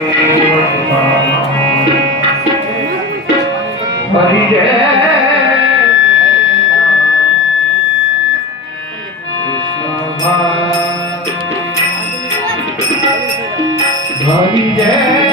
हरि जय हरि जय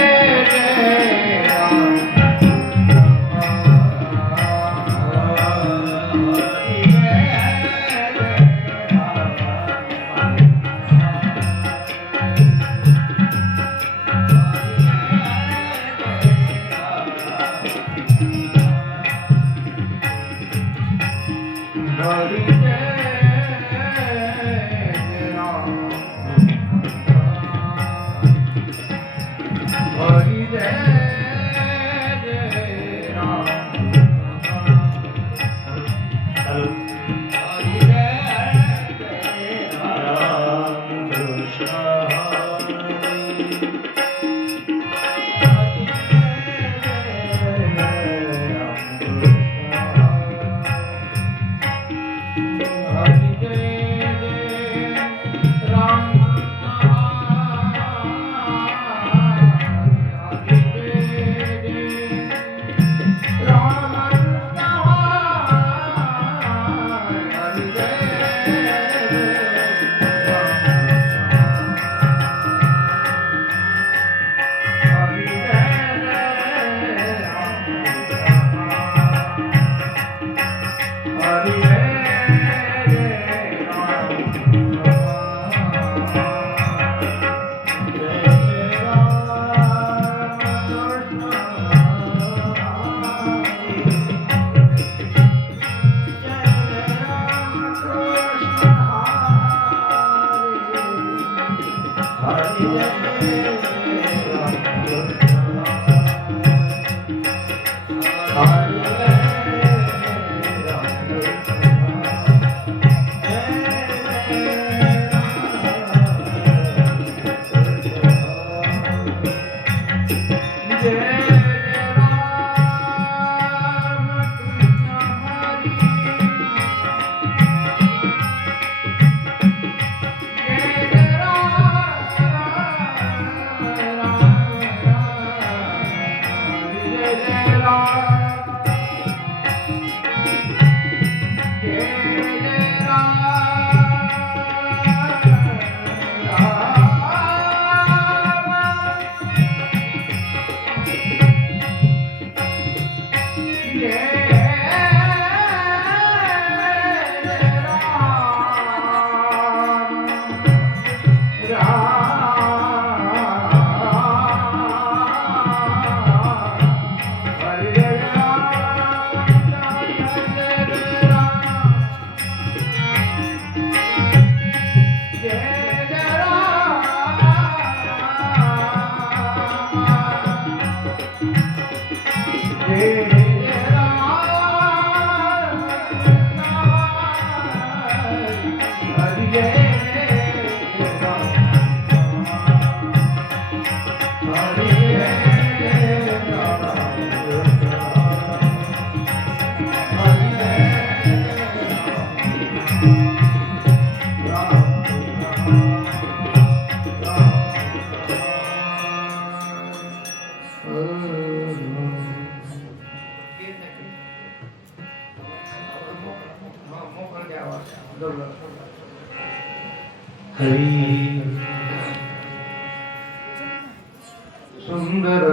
हरी सुंदर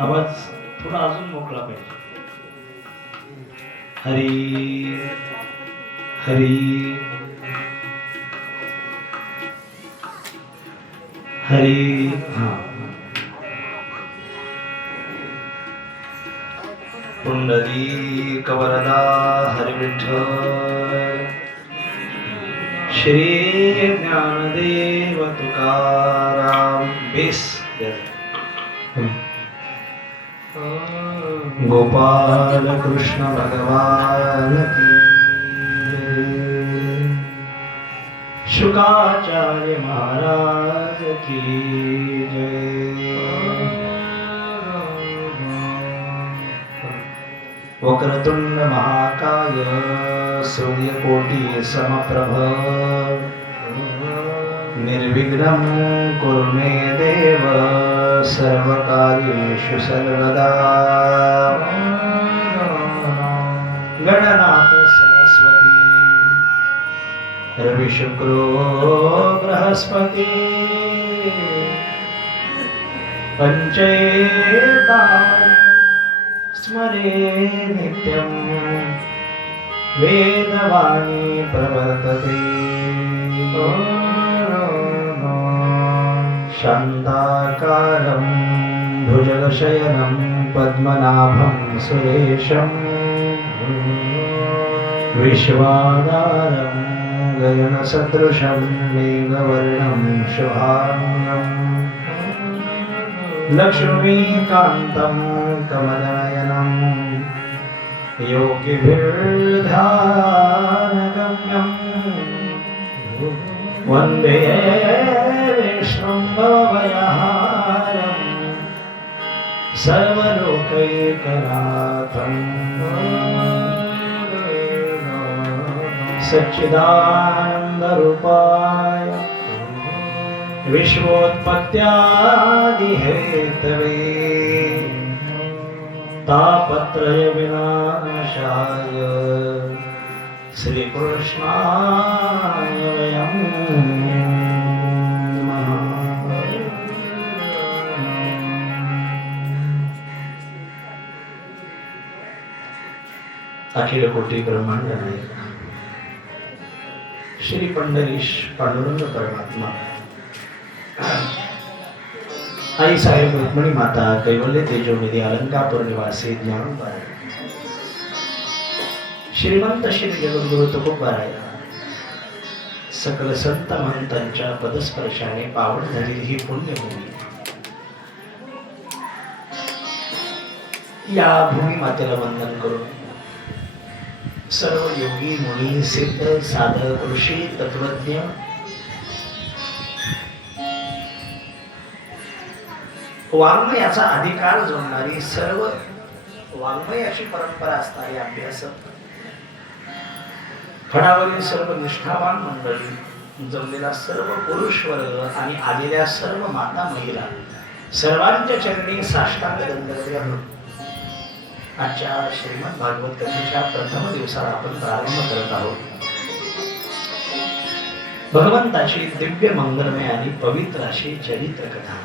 आवाज थोडा अजून मोकळा पाहिजे. हरी हरी हरी. हा पुंडलीक वरदा हरी विठ्ठल. श्री ज्ञानदेव तुकाराम. बेस गोपाल कृष्ण भगवान की जय. शुकाचार्य महाराज की जय. वक्रतुंड महाकाय सूर्यकोटि समप्रभ निर्विघ्नं कुरु मे देव सर्वकार्येषु सर्वदा. गणनाथ सरस्वती रवि शुक्रो बृहस्पति पंचेता स्मरे नित्यं वेदवाणी प्रवर्तते. शान्ताकारं भुजगशयनं पद्मनाभं सुरेशं विश्वाधारं गगनसदृशं मेघवर्णं शुभांगं लक्ष्मीकान्तं कमलनयनं योगिभिर्ध्यानगम्यं वन्दे विष्णुं भवभयहारं सर्वलोकैकनाथं. सच्चिदानन्दरूपाय विश्वोत्पत्त्यादिहेतवे तापत्रय विनाशाय श्रीकृष्णाय वयं नमः. अखिल कोटी ब्रह्मांड नायक श्री पंढरीश पांडुरंग परमात्मा, आई साहेब रुक्मिणी माता, कैवल्य तेजोनिधी अलंकापुर निवासी ज्ञानोबा, श्रीमंत श्री जगद्गुरु तुकोबाराय, सकल संत महंतांच्या पदस्पर्शाने पावन झालेली ही पुण्यभूमी. या भूमी मातेला वंदन करून सर्व योगी मुनी सिद्ध साधक ऋषी तत्वज्ञ वाङ्मयाचा अधिकार जोडणारी सर्व वाङ्मयाची परंपरा असणारी अभ्यासक फळावरील सर्व निष्ठावान मंडळी, जमलेला सर्व पुरुष वर्ग आणि आलेल्या सर्व माता महिला सर्वांच्या चरणी साष्टांग दंडवत घालून आजच्या श्रीमद भागवत कथेच्या प्रथम दिवसाला आपण प्रारंभ करत आहोत. भगवंताची दिव्य मंगलमय आणि पवित्र अशी चरित्र कथा.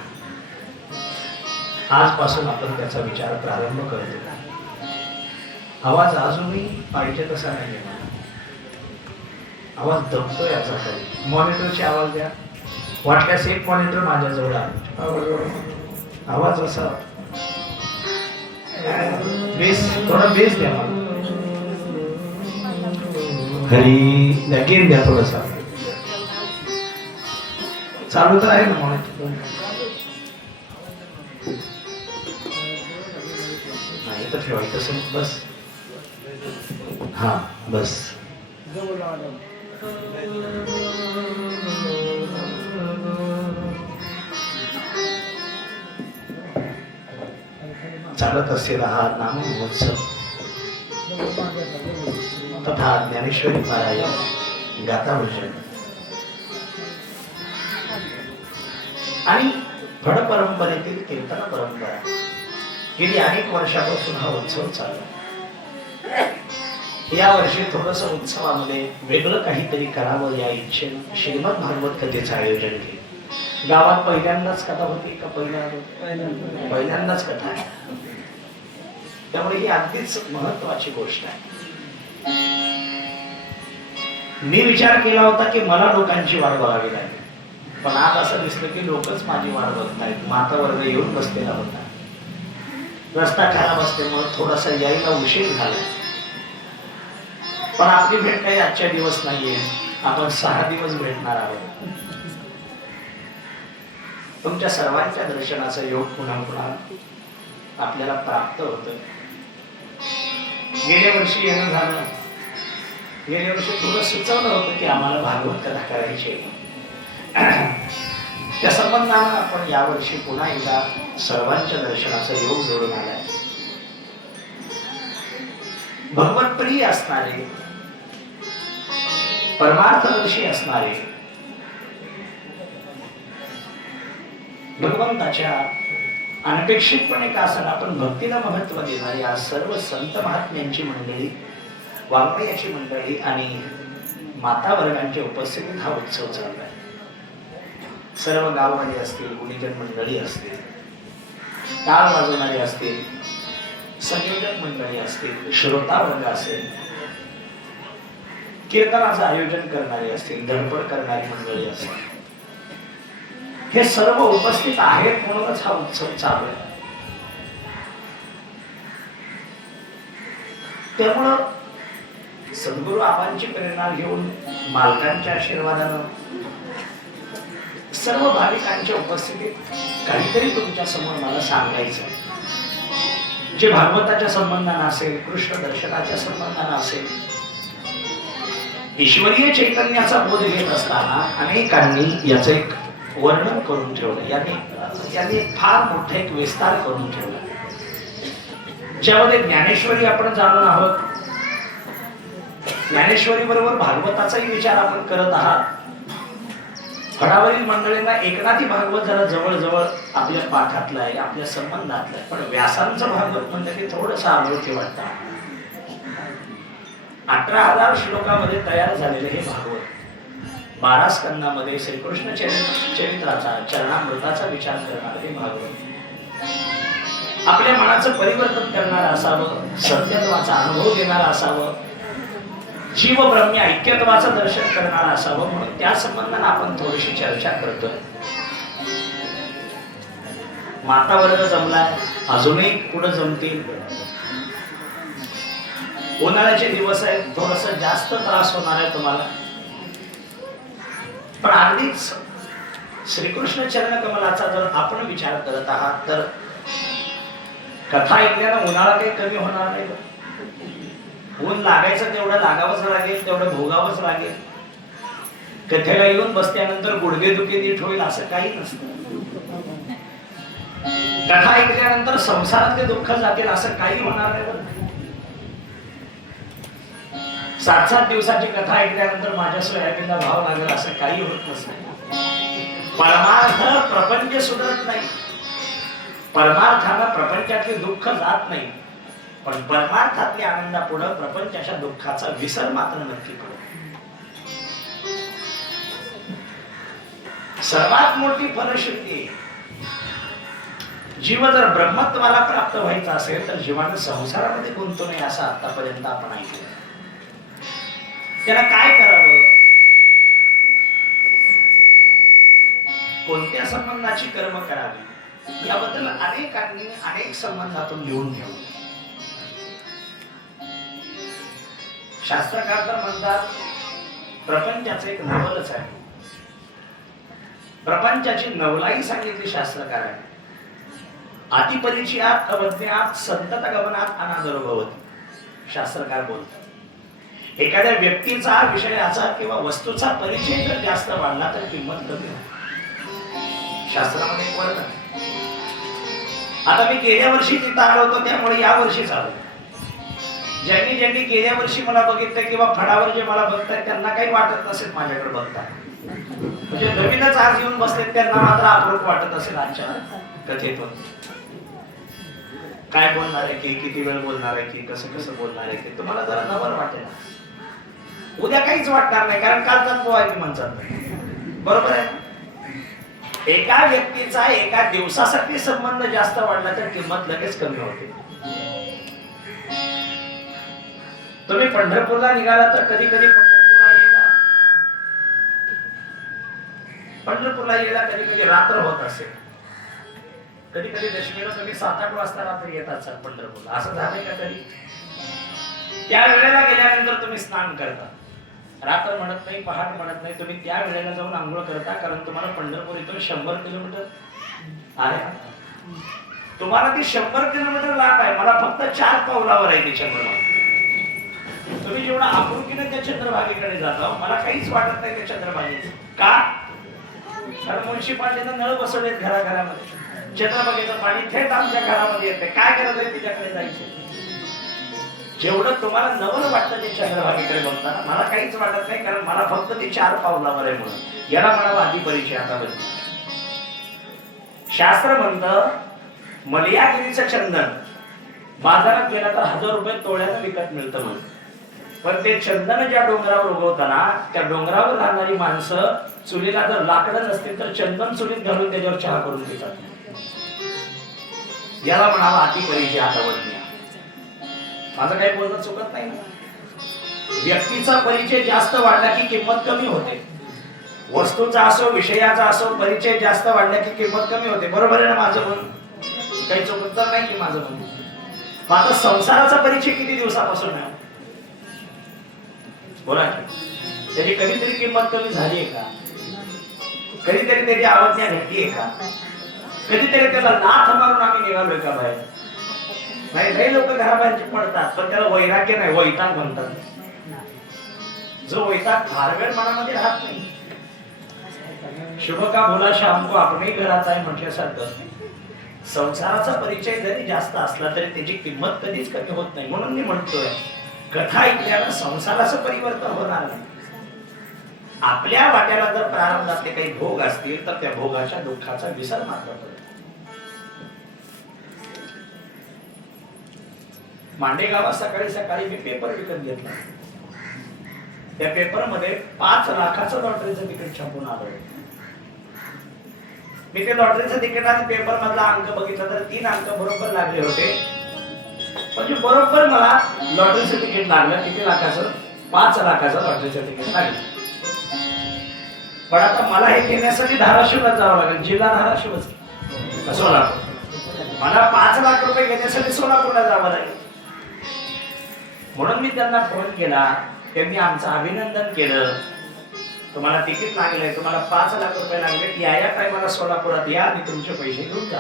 आजपासून आपण त्याचा विचार प्रारंभ करतो. आवाज अजूनही पाहिजे तसा नाही. आवाज दबतो याचा काही. मॉनिटरचे आवाज द्या. वाटल्यास एक मॉनिटर माझ्याजवळ आहे. आवाज असा बेस, थोडा बेस द्या मला. हरी लगेन द्या थोडासा. चालू तर आहे ना मॉनिटर? नाही तर ठेवायचं असेल बस. हा बस. चालत असलेला हा नाम महोत्सव तथा ज्ञानेश्वरी पारायण, गाथा भजन आणि फड परंपरेतील कीर्तन परंपरा गेली अनेक वर्षापासून हा उत्सव चालू. या वर्षी थोडस उत्सवामध्ये वेगळं काहीतरी करावं या इच्छेने श्रीमद भागवत कथेचं आयोजन केलं. गावात पहिल्यांदाच कथा होती का पहिल्यांदाच कथा आहे. त्यामुळे ही अगदीच महत्वाची गोष्ट आहे. मी विचार केला होता की मला लोकांची वाट बघावी लागेल, पण आज असं दिसलं की लोकच माझी वाट बघतायत. माता वर्ग येऊन बसलेला होता. रस्ता खराब असल्यामुळे थोडासा यायला उशीर झाला, पण आपली भेट काही आजच्या दिवस नाहीये. आपण 6 दिवस भेटणार आहोत. तुमच्या सर्वांच्या दर्शनाचा योग पुन्हा पुन्हा आपल्याला प्राप्त होत. गेल्या वर्षी येणं झालं. गेल्या वर्षी थोडं सुचवलं होतं की आम्हाला भागवत कथा करायची आहे. त्या संबंधानं आपण यावर्षी पुन्हा एकदा सर्वांच्या दर्शनाचा योग जोडून आलाय. भगवत प्रिय असणारे, परमार्थदर्शी असणारे, भगवंताच्या अनपेक्षितपणे का असं आपण भक्तीला महत्व देणारी या सर्व संत महात्म्यांची मंडळी, वाङ्मयाची मंडळी आणि माता वर्गांच्या उपस्थितीत हा उत्सव चालू आहे. सर्व गाववाले असतील, गुणीजन मंडळी असतील, टाळ वाजवणारे असतील, संयोजक मंडळी असतील, श्रोता वर्ग असेल, कीर्तनाचं आयोजन करणारे असतील, धडपड करणारी मंडळी असतील, हे सर्व उपस्थित आहेत म्हणूनच हा उत्सव चालू आहे. त्यामुळं सद्गुरू आपांची प्रेरणा घेऊन मालकांच्या आशीर्वादानं सर्व भाविकांच्या उपस्थितीत काहीतरी तुमच्या समोर मला सांगायचं, जे भागवताच्या संबंधानं असेल, कृष्ण दर्शनाच्या संबंधानं असेल. ईश्वरीय चैतन्याचा बोध घेत असताना अनेकांनी याचं एक वर्णन करून ठेवलं. यांनी फार मोठा एक विस्तार करून ठेवला, ज्यामध्ये ज्ञानेश्वरी आपण जाणून आहोत. ज्ञानेश्वरी बरोबर भागवताचाही विचार आपण करत आहात. फडावरील मंडळींना एकनाथी भागवत जरा जवळ आपल्या पाठातलं आहे, आपल्या संबंधातलं आहे, पण व्यासांचं भागवत म्हणलं की थोडंसं अनोळखी वाटतं. 18,000 श्लोकामध्ये तयार झालेले हे भागवत, 12 स्कंदामध्ये श्रीकृष्ण चरित्राचा, चरणामृताचा विचार करणारे हे भागवत आपल्या मनाचं परिवर्तन करणारं असावं, सत्यत्वाचा अनुभव देणारा असावं, जीव ब्रह्म ऐक्यत्वाचं दर्शन करणारं असावं, म्हणून त्या संबंधानं आपण थोडीशी चर्चा करतोय. माता वर्ग जमलाय, अजूनही पुढे जमतील. उन्हाळ्याचे दिवस आहेत, थोडस जास्त त्रास होणार आहे तुम्हाला, पण अगदीच श्रीकृष्ण चरण कमलाचा जर आपण विचार करत आहात तर कथा ऐकल्यानं उन्हाळा काही कमी होणार नाही. ऊन लागायचं तेवढं लागावंच लागेल, तेवढं भोगावंच लागेल. कथेला येऊन बसल्यानंतर गुडघेदुखी नीट होईल असं काही नसतं. कथा ऐकल्यानंतर संसारातले दुःख जातील असं काही होणार नाही. 7-7 दिवसाची कथा ऐकल्यानंतर माझ्या सोयाबीनला भाव लागेल असं काही होत नसतं. परमार्थ प्रपंच सुधरत नाही. परमार्थानं प्रपंचातले दुःख जात नाही, पण परमार्थातल्या आनंदापुढे प्रपंचाच्या दुःखाचा विसर मात्र नक्की पडतो. सर्वात मोठी फलश्रुती, जीव जर ब्रह्मत्वाला प्राप्त व्हायचा असेल तर जीवानं संसारामध्ये गुंतू नये असं आतापर्यंत आपण ऐकलं. त्याला काय करावं, कोणत्या संबंधाची कर्म करावी याबद्दल अनेकांनी अनेक संबंधातून लिहून ठेवलं. शास्त्रकार तर म्हणतात प्रपंचाचं एक नवलच आहे. प्रपंचाची नवलाई सांगितली शास्त्रकारांनी. अतिपरिचयात अवज्ञात संतत गमनात अनादर भवति. शास्त्रकार बोलतात एखाद्या व्यक्तीचा, विषयाचा किंवा वस्तूचा परिचय जर जास्त वाढला तर किंमत कमी होते. शास्त्रामध्ये एक वर्णन आहे. आता मी गेल्या वर्षी तिथं आलो होतो त्यामुळे या वर्षी आलो. ज्यांनी गेल्या वर्षी मला बघितलं किंवा फडावर जे मला बघतायत त्यांना काही वाटत नसेल माझ्याकडे बघताय, म्हणजे नवीनच आज येऊन बसलेत त्यांना मात्र अप्रूप वाटत असेल आजच्या कथेतून. काय बोलणार आहे की, किती वेळ बोलणार आहे की, कसं बोलणार आहे की, तुम्हाला जरा नवल वाटेल. उद्या काहीच वाटणार नाही, कारण कालचा अनुभव आहे की म्हणतात. बरोबर आहे. एका व्यक्तीचा एका दिवसासाठी संबंध जास्त वाढला तर किंमत लगेच कमी होते. तुम्ही पंढरपूरला निघाला तर कधी कधी पंढरपूरला यायला कधी कधी रात्र होत असेल. कधी कधी दशमीला तुम्ही 7-8 वाजता रात्री येतात सर पंढरपूरला. असं झालंय का कधी? त्या वेळेला गेल्यानंतर तुम्ही स्नान करता. रात्र म्हणत नाही, पहाट म्हणत नाही, तुम्ही त्या वेळेला जाऊन आंघोळ करता. कारण तुम्हाला पंढरपूर इथून 100 किलोमीटर आहे. तुम्हाला ती 100 किलोमीटर लांब आहे. मला फक्त 4 पावलावर आहे ती चंद्रभागा. तुम्ही जेवढा आपुलकीने त्या चंद्रभागेकडे जाता, मला काहीच वाटत नाही त्या चंद्रभागेचं. का? कारण म्युन्सिपाल्टीनं नळ बसवलेत घराघरामध्ये. चंद्रभागेचं पाणी थेट आमच्या घरामध्ये येते. काय गरज आहे तिच्याकडे जायची? जेवढं तुम्हाला नवल वाटतं ते चंद्रभागेकडे बघताना, मला काहीच वाटत नाही. कारण मला फक्त ते 4 पावलावर आहे म्हणून. याला म्हणावं आधी परिचय. आता बघ, शास्त्र म्हणतं मलयागिरीचं चंदन बाजारात गेला तर 1000 रुपये तोळ्यानं विकत मिळतं म्हणून. पण ते चंदन ज्या डोंगरावर उगवताना त्या डोंगरावर राहणारी माणसं चुलीला जर लाकडं नसतील तर चंदन चुलीत घालून त्याच्यावर चहा करून पितात. याला म्हणावा अति परिचय. आता वडणी माझं काही बोलणं चुकत नाही. व्यक्तीचा परिचय जास्त वाढला की किंमत कमी होते. वस्तूचा असो विषयाचा असो परिचय जास्त वाढला की किंमत कमी होते. बरोबर आहे ना माझं म्हणून? काही चुकत नाही की माझं म्हणून? माझा संसाराचा परिचय किती दिवसापासून आहे? बोला की त्याची कधीतरी किंमत कमी झाली आहे का? कधीतरी त्याची आवडण्या घडली आहे का? कधीतरी त्याला लाथ मारून आम्ही निघालोय का बाहेर? नाही. लई लोक घराबाहेरचे पडतात पण त्याला वैराग्य नाही, वैताग म्हणतात. जो वैताग फार वेळ मनामध्ये राहत नाही. शुभ का बोला शाम को आपणही घरात आहे म्हटल्यासारखं संसाराचा परिचय जरी जास्त असला तरी त्याची किंमत कधीच कमी होत नाही. म्हणून मी म्हणतोय कथा ऐकल्यानं संसाराचं परिवर्तन होणार नाही. आपल्या वाट्याला जर प्रारंभातले काही भोग असतील तर त्या भोगाच्या दुःखाचा विसर मात्र पडेल. मांडेगावात सकाळी सकाळी मी पेपर विकत घेतला. त्या पेपरमध्ये 5 लाखाचं लॉटरीचं तिकीट छापून आलं. मी ते लॉटरीचं तिकीट आणि पेपर मधला अंक बघितला तर 3 अंक बरोबर लागले होते. म्हणजे बरोबर मला लॉटरीचं तिकीट लागलं. किती लाखाचं? 5 लाखाचं लॉटरीचं तिकीट लागलं. पण आता मला हे घेण्यासाठी धाराशिवला जावं लागेल. जिल्हा धाराशिवच, सोलापूर. मला 5 लाख रुपये घेण्यासाठी सोलापूरला जावं लागेल. म्हणून मी त्यांना फोन केला. त्यांनी आमचं अभिनंदन केलं. तुम्हाला तिकीट लागलंय, तुम्हाला 5 लाख रुपये लागले. या टायमाला सोलापुरात या आणि तुमचे पैसे घेऊन जा.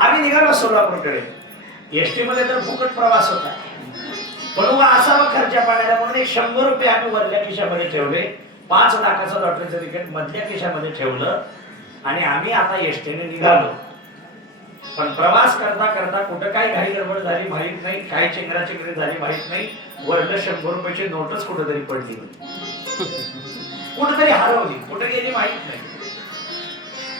आम्ही निघालो सोलापूरकडे. एसटी मध्ये तर फुकट प्रवास होता. पण असावा खर्चा पाण्याला म्हणून 100 रुपये आम्ही वरल्या खिशामध्ये ठेवले. 5 लाखाचं लॉटरीचं तिकीट मधल्या खिशामध्ये ठेवलं आणि आम्ही आता एसटीने निघालो. पण प्रवास करता करता कुठं काय घाई गडबड झाली माहित नाही, काय चेंगराचेंगरी झाली माहित नाही. वरलं 100 रुपयाची नोटच कुठेतरी पडली, कुठेतरी हरवली, कुठे गेली माहित नाही.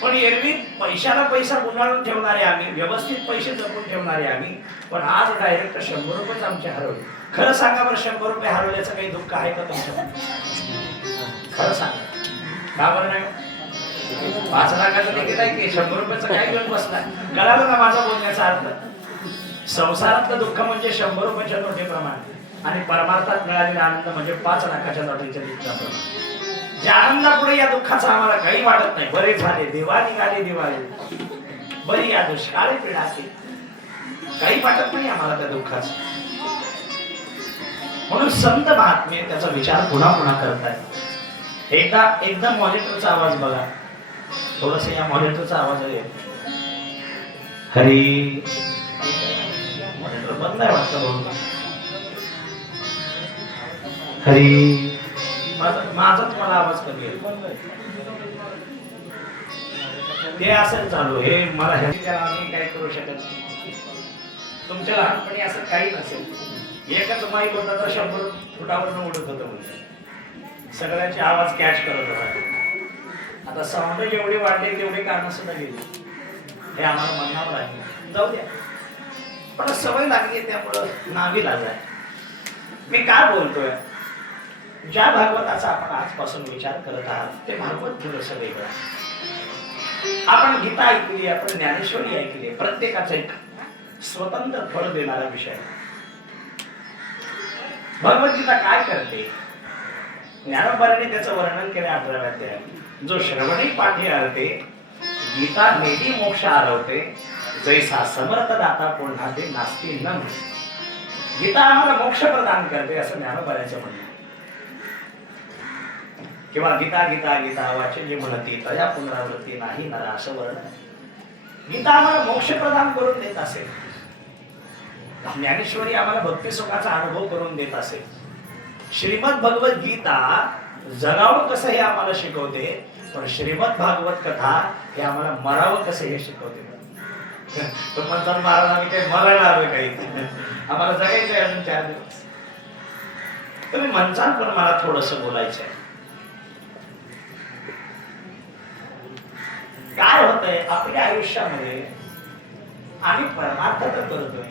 पण एरवी पैशाला पैसा गुंडाळून ठेवणारे आम्ही, व्यवस्थित पैसे जपून ठेवणारे आम्ही. पण आज डायरेक्ट 100 रुपयेच आमचे हरवले. खरं सांगा बरं, 100 रुपये हरवल्याचं काही दुःख आहे का तुमच्या? खरं सांगा, का बरं नाही? 5 लाखाचं तिकीट आहे की 100 रुपयाचं काय घेऊन बसलाय? कळालं ना माझा बोलण्याचा अर्थ? संसारातलं दुःख म्हणजे 100 रुपयाच्या नोटेप्रमाणे आणि परमार्थात मिळालेला आनंद म्हणजे 5 लाखाच्या नोटेच्या तिकिटाप्रमाणे. ज्या आनंदापुढे या दुःखाचा आम्हाला काही वाटत नाही. बरे झाले देवा निघाले दिवाळे, बरी या दुष्काळी पिढाची, काही वाटत नाही आम्हाला त्या दुःखाचं. म्हणून संत महात्मे त्याचा विचार पुन्हा पुन्हा करतायत. एकदा मॉनिटरचा आवाज बघा. थोडस या मॉनिटरचा आवाज आहे. हरी मॉनिटर बंद आहे वाटतं बहुतेक. हरी माझा तुम्हाला आवाज कमी आहे. ते असं चालू हे मला आम्ही काय करू शकत नाही. तुमच्या लहानपणी असं काही नसेल. एकच माईक होता तर 100 फुटावरनं उडत होतं म्हणजे सगळ्यांचे आवाज कॅच करत होता. आता साऊंड जेवढे वाढले तेवढे कारणं सुद्धा गेले. हे आम्हाला म्हणण्यावर आहे. जाऊ द्या, पण सवय लागली त्यामुळं नावीलाज आहे. मी काय बोलतोय, ज्या भागवताचा आपण आजपासून विचार करत आहात ते भागवत पुढे सगळे आपण गीता ऐकली, आपण ज्ञानेश्वरी ऐकली, प्रत्येकाचा एक स्वतंत्र फळ देणारा विषय. भगवद्गीता काय करते? ज्ञानोबाने त्याचं वर्णन केले 11व्या अध्यायात. जो श्रवणी पाठी आरते, गीता नेडी मोक्ष आरवते, जैसा समर्थ दाता पुन्हा ते नास्ती न. गीता आम्हाला मोक्ष प्रदान करते असं ज्ञानोबाचं म्हणणं. किंवा गीता गीता गीता वाचे जे म्हणती तया पुनरावृत्ती नाही नरा असं वर्णन. गीता आम्हाला मोक्ष प्रदान करून देत असेल, ज्ञानेश्वरी आम्हाला भक्ती सुखाचा अनुभव करून देत असेल, श्रीमद भगवत गीता जगावं कसं हे आम्हाला शिकवते, पण श्रीमद भागवत कथा हे आम्हाला मरावं कसं हे शिकवते. तो म्हणतात महाराज आम्ही काही मरायला आलोय काही, आम्हाला जगायचंय अजून 4 दिवस. तुम्ही म्हणचाल पण मला थोडस बोलायचंय. काय होतंय आपल्या आयुष्यामध्ये? आम्ही परमार्थ तर करतोय.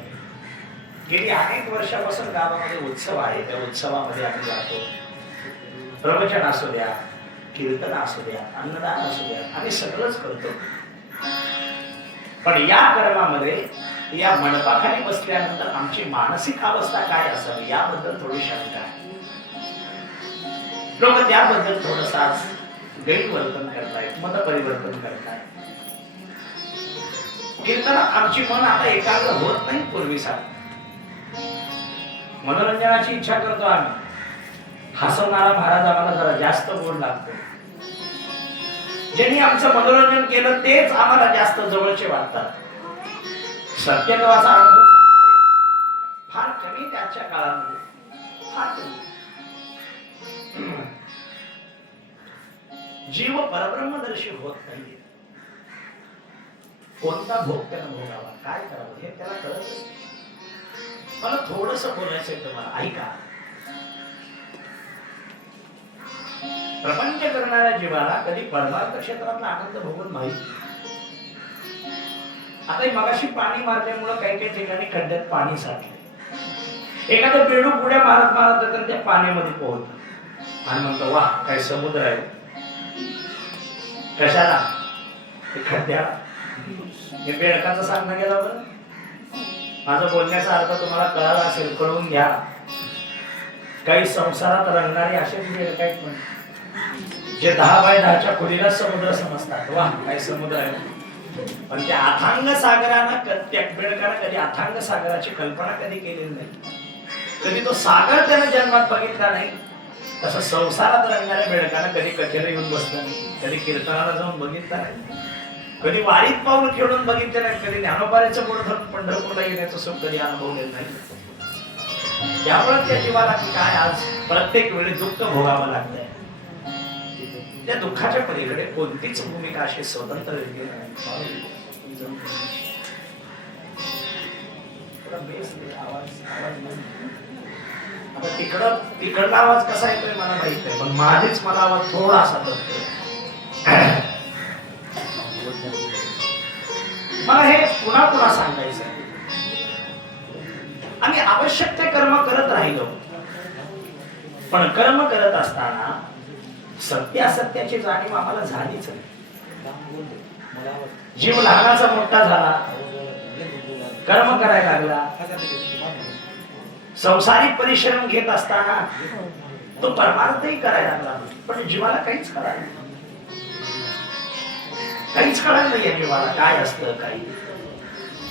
गेली अनेक वर्षापासून गावामध्ये उत्सव आहे, त्या उत्सवामध्ये आम्ही जातो. प्रवचन असू द्या, कीर्तन असू द्या, अन्नदान असू द्या, आम्ही सगळंच करतो. पण या कर्मामध्ये, या मंडपाखाली बसल्यानंतर आमची मानसिक अवस्था काय असावी याबद्दल थोडी शंका आहे. लोक त्याबद्दल थोडंसं गैरवर्तन करतायत, मत परिवर्तन करतायत. कीर्तन आमची मन आता एकाग्र होत नाही पूर्वीसारखं. मनोरंजनाची इच्छा करतो आम्ही. हसवणारा महाराज आम्हाला जरा जास्त गोड लागतो. ज्यांनी आमचं मनोरंजन केलं तेच आम्हाला जास्त जवळचे वाटतात. सत्यत्वाचा अनुभव फार कमी त्याच्या काळामध्ये, फार कमी. जीव परब्रह्मदर्शी होत नाहीये. कोणता भोग त्यानं भोगावा, काय करावं हे त्याला कळत नाही. मला थोडस बोलायचंय तुम्हाला, ऐका. प्रपंच करणाऱ्या जीवाला कधी परमार्थ क्षेत्रातला आनंद भोगून माहित. आता मगाशी पाणी मारल्यामुळे काही काही ठिकाणी खड्ड्यात पाणी साठले. एखादं बेडू पुढे मारत मारत तर त्या पाण्यामध्ये पोहत आणि म्हणतो वाह काय समुद्र आहे. कशाला? खड्ड्याला. हे बेडकाचं सांगणं गेलं बरं. माझं बोलण्याचा अर्थ तुम्हाला कळाला असेल, कळून घ्या. काही संसारात रंगणारे असेच बेडक आहेत म्हणजे, जे 10 बाय 10च्या खोलीला समुद्र समजतात. वा काय समुद्र आहे. पण त्या अथांग सागरानं, त्या बेडकानं कधी अथांग सागराची कल्पना कधी केलेली नाही. कधी तो सागर त्यानं जन्मात बघितला नाही. तसं संसारात रंगणाऱ्या बेडकानं कधी कचेला येऊन बसलं नाही, कधी कीर्तनाला जाऊन बघितलं नाही, कधी वारीत पाऊल खेळून बघितलं नाही, कधी ज्ञानोबाचं पुढे धरून पंढरपूरला येण्याचं सुख कधी अनुभवलेलं नाही. त्यामुळे त्या जीवाला काय आज प्रत्येक वेळी दुःख भोगावं लागतंय. त्या दुःखाच्या पलीकडे कोणतीच भूमिका अशी स्वतंत्र वेगळी नाही. आता तिकडला आवाज कसा येतोय मला माहित नाही, पण माझीच मला आवाज थोडासा बसतोय. मला हे पुन्हा पुन्हा सांगायचं. आम्ही आवश्यक ते कर्म करत राहिलो, पण कर्म करत असताना सत्य असत्याची जाणीव आम्हाला झालीच नाही. जीव लहानाचा मोठा झाला, कर्म करायला लागला. संसारिक परिश्रम घेत असताना तो परमार्थही करायला लागला, पण जीवाला काहीच कळालं नाही. काहीच कळालं नाही या जीवाला काय असतं काही.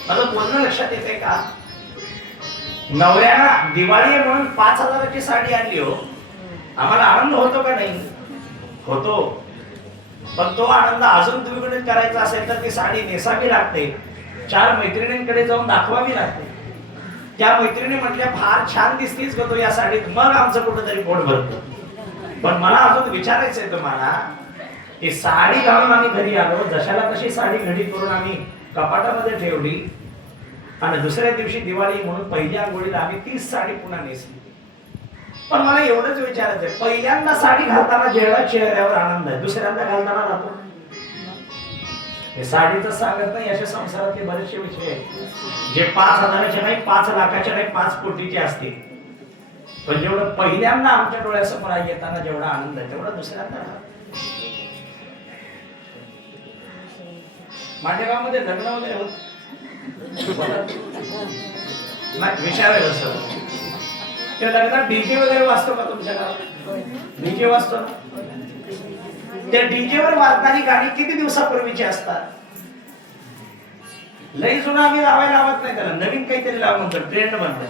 मला बोलणं लक्षात येते का? नवऱ्याला दिवाळी म्हणून 5000ची साडी आणली हो, आम्हाला आनंद होतो का नाही? होतो. पण तो आनंद अजून द्विगुणित करायचा असेल तर ती साडी नेसावी लागते, 4 मैत्रिणींकडे जाऊन दाखवावी लागते. त्या मैत्रिणी म्हटल्या फार छान दिसतीस ग तू या साडीत, मग आमचं कुठंतरी पोट भरतं. पण मला अजून विचारायचंय तुम्हाला की साडी घालून आम्ही घरी आलो, जशाला तशी साडी घडी करून आम्ही कपाटामध्ये ठेवली आणि दुसऱ्या दिवशी दिवाळी म्हणून पहिल्या आंघोळीला आम्ही तीच साडी पुन्हा नेसली. पण मला एवढंच विचारायचंय, पहिल्यांदा साडी घालताना जेवढा चेहऱ्यावर आनंद आहे, दुसऱ्यांदा घालताना राहतो. हे साडीचं सांगत नाही, अशा संसारातले बरेचसे विषय आहेत जे 5000चे नाही, 5 लाखाचे नाही, 5 कोटीचे असतील. पण जेवढं पहिल्यांदा आमच्या डोळ्यासमोर येताना जेवढा आनंद आहे तेवढा दुसऱ्यांदा माझ्या गावामध्ये लग्न वगैरे होत नाही, विचारायला सर त्या लग्नात डीजे वगैरे वाजतो का तुमच्या गावात? डीजे वाजतो ना? त्या डीजे वर वाजणारी गाणी किती दिवसापूर्वीची असतात? लई जुना आम्ही लावायला लावत नाही, त्याला नवीन काहीतरी लाव म्हणतो, ट्रेंड म्हणतो.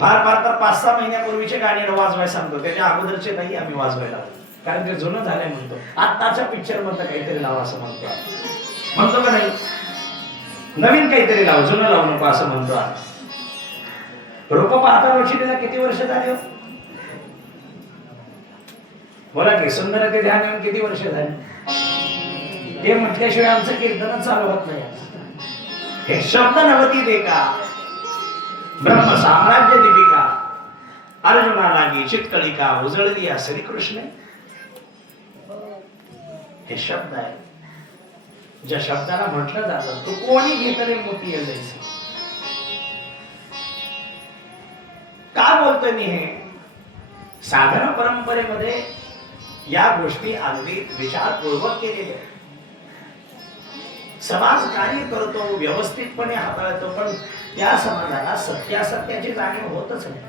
फार फार तर 5-6 महिन्यापूर्वीचे गाणी वाजवायला सांगतो, त्याच्या अगोदरचे नाही आम्ही वाजवायला लावतो, कारण ते जुनं झालंय म्हणतो. आत्ताच्या पिक्चर मधलं काहीतरी लावा असं म्हणतो का नाही? नवीन काहीतरी लाव, जुनं लावू नको असं म्हणतो. रूप पाहता रोशिनीला किती वर्ष झाली? बोला की सुंदर ते ध्यान येऊन किती वर्ष झाली? ते म्हटल्याशिवाय आमचं कीर्तनच चालू होत नाही. हे शब्द नवती देका ब्रह्म साम्राज्य दीपिका अर्जुना लागी चित्कळिका उजळली या श्रीकृष्ण. हे शब्द आहे, ज्या शब्दाला म्हटलं जातं तो कोणी घेतले मोती जायचं. का बोलतोय मी हे? साधना परंपरेमध्ये या गोष्टी अगदी विचारपूर्वक केलेल्या. समाज कार्य करतो, व्यवस्थितपणे हाताळतो, पण या समाजाला सत्यासत्याची जाणीव होतच नाही.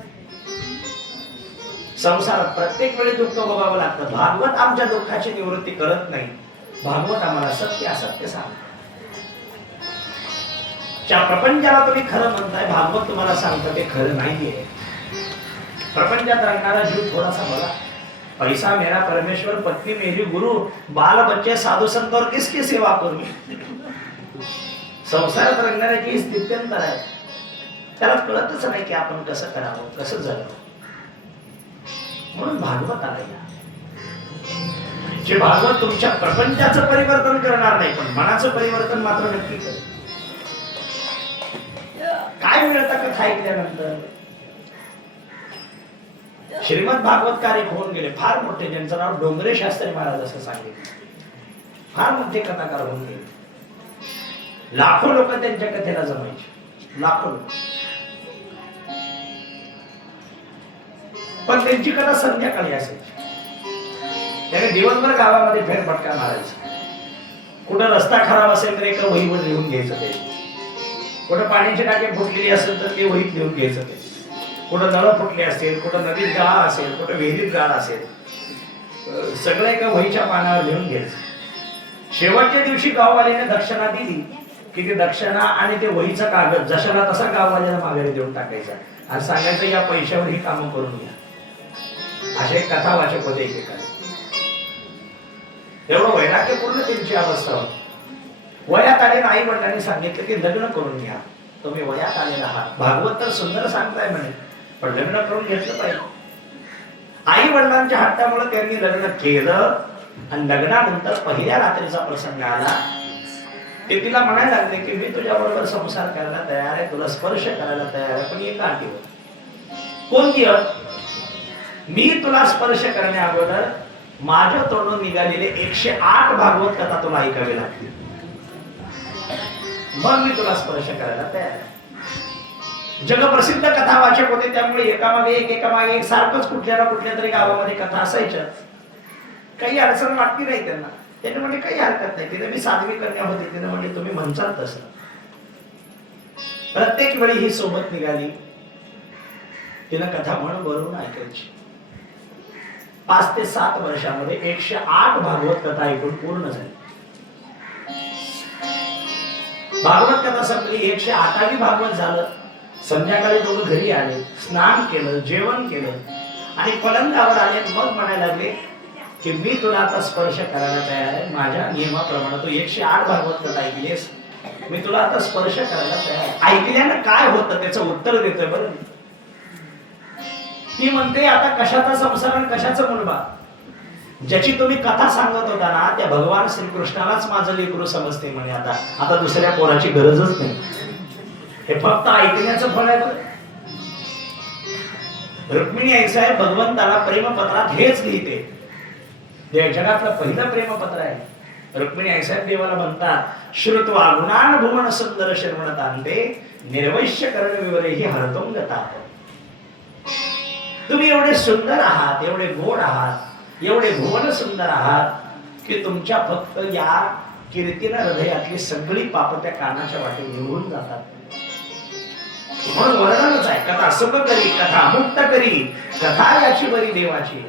संसारात प्रत्येक वेळी दुःख भोगावं लागतं. भागवत आमच्या दुःखाची निवृत्ती करत नाही. भागवत आम्हाला सत्य असत्य सांगतं. ज्या प्रपंचाला तुम्ही खरं म्हणताय, भागवत तुम्हाला सांगतं ते खरं नाहीये. प्रपंचात राहणारा जीव थोडासा बघा. पैसा मेरा परमेश्वर, पत्नी मेरी गुरु, बाल बच्चे साधू संत और किसकी सेवा करू. संसारात रंगणाऱ्याची स्थित्यंतर आहे. त्याला कळतच नाही की आपण कसं करावं, कसं जगावं. म्हणून भागवत आला. जे भागवत तुमच्या प्रपंचाचं परिवर्तन करणार नाही, पण मनाचं परिवर्तन मात्र नक्की करेल. काय मिळतं कथा ऐकल्यानंतर? श्रीमद भागवतकार एक होऊन गेले, फार मोठे, ज्यांचं नाव डोंगरे शास्त्री महाराज असं सांगितलं. फार मोठे कथाकार होऊन गेले. लाखो लोक त्यांच्या कथेला जमायचे, लाखो लोक. पण त्यांची कथा संध्याकाळी असायची. त्याने दिवसभर गावामध्ये फेरफटका मारायचा. कुठं रस्ता खराब असेल तर एका वहीवर लिहून घ्यायचं ते. कुठं पाण्याची टाकी फुटलेली असेल तर ते वहीत लिहून घ्यायचं ते. कुठं नळ फुटले असेल, कुठं नदीत गाळ असेल, कुठं विहिरीत गाळ असेल, सगळं एका वहीच्या पानावर लिहून घ्यायचं. शेवटच्या दिवशी गाववाल्याने दक्षिणा दिली की ते दक्षिणा आणि ते वहीचा कागद जशाला तसा गाववाल्याला माघारी देऊन टाकायचा आणि सांगायचं या पैशावर ही कामं करून घ्या. अशा एक कथा वाचक होते एकेकाने. एवढं वैराग्यपूर्ण त्यांची अवस्था होती. वयात आलेल्या आई वडिलांनी सांगितलं की लग्न करून घ्या, तुम्ही वयात आलेला आहात. भागवत तर सुंदर सांगताय म्हणे, पण लग्न करून घेतलं पाहिजे. आई वडिलांच्या हट्टामुळे त्यांनी लग्न केलं आणि लग्नानंतर पहिल्या रात्रीचा प्रसंग आला. ते तिला म्हणायला लागले की मी तुझ्या बरोबर संसार करायला तयार आहे, तुला स्पर्श करायला तयार आहे, पण एका अटीवर. कोणती अट? मी तुला स्पर्श करण्या अगोदर माझ्या तोंडून निघालेले 108 भागवत कथा तुला ऐकावी लागतील, मग मी तुला स्पर्श करायला तयार आहे. जगप्रसिद्ध कथा वाचक होते, त्यामुळे एकामागे एक सारखंच कुठल्या ना कुठल्या तरी गावामध्ये कथा असायच्या. काही अडचण वाटली नाही त्यांना. त्याने म्हणजे काही हरकत नाही, तिने मी साध्वी कन्या होती. तिने म्हणजे तुम्ही म्हणचाल तसं. प्रत्येक वेळी ही सोबत निघाली, तिनं कथा म्हण बरोबर ऐकायची. 5 ते 7 वर्षामध्ये 108 भागवत कथा ऐकून पूर्ण झाली. भागवत कथा संपली, 108वी भागवत झालं. संध्याकाळी दोघं घरी आले, स्नान केलं, जेवण केलं आणि पलंगावर आले. मग म्हणायला लागले की मी तुला आता स्पर्श करायला तयार आहे. माझ्या नियमाप्रमाणे तू 108 भागवत कथा ऐकलीस, मी तुला आता स्पर्श करायला तयार आहे. ऐकल्यानं काय होतं त्याचं उत्तर देतोय बरं. ती म्हणते आता कशाचा संसार आणि कशाचं मुलबा. ज्याची तुम्ही कथा सांगत होता ना, त्या भगवान श्रीकृष्णालाच माझं लेकरू समजते म्हणे. आता दुसऱ्या पोराची गरजच नाही. हे फक्त ऐकण्याचं फळ आहे. रुक्मिणी आई साहेब भगवंताला प्रेमपत्रात हेच लिहिते. हे जगातलं पहिलं प्रेमपत्र आहे. रुक्मिणी आई साहेब देवाला म्हणतात श्रुत्वा गुणान भुवन सुंदर शर्वणतांते निर्वैश्य कर्ण विवरे ही हरतोंगता. तुम्ही एवढे सुंदर आहात, एवढे गोड आहात, एवढे भुवन सुंदर आहात की तुमच्या फक्त या कीर्तीनं हृदयातली सगळी पाप त्या कानाच्या वाटे निघून जातात. म्हणून वर्णनच आहे, कथा सुख करी कथा मुक्त करी कथा याची बरी देवाची.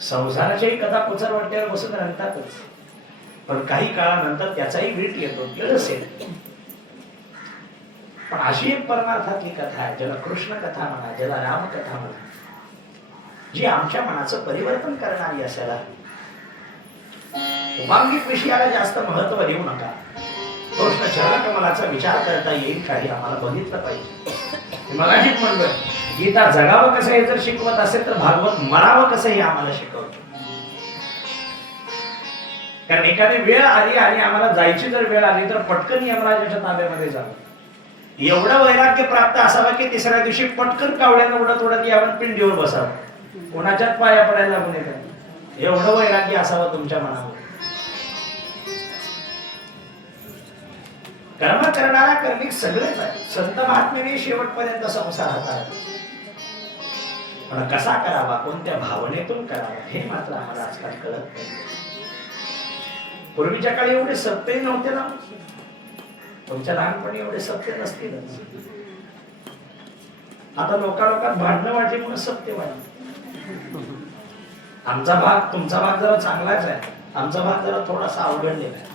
संसाराच्याही कथा कुचर वाट्यावर बसून रंगतातच, पण काही काळानंतर त्याचाही वीट येतो, किळस येते. पण अशी एक परमार्थातली कथा आहे, ज्याला कृष्ण कथा म्हणा, ज्याला राम कथा म्हणा, जी आमच्या मनाचं परिवर्तन करणारी असायला. उपांगिक विषयाला जास्त महत्व देऊ नका. कृष्ण चरणकमलाचा विचार करता येईल काही आम्हाला बघितलं पाहिजे. मगाशीच म्हणलोय, गीता जगावं कसं हे जर शिकवत असेल तर भागवत मरावं कसं हे आम्हाला शिकवतं. कारण एखादी वेळ आली आणि आम्हाला जायची जर वेळ आली तर पटकन यमराजाच्या ताब्यामध्ये जावं. एवढं वैराग्य प्राप्त असावं की तिसऱ्या दिवशी पटकन कावड्यानं उडत उडत यावं, पिंडीवर बसावं, कोणाच्याच पाया पडायला लागून येतात. एवढं वैराग्य असावं तुमच्या मनावर. कर्म करणारा कर्मिक सगळेच आहे. संत महात्म्याने शेवटपर्यंत संसार हाताळला, पण कसा करावा, कोणत्या भावनेतून करावा हे मात्र आम्हाला आजकाल कळत नाही. पूर्वीच्या काळी एवढे सत्य नव्हते ना. तुमच्या लहानपणी एवढे सत्य नसतीलच. आता लोकांत भांडणं वाटली म्हणून सत्य वाटलं. आमचा भाग तुमचा भाग जरा चांगलाच आहे, आमचा भाग जरा थोडासा अवघडलेला आहे.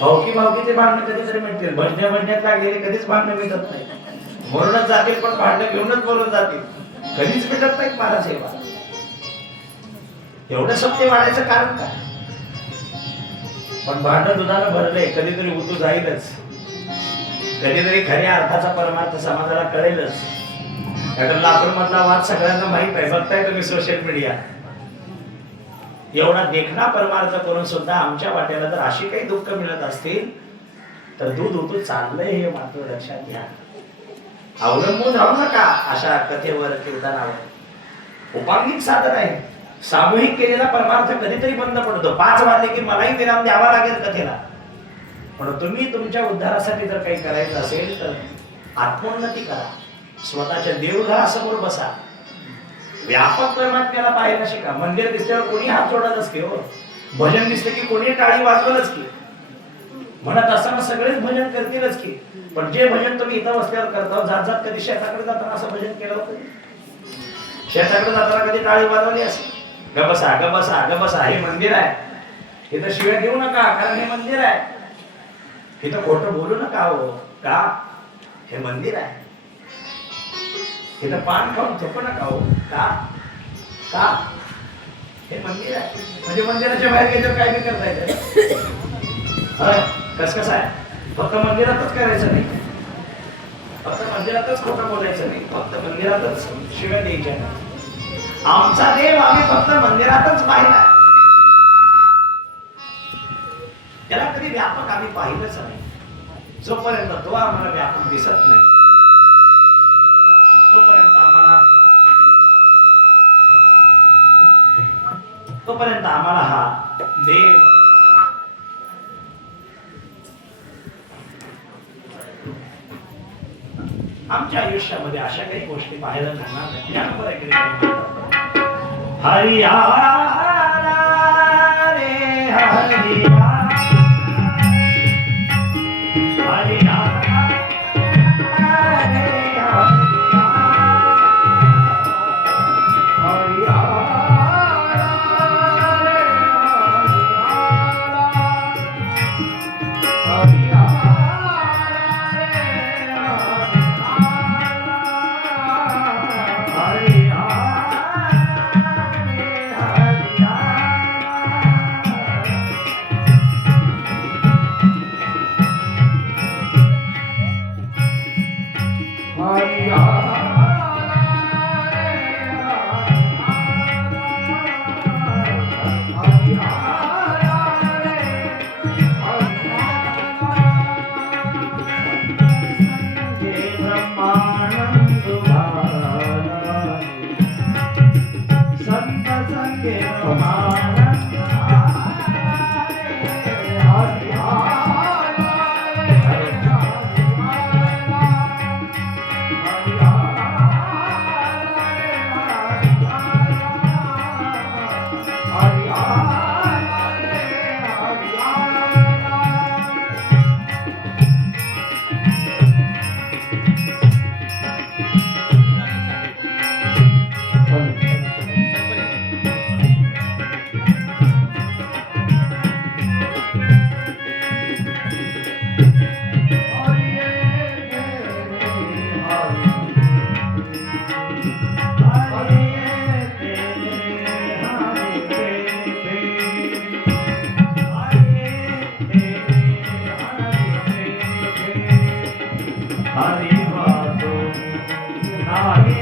भावकीचे भांडणं कधीतरी मिळतील, भजण्यात लागलेले कधीच भांडणं मिळत नाही. बोलणच जातील पण भांडणं घेऊनच बोलून जातील, कधीच मिळत नाहीत महाराज. एवढं सत्य वाढायचं कारण काय? पण भांडण दुधानं भरले, कधीतरी उतू जाईलच, कधीतरी खऱ्या अर्थाचा परमार्थ समाजाला कळेलच. कारण लातूर मधला वाद सगळ्यांना माहित आहे, बघताय तुम्ही सोशल मीडिया. एवढा देखणा परमार्थ करून सुद्धा आमच्या वाट्याला जर अशी काही दुःख मिळत असतील तर दूध उतू चाललंय हे मात्र लक्षात घ्या. अवलंबून राहू नका अशा कथेवर, कीर्तनावर. उपांगिक साधन आहे. सामूहिक केलेला परमार्थ कधीतरी बंद पडतो. 5 वाजले की मलाही विराम द्यावा लागेल कथेला. पण तुम्ही तुमच्या उद्धारासाठी जर काही करायचं असेल तर आत्मोन्नती करा. स्वतःच्या देवघरासमोर बसा. व्यापक परमात्म्याला पाहायला शिका. मंदिर दिसल्यावर कोणी हात जोडतच की हो, भजन दिसलं की कोणी टाळी वाजवलंच की. म्हणत असताना सगळेच भजन करतीलच की. पण जे भजन तुम्ही इथं बसल्यावर करता, जात जात कधी शेताकडे जाताना असं भजन केलं होतं? शेताकडे जाताना कधी टाळी वाजवली असेल? ग बसा ग बसा ग बसा, हे मंदिर आहे, इथं शिव्या देऊ नका कारण हे मंदिर आहे. इथं खोटं बोलू नका हो, का हे मंदिर आहे. इथं पान खाऊन झोपू नका हो, का का हे मंदिर आहे. म्हणजे मंदिराच्या बाहेर गेल्यावर काय बी करता येतं? कसं आहे? फक्त मंदिरातच करायचं नाही, फक्त मंदिरातच खोटं बोलायचं नाही, फक्त मंदिरातच शिव्या द्यायच्या नाही. आमचा देव आम्ही फक्त मंदिरातच पाहिला, त्याला कधी व्यापक आम्ही पाहिलंच नाही. जोपर्यंत तो आम्हाला व्यापक दिसत नाही तोपर्यंत आम्हाला हा देव आमच्या आयुष्यामध्ये अशा काही गोष्टी पाहायला मिळणार नाही. यानंतर हरि रे हरि हरि हरी वाचो नाही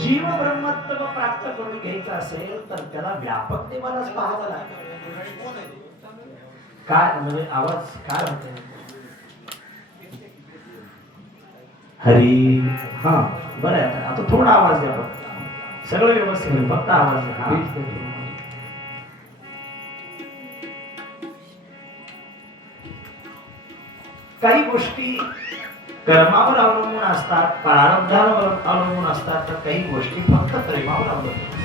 जीव ब्रह्मत्व प्राप्त करून घ्यायचं असेल तर त्याला व्यापक देवालाच पाहावं लागेल. काय म्हणजे आवाज काय होते? हरी हा बरं आहे. आता थोडा आवाज द्या, फक्त सगळं व्यवस्थित होईल, फक्त आवाज द्या. काही गोष्टी कर्मावर अवलंबून असतात, प्रारब्धावर अवलंबून असतात, तर काही गोष्टी फक्त प्रेमावर अवलंबून असतात.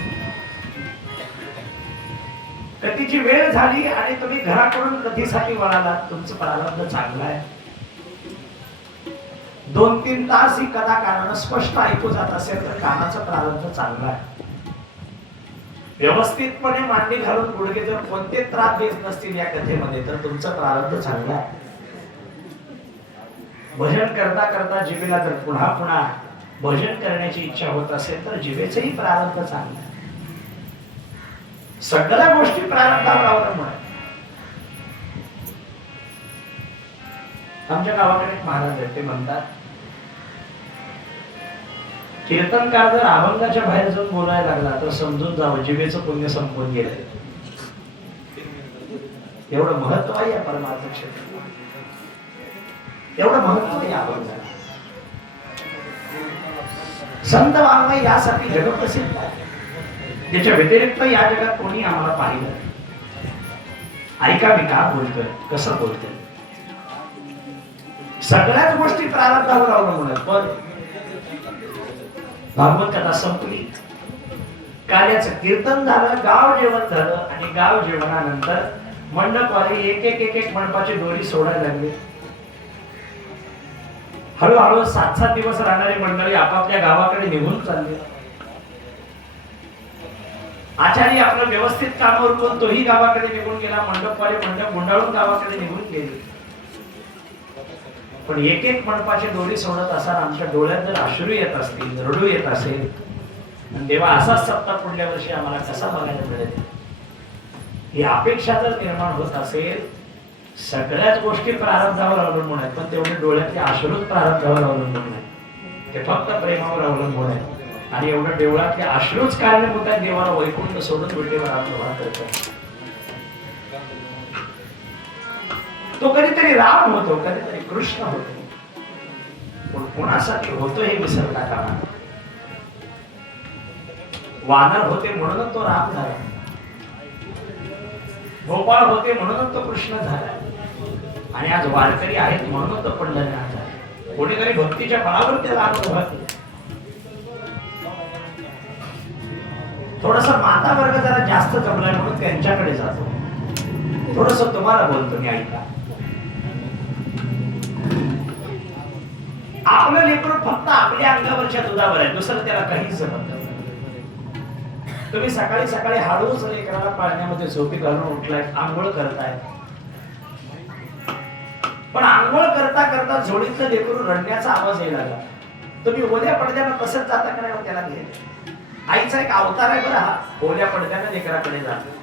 कधीची वेळ झाली आणि तुम्ही घराकडून कधीसाठी वळालात, तुमचं प्रारब्ध चांगलं आहे, 2-3 तास ही कथा कानानं स्पष्ट ऐकू जात असेल तर कानाचं प्रारब्ध चांगलं आहे. व्यवस्थितपणे मांडी घालून गुडघे जर कोणते त्रास देत नसतील या कथेमध्ये तर तुमचं प्रारब्ध चांगलं आहे. भजन करता करता जिभेला जर पुन्हा पुन्हा भजन करण्याची इच्छा होत असेल तर जिभेचंही प्रारब्ध चांगलं आहे. सगळ्या गोष्टी प्रारब्धावर अवलंबून आहेत. आमच्या गावाकडे एक महाराज आहेत, ते म्हणतात कीर्तनकार जर अभंगाच्या बाहेर जाऊन बोलायला लागला तर समजून जावं जिभेचं पुण्य संपून गेलंय. एवढं महत्व आहे या परमार्थ क्षेत्रात, एवढं महत्व आहे अभंगाला. संत वाङ्मय यासाठी जगप्रसिद्ध आहे. त्याच्या व्यतिरिक्त या जगात कोणी आम्हाला पाहिलं. ऐका मी का बोलतोय, कसं बोलतोय. सगळ्याच गोष्टी प्रारब्धावर अवलंबून आहेत. पण भागवत कथा संपली, कार्याचं कीर्तन झालं, गाव जेवण झालं आणि गाव जेवणानंतर मंडपवाले एक मंडपाची दोरी सोडायला लागली. हळूहळू 7-7 दिवस राहणारी मंडळी आपापल्या गावाकडे निघून चालली. आचार्य आपलं व्यवस्थित काम उरकून तोही गावाकडे निघून गेला. मंडपवाले मंडप गुंडाळून गावाकडे निघून गेले. पण एक मंडपाची दोरी सोडत असताना आमच्या डोळ्यात जर अश्रू येत असतील, रडू येत असेल, देवा असाच सप्ताह पुढल्या वर्षी आम्हाला कसा बघायला मिळेल ही अपेक्षा जर निर्माण होत असेल, सगळ्याच गोष्टी प्रारब्धावर अवलंबून आहेत, पण तेवढे डोळ्यातले अश्रूच प्रारब्धावर अवलंबून आहेत. ते फक्त प्रेमावर अवलंबून आहे. आणि एवढं डोळ्यातले अश्रूच कारणीभूत आहेत देवाला वैकुंठ सोडून विटेवर आपलं करतात. तो कधीतरी राम होतो, कधीतरी कृष्ण होतो, पण कोणासाठी होतो हे विसरता कामा. वानर होते म्हणूनच तो राम झाला, गोपाळ होते म्हणूनच तो कृष्ण झाला, आणि आज वारकरी आहेत म्हणून तो पंढरनाथ झाला. कोणीतरी भक्तीच्या बळावर त्याला अनुभव केला. थोडासा माता वर्ग जरा जास्त जमलाय म्हणून त्यांच्याकडे जातो. थोडस तुम्हाला बोलतो मी, ऐका. आपलं लेकरू फक्त आपल्या अंगावरच्या दुधावर आहे, दुसरं त्याला काहीच जमत नाही. तुम्ही सकाळी सकाळी हळूच लेकराला पाळण्यामध्ये झोपी घालून उठलाय, आंघोळ करताय, पण आंघोळ करता करता झोळीतलं लेकरू रडण्याचा आवाज यायला लागला. तुम्ही ओल्या पडद्यानं कसं जाता करायला त्याला घे. आईचा एक अवतार आहे बरं हा, ओल्या पडद्यानं लेकराकडे जातो.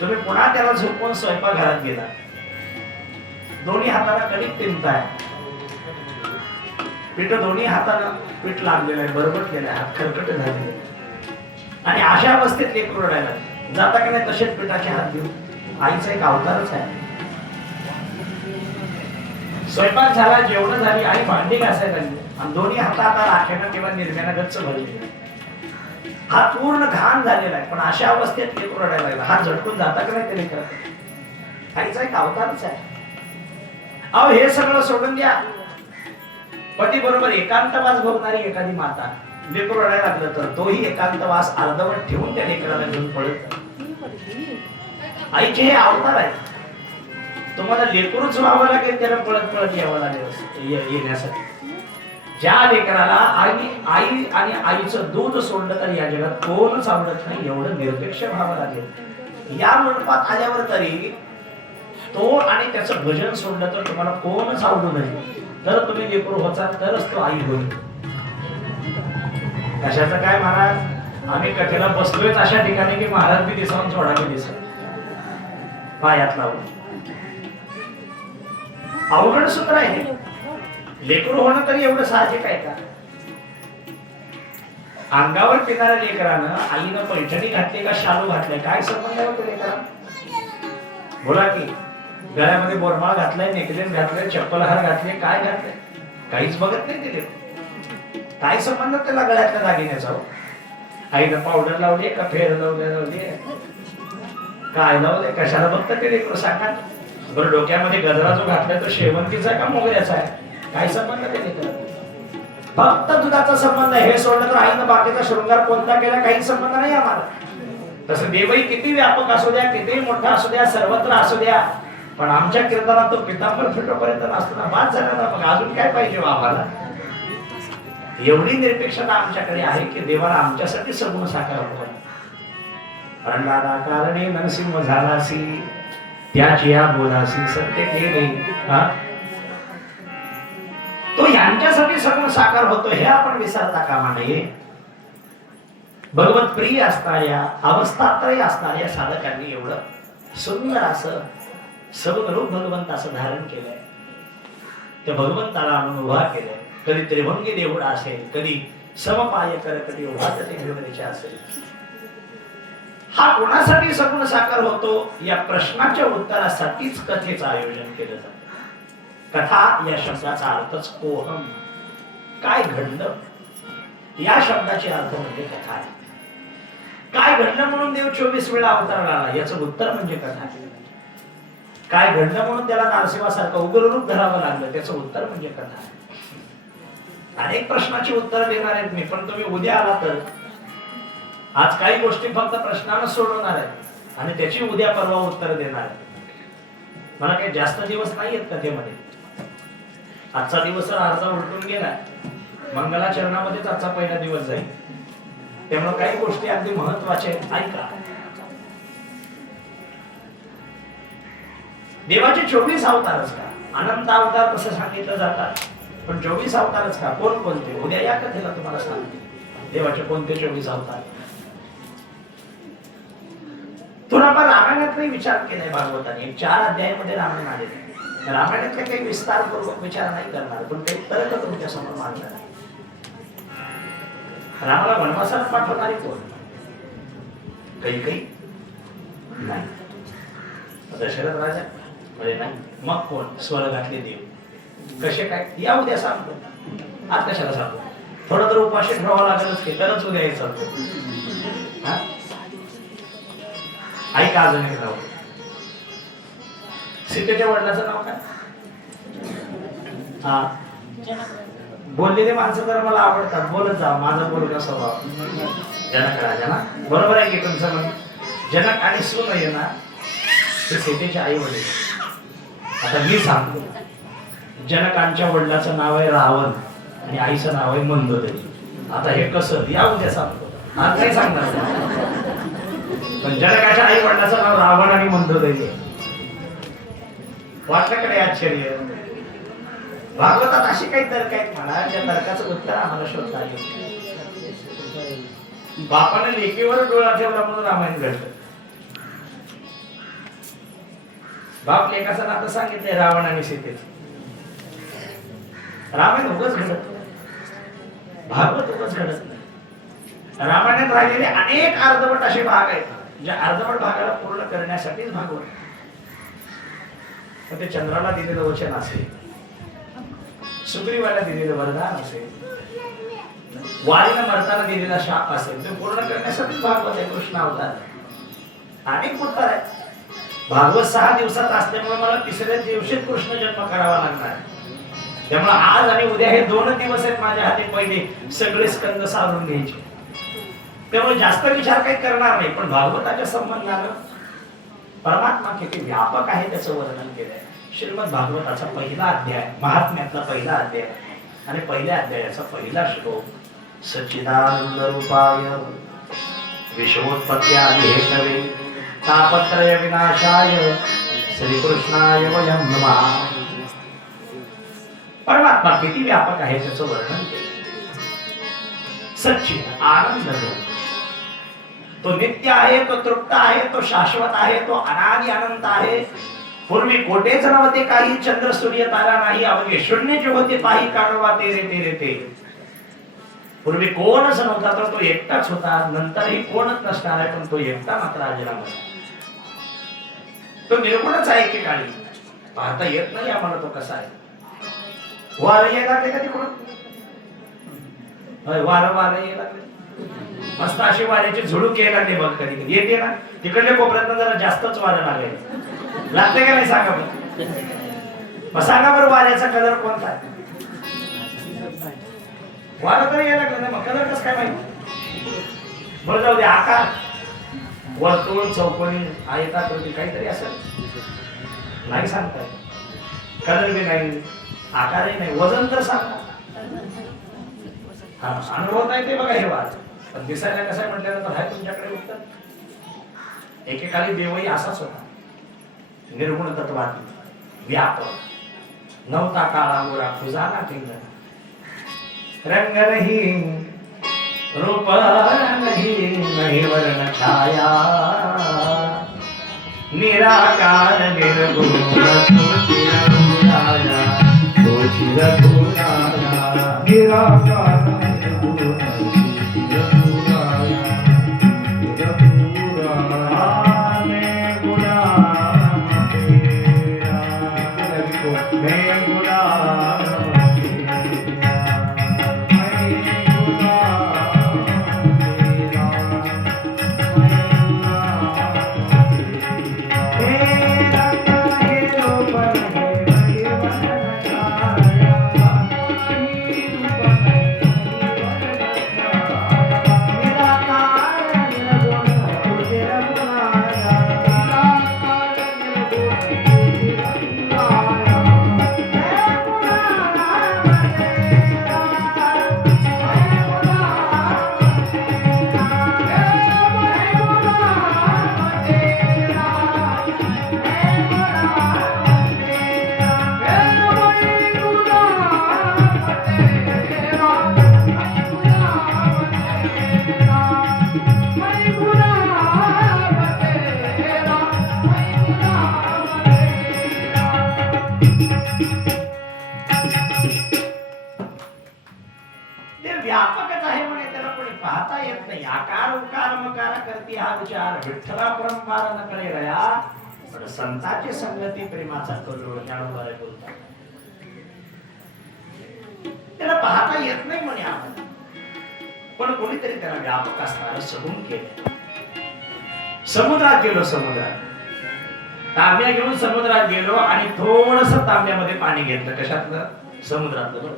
तुम्ही पुन्हा त्याला झोपवून स्वयंपाकघरात गेला, दोन्ही हाताला कणिक तिंबताय, पीठ दोन्ही हातानं पीठ लागलेलं आहे, बरबटलेलं आहे, हात खरकट झालेले, आणि अशा अवस्थेत लेकरू रडायला जाता का नाही तसेच पिठाचे हात देऊ. आईचा एक अवतारच आहे. स्वयंपाक झाला, जेवण झाली, आई भांडी घासायला लागली आणि दोन्ही हातात राखेनं किंवा निर्म्यानं गच्च भरले, हात पूर्ण घाण झालेला आहे, पण अशा अवस्थेत लेकरू रडायला लागला. हात झटकून जाता का नाही ते लेकरं. आईचा एक अवतारच आहे. अहो हे सगळं सोडून द्या, पती बरोबर एकांतवास भोगणारी एखादी माता लेकरू रडायला लागलं तर तोही एकांतवास अर्धवट ठेवून त्या लेकराला घेऊन पळत. आईचे हे अवतार आहे. तुम्हाला लेकरूच व्हावं लागेल, त्याला पळत पळत यावं लागेल येण्यासाठी. ज्या लेकराला आई आणि आईचं दूध सोडलं तर या जगात कोणच आवडत नाही, एवढं निरपेक्ष व्हावं लागेल. या मंडपात आल्यावर तरी तो आणि त्याचं भजन सोडलं तर तुम्हाला कोणच आवडू नये. जर तुम्ही लेकरू होतात तरच तो आई होईल. कशाचं काय महाराज, आम्ही कथेला बसलोय अशा ठिकाणी की महाराज बी दिसावून सोडा बी दिसा पायात लावून. अवघड सूत्र आहे. लेकरू होणं तरी एवढं साहजिक आहे का? अंगावर पिणाऱ्या लेकरानं आईनं पैठणी घातली का शालू घातलाय, काय संबंध आहे होतो लेकरा? बोला की. गळ्यामध्ये बोरमाळ घातलाय, नेकलेस घातलाय, चप्पल हार घातले, काय घातलंय? काहीच बघत नाही ते लेकरू. काय संबंध त्याला गळ्यातल्या दागिन्याचा? आईनं पावडर लावली का फेर लावली काय लावले, कशाला बघतात ते लेकरू सांगा. बरं डोक्यामध्ये गजरा जो घातलाय तो शेवंतीचा का मोगऱ्याचा आहे, काय संबंध ते लेकरू? फक्त दुधाचा संबंध आहे. हे सोडलं तर आईनं बाकीचा शृंगार कोणता केला काही संबंध नाही आम्हाला. तसं देवही किती व्यापक असू द्या, किती मोठा असू द्या, सर्वत्र असू द्या, पण आमच्या कीर्तनात तो पितांबर फिटोपर्यंत असताना बाद झाला ना, मग अजून काय पाहिजे आम्हाला? एवढी निरपेक्षता आमच्याकडे आहे की देवाला आमच्यासाठी सगुण साकार होतो. अंडादा कारणे नरसिंह झालासी, त्याची या बोलासी सत्य केले. तो यांच्यासाठी सगुण साकार होतो हे आपण विसरता कामा नये. भगवत प्रिय असणाऱ्या, अवस्थात्रय असणाऱ्या साधकांनी एवढं सुंदर असं सगुण रूप भगवंत असं धारण केलंय. त्या भगवंताला आणून उभा केलंय. कधी त्रिभंगी देवडा असेल, कधी समपाय कर, कधी उभा ते घेऊन असेल. हा कोणासाठी सगुण साकार होतो या प्रश्नाच्या उत्तरासाठीच कथेचं आयोजन केलं जातं. कथा या शब्दाचा अर्थच कोहम, काय घडलं या शब्दाचे अर्थ म्हणजे कथा आहे. काय घडलं म्हणून देव 24 वेळा अवतारला आला याचं उत्तर म्हणजे कथा. काय घडलं म्हणून त्याला नरसिंहासारखं उग्र रूप धरावं लागलं त्याचं उत्तर म्हणजे कथा. अनेक प्रश्नाची उत्तर देणार आहेत मी, पण तुम्ही उद्या आला तर आज काही गोष्टी फक्त प्रश्नानं सोडवणार आहेत आणि त्याची उद्या परवा उत्तर देणार आहे. मला काही जास्त दिवस नाही आहेत कथेमध्ये. आजचा दिवस अर्धा उलटून गेला, मंगलाचरणामध्येच आजचा पहिला दिवस जाईल. त्यामुळे काही गोष्टी अगदी महत्वाच्या आहेत, ऐका. देवाचे 24 अवतारच का? अनंत अवतार कसं सांगितलं जातात, पण 24 अवतारच का? कोण कोणते? उद्या या कथेला तुम्हाला सांगते देवाचे कोणते 24 अवतार. थोडाफार रामायणातही विचार केलाय भागवताने. 4 अध्यायामध्ये रामायण आलेले. रामायणातले काही विस्तारपूर्वक विचार नाही करणार, पण काही तर्क तुमच्या समोर मांडणार. रामाला वनवासाला पाठवणारी कोण? काही नाही. दशरथ राजा म्हणजे नाही. मग कोण? स्वर्गातले देव. कसे काय? या उद्या सांगतो. आज कशाला सांगतो? थोडं तर उपाशी ठेवावं लागेलच की, तरच उद्या यायचं. ऐका अजून एक नाव. सीतेच्या वडिलाचं नाव काय? बोललेले माणसं तर मला आवडतात, बोलत जा. माझा बोलणं स्वभाव. जनक राजा ना, बरोबर आहे की तुमचं म्हण. जनक आणि सून आहे ना, ते सीतेचे आई वडील. आता मी सांगतो, जनकांच्या वडिलाचं नाव आहे रावण आणि आईचं नाव आहे मंदोदरी. आता हे कसं या उद्या सांगतो, आज नाही सांगणार. पण जनकाच्या आई वडिलाचं नाव रावण आणि मंदोदरी आहे. वाटल्याकडे आश्चर्य. भागवतात अशी काही तर्क आहेत म्हणा, त्या तर्काचं उत्तर आम्हाला शोधता येईल. बापाने लेकीवर डोळा ठेवला म्हणून रामायण घडलं. बाप लेकाचं नातं सांगितलंय रावण आणि सीतेचं. रामायण उगाच घडत नाही, भागवत उगाच घडत नाही. रामायणात राहिलेले अनेक अर्धवट असे भाग आहेत ज्या अर्धवट भागाला पूर्ण करण्यासाठीच भागवत. ते चंद्राला दिलेलं वचन असेल, सुग्रीवाला दिलेलं वरदान असेल, वालीला मरताना दिलेला शाप असेल, ते पूर्ण करण्यासाठी भागवत आहे. कृष्ण अवतार अनेक उत्तर आहे. भागवत 6 दिवसात असल्यामुळे मला तिसऱ्या दिवशी कृष्ण जन्म करावा लागणार. त्यामुळे आज आणि उद्या हे 2 दिवस आहेत माझ्या हाती पहिले सगळे स्कंद सावरून घ्यायचे. त्यामुळे जास्त विचार काही करणार नाही. पण भागवताच्या संबंधानं परमात्मा किती व्यापक आहे त्याचं वर्णन केलंय. श्रीमद भागवताचा पहिला अध्याय, महात्म्यातला पहिला अध्याय आणि पहिल्या अध्यायाचा पहिला श्लोक. सच्चिदानंद रूपाय विश्वोत्पत्त्यादि हेतवे तापत्रय विनाशाय श्रीकृष्णाय वयं नमः. परमात्मा किती व्यापक आहे त्याचं वर्णन केलं. सच्चिद आनंद रूप, तो नित्य आहे, तो तृप्त आहे, तो शाश्वत आहे, तो अनादि अनंत आहे. पूर्वी कोटेच नव्हते काही, चंद्र सूर्य तारा नाही, अवघे शून्य जे होते पाही काढवा तेरे तेरे ते. पूर्वी कोणच नव्हता तर तो एकटाच होता. नंतरही कोणच नसणार आहे, पण तो एकटा मात्र अजरामर. तो निर्गुणच आहे की काळी पाहता येत नाही आम्हाला तो कसा आहे. वार यायला लागले का तिकडून? वार वार यायला लागले. मस्त अशी वाऱ्याची झुळूक यायला लागली बघ. कधी कधी येते ना तिकडल्या कोपऱ्यात जरा जास्तच वारं लागेल. लागते का नाही सांगा बरं. मग सांगा बरं वाऱ्याचा कलर कोणता आहे? वारं तर यायला लागलं ना, मग कलर कसं काय माहिती? बरं जाऊ दे. आकार वर्तुळ, चौकोनी, आयताकृती काहीतरी असेल, नाही सांगता येत. कलर बी नाही, आकारही नाही, वजन तर सांगा. हा अनुभव नाही ते बघा हे वार. पण दिसायला कसं म्हटल्यानंतर आहे तुमच्याकडे उत्तर. एकेकाळी देवही असाच होता, निर्गुण तत्वात व्यापक. नव्हता काळा गोरा खुजाना टिंगला, रंग नहीं रूप नहीं नहीं वर्ण छाया, निराकार निर्गुण तो चिरपुराया, तो चिरपुराया. निराकार निर्गुण चिरपुराया, चिरपुराया. मैं गुलाम तेरा, मैं गुलाम व्यापकच आहे म्हणे, त्याला कोणी पाहता येत नाही. आकार उकार मकार करती हा विचार, विठ्ठला परंपार न कळे रया, पण संताची संगती प्रेमाचा कल्लोळ. ज्ञानोबा बोलतात त्याला पाहता येत नाही म्हणे आपण, पण कोणीतरी त्याला व्यापक असणारं सगुण केलं. समुद्रात गेलो, समुद्रात तांब्या घेऊन समुद्रात गेलो आणि थोडस तांब्यामध्ये पाणी घेतलं. कशातलं? समुद्रातलं.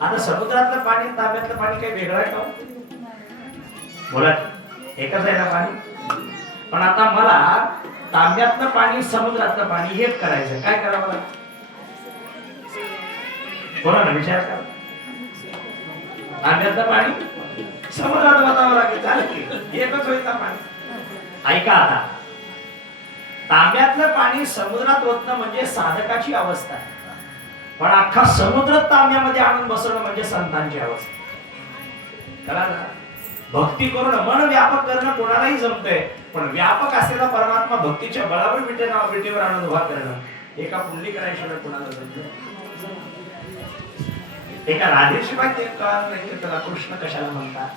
आता समुद्रातलं पाणी तांब्यातलं पाणी काही वेगळं आहे का? बोला, एकच आहे ना पाणी. पण आता मला तांब्यातलं पाणी समुद्रातलं पाणी एक करायचं, काय करावं लागतं? बोला ना, विचार करा. तांब्यातलं पाणी समुद्रात वतावं लागेल, झालं की एकच होईल का पाणी? ऐका आता, तांब्यातलं पाणी समुद्रात ओतणं म्हणजे साधकाची अवस्था आहे, पण अख्खा समुद्र तांब्यामध्ये आणून बसवणं म्हणजे संतांची अवस्था. कळालं? भक्ती करून मन व्यापक करणं कोणालाही जमतंय, पण व्यापक असलेला परमात्मा भक्तीच्या बळावर विटेवर आणून उभा करणं एका पुंडलिकाशिवाय कोणाला जमत? एका राधेशिवाय ते कळत नाही की त्याला कृष्ण कशाला म्हणतात.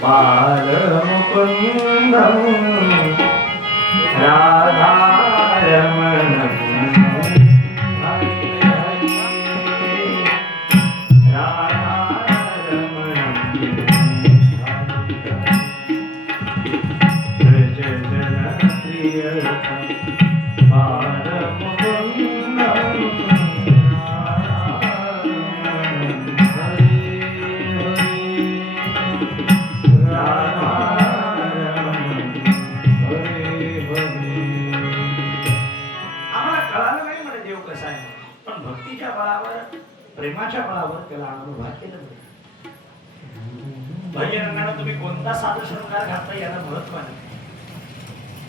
बाल मुकुंद राधारमण प्रेमाच्या बळावर त्याला अनुभव केलं. भजन रंगाने तुम्ही कोणता साधू शृंगार घातला याला महत्व नाही.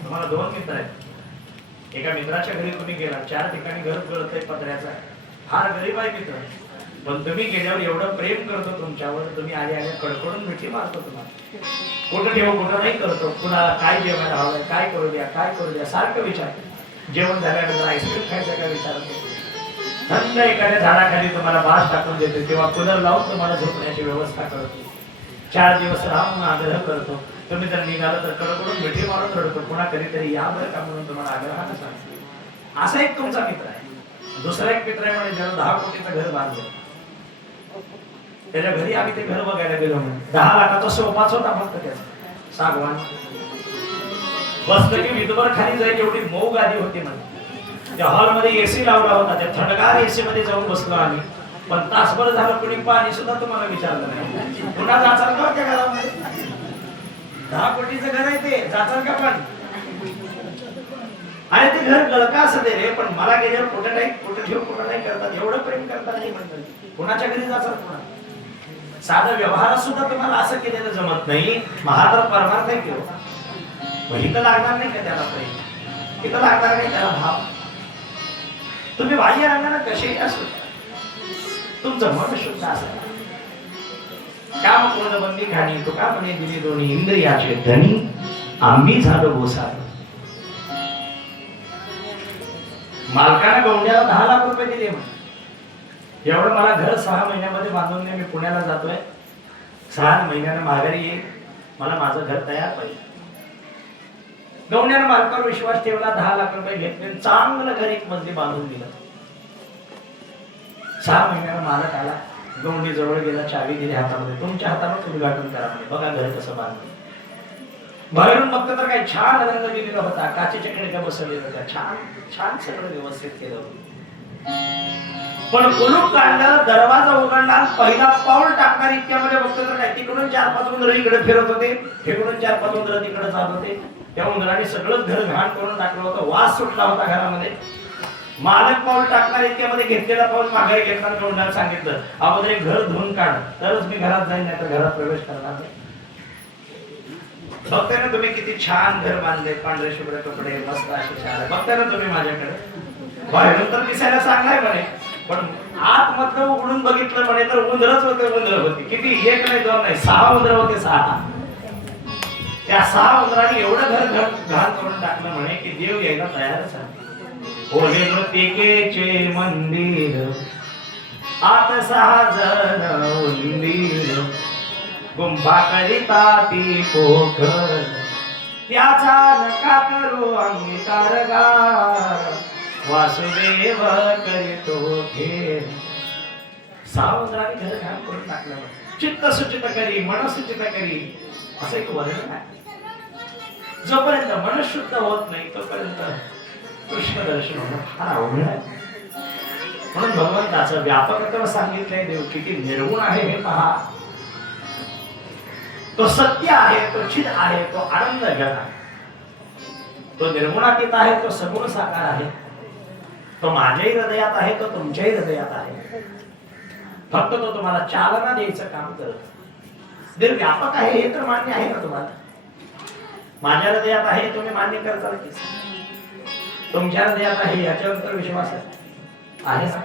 तुम्हाला दोन मित्र आहेत, एका मित्राच्या घरी तुम्ही गेला, 4 ठिकाणी घर गळतंय पत्र्याचा, फार गरीब आहे मित्र, पण तुम्ही गेल्यावर एवढं प्रेम करतो तुमच्यावर, तुम्ही आले कडकडून मिठी मारतो, तुम्हाला कुठं ठेव कुठं नाही करतो, कुणाला काय जेवायला हवंय, काय करू द्या सारखं विचार. जेवण झाल्यानंतर आईस्क्रीम खायचं का विचारतो. थंड एखाद्या झाडाखाली तुम्हाला बास टाकून देतो, तेव्हा कूलर लावून तुम्हाला झोपण्याची व्यवस्था करतो. 4 दिवस राहून आग्रह करतो. तुम्ही जर निघालं तर कडकडून मिठी मारून रडतो, पुन्हा कधीतरी या बरं का म्हणून तुम्हाला आग्रहानं सांगतो. असा एक तुमचा मित्र आहे. दुसरा एक मित्र आहे म्हणजे ज्यानं 10 कोटीचं घर बांधलं, त्याच्या घरी आम्ही ते घर बघायला गेलो. 10 लाखाचा सोफाच होता फक्त त्याचा, सागवान. बसलं की विधभर खाली जाईल एवढी मऊ गादी होती म्हणजे. त्या हॉलमध्ये एसी लावला होता, त्या थंडगार एसी मध्ये जाऊन बसलो आम्ही, पण तासभर झालं कोणी पाणी सुद्धा तुम्हाला विचारलं नाही. पुन्हा जाचाल का त्या घरामध्ये? 10 कोटीचं घर आहे ते, जाचाल का पाणी? आणि ते घर गळका असं दे रे, पण मला गेल्यावर कुठे नाही, कुठे ठेव कुठं नाही करतात, एवढं प्रेम करतात नाही म्हणतात. कुणाच्या घरी जाचाल? पुन्हा साधं व्यवहारात सुद्धा तुम्हाला असं केलेलं जमत नाही. महाराज परमार्थ आहे किंवा इथं लागणार नाही का त्याला प्रेम, इथं लागणार नाही त्याला भाव. तुम्ही बाह्य रंगाने कसेही असो, तुमचं मन शुद्ध असेल. काम कोण बंदी खाणी तुका म्हणे दिली दोन्ही इंद्रियाचे धनी, आम्ही झालो गोसाळ. मालकाने गौंड्याला 10 लाख रुपये दिले म्हणे, एवढं मला घर 6 महिन्यामध्ये बांधून नाही, मी पुण्याला जातोय, 6 महिन्याने माघारी येईल, मला माझं घर तयार पाहिजे. गौंड्याने मालकावर विश्वास ठेवला, 10 लाख रुपये घेतले, चांगलं घर 1 मजली बांधून दिलं. 6 महिन्याला मालक आला, गौंडी जवळ गेला, चावी दिली हातामध्ये, तुमच्या हातावर उद्घाटन करा म्हणजे, बघा घर कसं बांधलं. बाहेरून बघता तर काही छान रंग दिलेला होता, काचेच्या खिडक्या बसवलेल्या होत्या, छान छान सगळं व्यवस्थित केलं होतं. पण कुलूप काढलं, दरवाजा उघडला, पहिला पाऊल टाकणार इतक्यामध्ये बघतो तर काय, तिकडून 4-5 उंदरं इकडे फिरत होते, इकडून 4-5 उंदरं तिकडे जात होते. त्या उंदराने सगळं घर घाण करून टाकलं होतं, वास सुटला होता घरामध्ये. मालक पाऊल टाकणार इतक्यामध्ये घेतलेला पाऊल माघारी घेतला, गौंडाला सांगितलं, अगोदर एक घर धुवून काढ, तरच मी घरात जाईन, नाही तर घरात प्रवेश करणार नाही. बघताय ना तुम्ही किती छान घर बांधले, पांढरे शुभ्र कपडे, मस्त असे छान. बघताय ना तुम्ही माझ्याकडे, बाहेरून तर दिसायला चांगलाय म्हणे, पण आत मधलं उघडून बघितलं म्हणे तर उंदरच होते, उंदर होती. किती? 1 नाही 2 नाही, 6 उंदर होते, 6. त्या 6 उंदरांनी एवढं घर घाण करून टाकलं म्हणे की देव यायला तयारच आहे. ओले मृतिकेचे मंदिर, आत 6 जण उंदीर, गुंफा करिता ती पोखर, त्याचा नका करू अंगीकार गार, वासुदेव करीतो खेळ. 6 उंदरांनी घर घाण करून टाकलं. चित्त सुचित करी, मन सुचित करी, असं एक वर्णन आहे. जोपर्यंत मन शुद्ध होत नाही तोपर्यंत कृष्ण दर्शन होणं फार अवघड आहे. म्हणून भगवंताचं व्यापकत्व सांगितलंय, देव किती निर्गुण आहे हे पहा. तो सत्य आहे, तो चिद आहे, तो आनंद घन आहे, तो निर्गुणातीत आहे, तो सगुण साकार आहे, तो माझ्याही हृदयात आहे, तो तुमच्याही हृदयात आहे. फक्त तो तुम्हाला चालना द्यायचं काम करत. व्यापक आहे हे तर मान्य आहे ना तुम्हाला. माझ्या हृदयात आहे तुम्ही मान्य करताल की तुमच्या हृदयात आहे याच्यावर तर विश्वास आहे ना.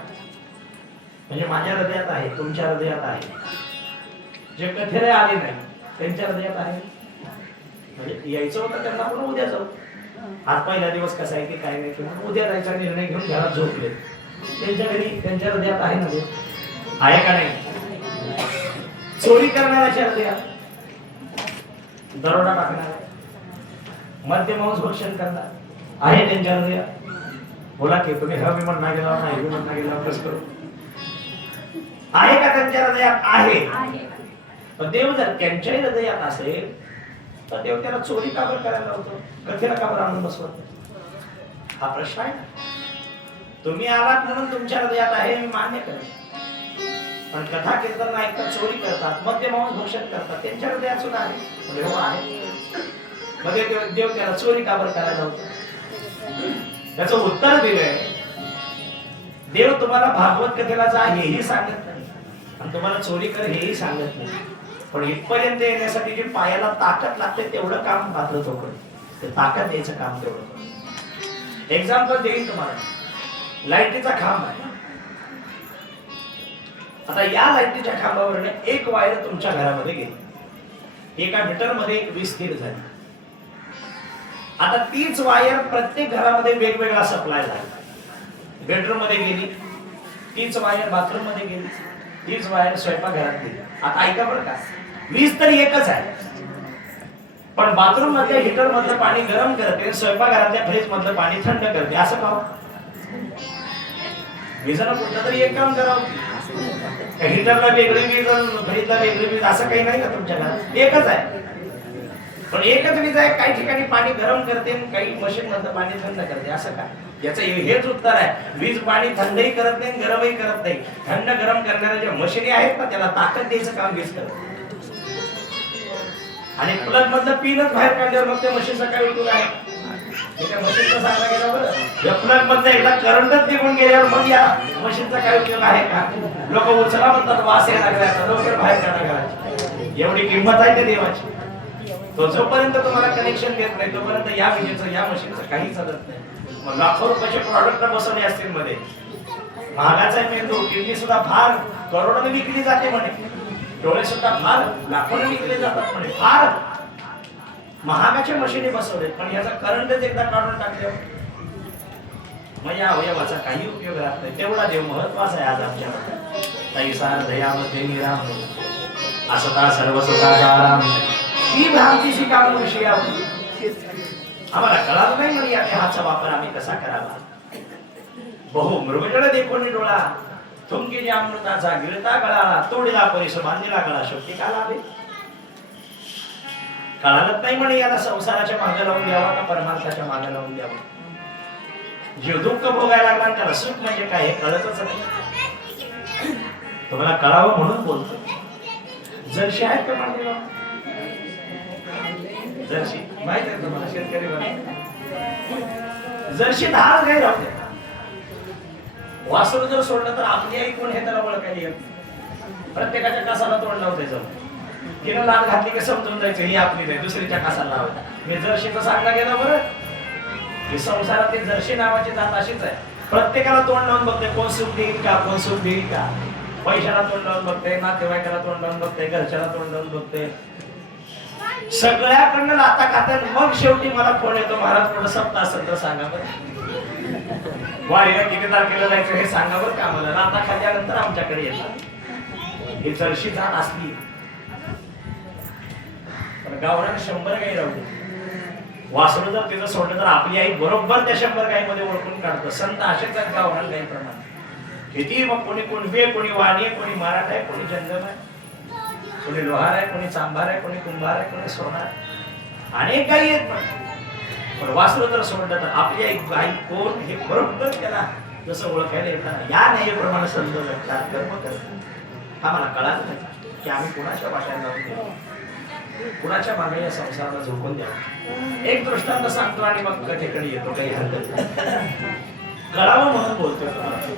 म्हणजे माझ्या हृदयात आहे, तुमच्या हृदयात आहे. जे कथेला आले नाही त्यांच्या हृदयात आहे. म्हणजे यायचं होतं त्यांना पण उद्या जाऊ. आज पहिला दिवस कसा आहे की काय नाही किंवा उद्या जायचा निर्णय घेऊन घरात झोपले. त्यांच्या घरी त्यांच्या हृदयात आहे ना ते. आहे का नाही. चोरी करणाऱ्याच्या हृदयात, दरोडा टाकणार, मद्यमांस भक्षण करणार आहे त्यांच्या हृदयात. बोला की तुम्ही हा विमान नाही गेला नाही विमान नाही गेला कसं करू. आहे का त्यांच्या हृदयात. आहे. पण देव जर त्यांच्याही हृदयात असेल तर देव त्याला चोरी का बरं करायला लावतो, कथेला का बरं आणून बसवत. हा प्रश्न आहे. तुम्ही आलात म्हणून तुमच्या हृदयात आहे मी मान्य करेन. पण कथा कीर्तन ऐकतात चोरी करतात, मद्यमांस भक्षण करतात, त्यांच्या हृदयात सुद्धा आहे. हो आहे. मध्ये देव त्याला चोरी का बरं करायला लावतो. त्याचं उत्तर दिलंय. देव तुम्हाला भागवत कथेला जा हेही सांगत नाही आणि तुम्हाला चोरी कर हेही सांगत नाही. पण इथपर्यंत येण्यासाठी जी पायाला ताकद लागते तेवढं काम मात्र तो करतो. ते ताकद द्यायचं काम तेवढं करतो. एक्झाम्पल देईन तुम्हाला. लाईटीचा खांब आहे. आता या लाईटीच्या खांबावरने एक वायर तुमच्या घरामध्ये गेली. एका मीटर मध्ये एक वीज स्थिर झाली. आता तीच वायर प्रत्येक घरामध्ये वेगवेगळा सप्लाय झाला. बेडरूम मध्ये गेली, तीच वायर बाथरूम मध्ये गेली, तीच वायर स्वयंपाकघरात गेली. आता ऐका बरं का, वीज तर एकच आहे. पण बाथरूम मधल्या हीटर मधलं पाणी गरम करते, स्वयंपाकघरातल्या फ्रीज मधलं पाणी थंड करते. असं का. वीजाला कुठलं तरी एक काम करावं. हीटरला वेगळी वीज, फ्रीजला वेगळी वीज असं काही नाही का तुमच्या घरात. एकच आहे. पण एकच वीज आहे. काही ठिकाणी पाणी गरम करते, काही मशीन मधलं पाणी थंड करते. असं का. याचं हेच उत्तर आहे. वीज पाणी थंडही करत नाही, गरमही करत नाही. थंड गरम करणाऱ्या ज्या मशिनी आहेत ना त्याला ताकद द्यायचं काम वीज करत. आणि प्लग मधलं पिनच बाहेर काढल्यावर मग त्या मशीनचा काय उपयोग आहे. मशीनचा सांगला गेला बरं. या प्लग मधलं एकदा करंटच निघून गेल्यावर मग या मशीनचा काय उपयोग आहे का. लोक उचला म्हणतात वास यायला लागला, लवकर बाहेर काढा. एवढी किंमत आहे त्या देवाची. तो जोपर्यंत तुम्हाला कनेक्शन देत नाही तोपर्यंत या विजेचं या मशीनचं काही चालत नाही. मग लाखो रुपयाचे प्रॉडक्ट बसवले असतील मध्ये. महागाचा मेंदू, किडनी सुद्धा फार करोडोने विकली जाते म्हणे. डोळे सुद्धा फार लाखोने विकले जातात म्हणे. फार महागाच्या मशिनी बसवलेत. पण याचा करंटच एकदा काढून टाकल्यावर मग या अवयवाचा काही उपयोग राहत नाही. तेवढा देव महत्वाचा आहे आज आमच्यामध्ये. तैसा दयामध्ये निराम असता सर्व सुखाचा आराम. ही भ्रांती शिकावून विषय आम्हाला कळालं नाही म्हणजे या देहाचा वापर आम्ही कसा करावा. बहु मृगजळ देखोनी डोळा थुंकी अमृताचा गिळता गळाला तोडीला परिस बांधीला गळा शक्ती का लाभे. कळालंच नाही म्हणे याला संसाराच्या मागे लावून द्यावा का परमार्थाच्या मागे लावून द्यावा. जीव दुःख भोगायला लागला आणि त्याला सुख म्हणजे काय हे कळतच नाही. तुम्हाला कळावं म्हणून बोलतो. जर्शी आहेत का मांडीला. जर्शी माहित आहे तुम्हाला शेतकरी जर्शी धार गाय राहते. वासरू जर सोडलं तर आपली आई कोण हे त्याला ओळखायला येत. प्रत्येकाच्या कासाला तोंड लावते जाऊन. तिनं लाल घातली की समजून जायचं ही आपली नाही दुसरीच्या कासाला लावायला. मी जर्शीचं सांगणं गेलं बरं. ही संसारातील जर्शी नावाची जात अशीच आहे. प्रत्येकाला तोंड लावून बघते कोण सुख देईल का, कोण सुख देईल का. पैशाला तोंड लावून बघते, नातेवाईकाला तोंड लावून बघते, घरच्याला तोंड लावून बघते. सगळ्याकडनं लाता खात्यात. मग शेवटी मला फोन येतो महाराज थोडं सप्ताह असेल तर सांगा बरं. वारीला किती तारखेला जायचं हे सांगा बरं का आम्हाला. लाता खाल्ल्यानंतर आमच्याकडे येतात. ही जर्शी जात असली पण गावरान 100 गाई राहू दे. वासरू जर तिचं सोडलं तर आपली आई बरोबर त्या 100 गाईमध्ये ओळखून काढतो. संत असेच आहेत गावरान गाईप्रमाणे. किती मग कोणी कुणबी आहे, कोणी वाणी आहे, कोणी मराठा आहे, कोणी जंगम आहे, कोणी लोहार आहे, कोणी चांभार आहे, कोणी कुंभार आहे, कोणी सोनार आहे. अनेक गाई आहेत. पण वासरू जर सोडलं तर आपली आई गाई कोण हे बरोबर त्याला जसं ओळखायला येतात. या न्यायाप्रमाणे संत जगतात, कर्म करतात. हा मला कळालं नाही की आम्ही कोणाच्या वाट्याला जाऊन गेलो. कुणाच्या मागे या संसाराला झोकून द्यावं. एक दृष्टांत सांगतो आणि मग कथेकडे येतो, काही हरकत नाही. कळावं म्हणून बोलतोय तुम्हाला.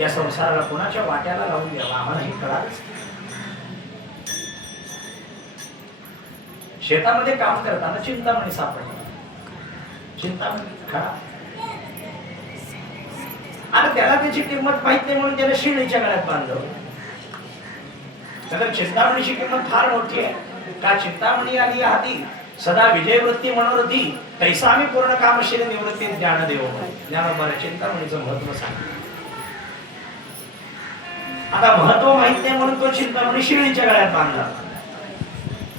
या संसाराला कुणाच्या वाट्याला लावून द्यावं आम्हाला हे कळालंच. शेतामध्ये काम करताना चिंतामणी सापडला. चिंतामणी खरा, आणि त्याला त्याची किंमत माहित नाही म्हणून त्याला शिणीच्या गळ्यात बांधलं. तर चिंतामणीची किंमत फार मोठी आहे. का चिंतामणी आली हाती सदा विजयवृत्ती मनोरथी तैसा आम्ही पूर्ण कामशील निवृत्ती ज्ञान देव. ज्ञानोबाने चिंतामणीचं महत्व सांगितलं. आता महत्व माहित नाही म्हणून तो चिंतामणी शिळीच्या गळ्यात बांधला.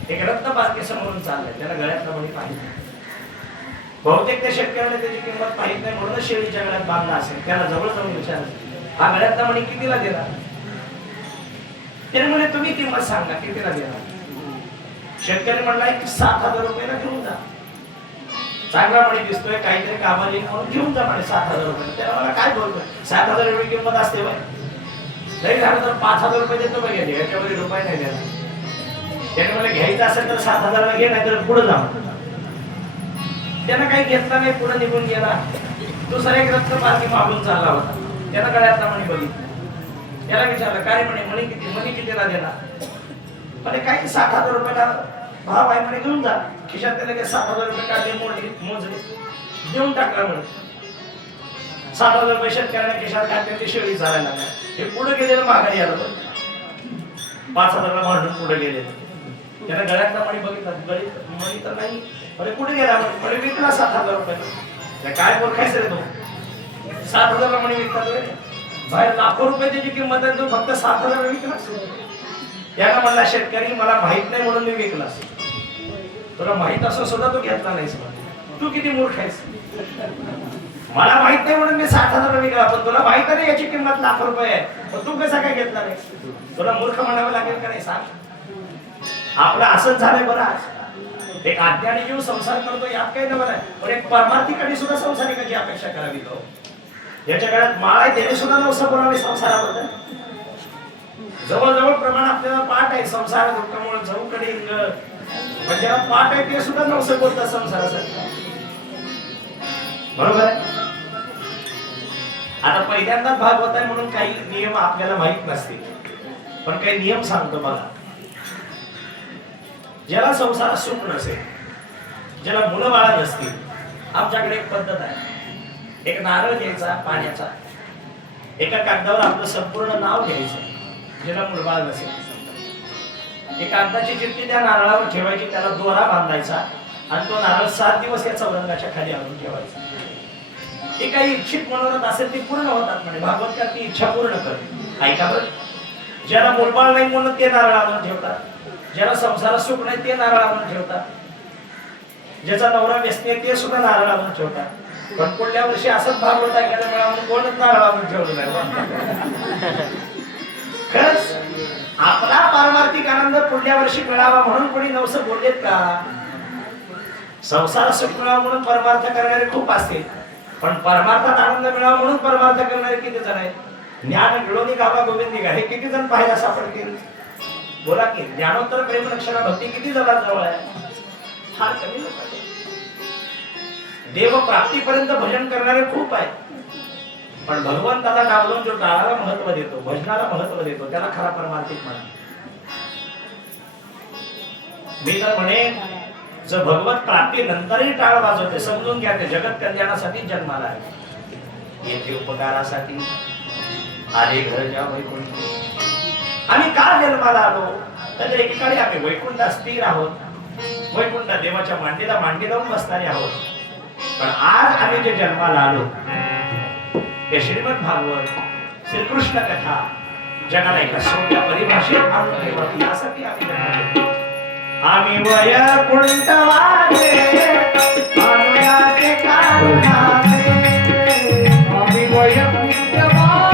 एक रत्न बारके समोरून चाललंय, त्याला गळ्यातला मणी पाहिजे. बहुतेक त्या शेतकऱ्याला त्याची किंमत माहित नाही म्हणून शिळीच्या गळ्यात बांधला असेल. त्याला जवळ जाऊन विचारलं, हा गळ्यातला मणी कितीला देणार? त्याने म्हणे तुम्ही किंमत सांगा, कितीला देणार? शेतकरी म्हणला की 7,000 रुपयाला घेऊन जा. चांगला मणी दिसतोय, काहीतरी कामाला येईल म्हणून घेऊन जा म्हणे 7,000 रुपये. त्याला मला काय बोलतोय, 7,000 रुपये किंमत असते बाय. नाही झालं तर 5,000 रुपये देतो बघ, याच्यावर रुपये नाही देणार. त्याने मला घ्यायचं असेल तर 7,000ला घे, नाही तर पुढे जा. त्यानं काही घेतला नाही, पुढे निघून गेला. दुसरा एक रत्न बारकी मागून चालला होता. त्यानं गळ्यातला मणी बघितला. त्याला विचारलं, काय म्हणे मणी किती? मणी कितीला देणार? म्हणे काय 7,000 रुपयाला भाव आहे म्हणे, घेऊन जा. खिशात त्याला काय 7,000 रुपये काढले, मोजले, देऊन टाकला म्हणे. 7,000 रुपये शेतकऱ्याने खिशात घातले, ती शेळी चालायला लागला. हे पुढे गेलेलं माघारी आलं. 5,000ला भांडून पुढे गेले. त्याला गळ्यातला मणी बघितला, गळीत मणी तर नाही. म्हणे कुठे गेला? म्हणे विकला 7,000 रुपये. काय बोलखायचं रे तो? 7,000ला मणी विकतात. बाहेर लाखो रुपये त्याची किंमत आहे, तो फक्त 7,000 विकलास. त्याला म्हणला शेतकरी, मला माहित नाही म्हणून मी विकलास. तुला माहित असं सुद्धा तू घेतला नाहीस. तू किती मूर्ख आहेस. मला माहित नाही म्हणून मी 7,000 विकला, पण तुला माहित नाही याची किंमत लाखो रुपये आहे, पण तू कसा काय घेतला नाही? तुला मूर्ख म्हणावं लागेल का नाही? सांग. आपलं असंच झालंय बरं. आज एक अज्ञानी जीव संसार करतो, यात काही नवल आहे. पण एक परमार्थिकाने सुद्धा संसारिकाची अपेक्षा करावी. तो याच्या काळात माळ आहे, त्याने सुद्धा नवसं बोलावे संसाराबद्दल. जवळजवळ प्रमाण आपल्याला पाठ आहे. संसार दुःखमूळ चौकडी म्हणजे पाठ आहे, ते सुद्धा नवसं बोलतात संसारासाठी. बरोबर आहे. आता पहिल्यांदाच भागवत आहे म्हणून काही नियम आपल्याला माहित नसतील, पण काही नियम सांगतो बघा. ज्याला संसारात सुख नसेल, ज्याला मुलं बाळा नसतील, आमच्याकडे एक पद्धत आहे. एक नारळ घ्यायचा पाण्याचा, एका कागदावर आपलं संपूर्ण नाव घ्यायचं. ज्याला मुलबाळ नसेल, एक कागदाची चिठ्ठी त्या नारळावर ठेवायची, त्याला दोरा बांधायचा आणि तो नारळ 7 दिवस या चौरंगाच्या खाली आणून ठेवायचा. हे काही इच्छित मनोरथ असेल ते पूर्ण होतात म्हणे. भागवतकार ती इच्छा पूर्ण कर. ऐका बरं, ज्याला मुलबाळ नाही म्हणून ते नारळ आणून ठेवतात, ज्याला संसारात सुख नाही ते नारळ आणून ठेवतात, ज्याचा नवरा व्यस्त आहे ते सुद्धा नारळ आणून ठेवतात. पण पुढल्या वर्षी असंच भागवत ऐकायला मिळालं, कोणच नारळ आणून ठेवलं नाही. खरंच आपला पारमार्थिक आनंद पुढल्या वर्षी मिळावा म्हणून कोणी नवसं बोललेत का? संसार सुख मिळावा म्हणून परमार्थ करणारे खूप असतील, पण परमार्थात आनंद मिळावा म्हणून परमार्थ करणारे किती जण आहेत? ज्ञान मिळवणी गावा गोविंदी गा, हे किती जण पाहायला सापडतील? बोला की ज्ञानोत्तर प्रेम रक्षणा भक्ती किती जवळ आहे? फार कमी लोक आहेत. देव प्राप्तीपर्यंत भजन करणारे खूप आहेत, पण भगवंताला डावलून जो टाळाला महत्व देतो, भजनाला महत्व देतो, त्याला खरा परमार्थिक म्हणा. मी तर म्हणे, जर भगवत प्राप्ती नंतरही टाळ वाजवते, समजून घ्या ते जगत कल्याणासाठी जन्माला आहे. येथे उपकारासाठी आले घरच्या वैकुंठी. आम्ही का जन्माला आलो? तर एकीकडे आम्ही वैकुंठात स्थिर आहोत, वैकुंठ देवाच्या मांडीला मांडी लावून बसणारे आहोत. पण आज आम्ही जे जन्माला आलो ते श्रीमद भागवत, श्रीकृष्ण कथा जगाला एका सोप्या परिभाषेत आणून ठेवावी यासाठी आम्ही जन्माला. आम्ही वैकुंठवाले अनुयाचे कारणाचे, आम्ही वैकुंठवाले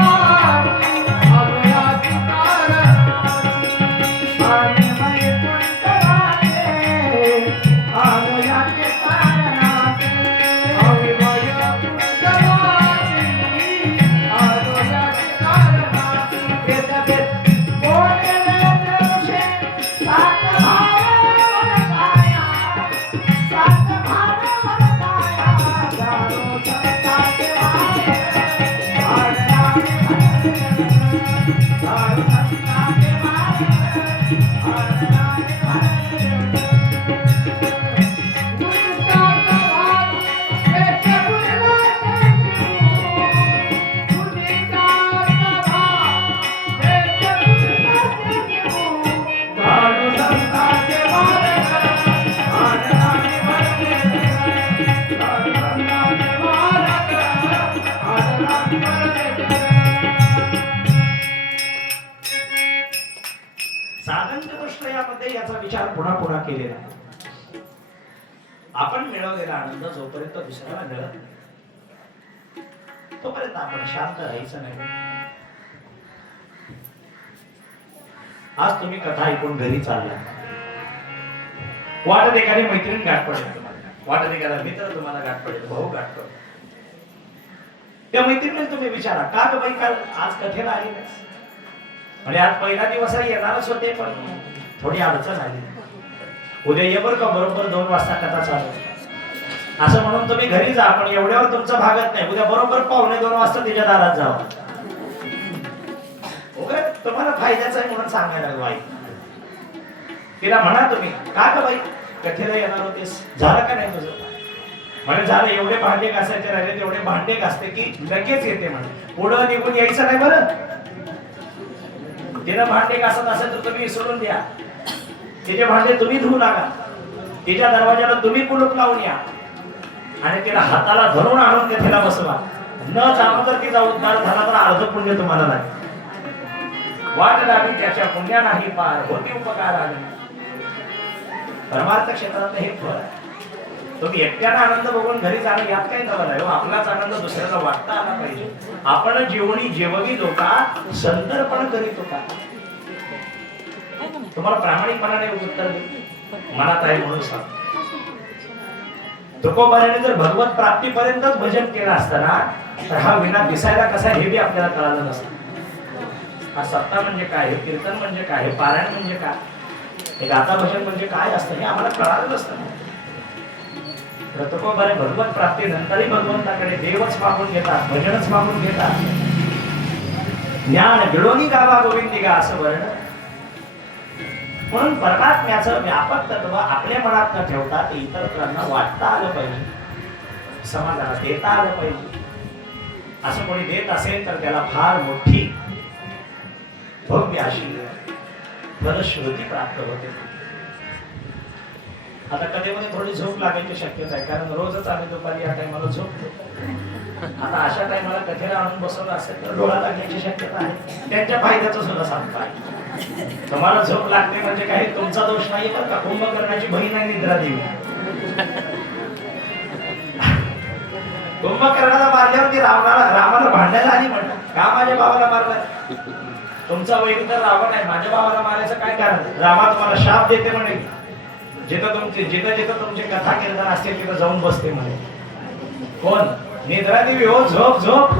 अनुयाचे कारणाचे, आम्ही वैकुंठवाले अनुयाचे कारणाचे, आम्ही वैकुंठवाले अनुयाचे कारणाचे. भेद भेद बोलले दिवशी सात भाव केलेला आहे. आपण मिळवलेला आनंद जोपर्यंत दुसऱ्याला मिळत नाही तोपर्यंत आपण शांत राहायचं नाही. आज तुम्ही कथा ऐकून घरी चालला, वाटत एखादी मैत्रीण गाठ पडेल तुम्हाला, वाटत एखादा मित्र तुम्हाला गाठ पडेल, भाऊ गाठ पडेल. त्या मैत्रिणीला तुम्ही विचारा, का ग बाई काल आज कथेला आली नाही? म्हणजे आज पहिला दिवस आहे, येणारच होते पण थोडी अडचण आली. उद्या ये बरं का, बरोबर 2 वाजता कथा चालू असं म्हणून तुम्ही घरी जा, पण एवढ्यावर तुमचं भागत नाही. उद्या बरोबर 1:45 वाजता तिच्या दारात जावा. ओके, तुम्हाला फायद्याचं आहे म्हणून सांगायला लागलो. आई तिला म्हणा तुम्ही, का ग बाई कथेला येणार होतेस, झालं का नाही तुझं? म्हणजे झालं, एवढे भांडे घासायचे राहिले तेवढे भांडे घासते की लगेच येते म्हणे, पुढं निघून यायचं नाही बरं. तिला भांडे घासत असेल तर तुम्ही सोडून द्या, तिचे भांडे तुम्ही धुवू लागा, तिच्या दरवाजाला तुम्ही कुलूप लावून या आणि तिला हाताला धरून आणून तिला बसवा. न जाणून जर तिचा उद्धार झाला तर अर्ध पुण्य तुम्हाला लागेल. वाट लागली त्याच्या पुण्या नाही पार, होती उपकार आले. परमार्थ क्षेत्रात हे फळ आहे. तुम्ही एकट्याला आनंद बघून घरी जाणं यात काही नवल आहे. आपलाच आनंद दुसऱ्याला वाटता आला पाहिजे. आपण जेवणी जेवणी लोका संतर्पण करीत होता. तुम्हाला प्रामाणिकपणाने उत्तर मनात आहे म्हणून सांग. तुकोबाराने जर भगवत प्राप्तीपर्यंतच भजन केलं असताना तर हा विना दिसायला कसा हे बी आपल्याला कळालं नसतं. हा सत्ता म्हणजे काय, हे कीर्तन म्हणजे काय, हे पारायण म्हणजे काय, हे गाथा भजन म्हणजे काय असतं हे आम्हाला कळालं नसतं. तुकोबारे भगवत प्राप्ती नंतरही भगवंताकडे देवच मागून घेतात, भजनच मागून घेतात. ज्ञान गिळोनी गावा गोविंदिगा असं वर्णन. म्हणून परमात्म्याचं व्यापक तत्व आपल्या मनात न ठेवता ते इतरांना वाटता आलं पाहिजे, समाजाला देता आलं पाहिजे. असं कोणी देत असेल तर त्याला फार मोठी भव्य अशी फलश्रुती प्राप्त होते. आता कधीमध्ये थोडी झोप लागायची शक्यता आहे, कारण रोजच आम्ही दुपारी या टायमाला झोपतो. आता अशा टायमाला कथेला आणून बसवलं असेल तर डोळा लागण्याची शक्यता आहे. त्यांच्या फायद्याचं सुद्धा सांगतो आहे. तुम्हाला झोप लागते म्हणजे काही तुमचा दोष नाही बरं का. कुंभकर्णाची बहीण आहे निद्रा देवी. कुंभकर्णाला मारल्यावरती रामाला भांडायला आली म्हणलं, का माझ्या भावाला मारला? तुमचा वैर तर रावण आहे, माझ्या भावाला मारायचं काय कारण? रामा तुम्हाला शाप देते म्हणे, जिथं जिथं तुमची कथा कीर्तन असतील तिथं जाऊन बसते म्हणे. कोण? निद्रा देवी. हो, झोप झोप.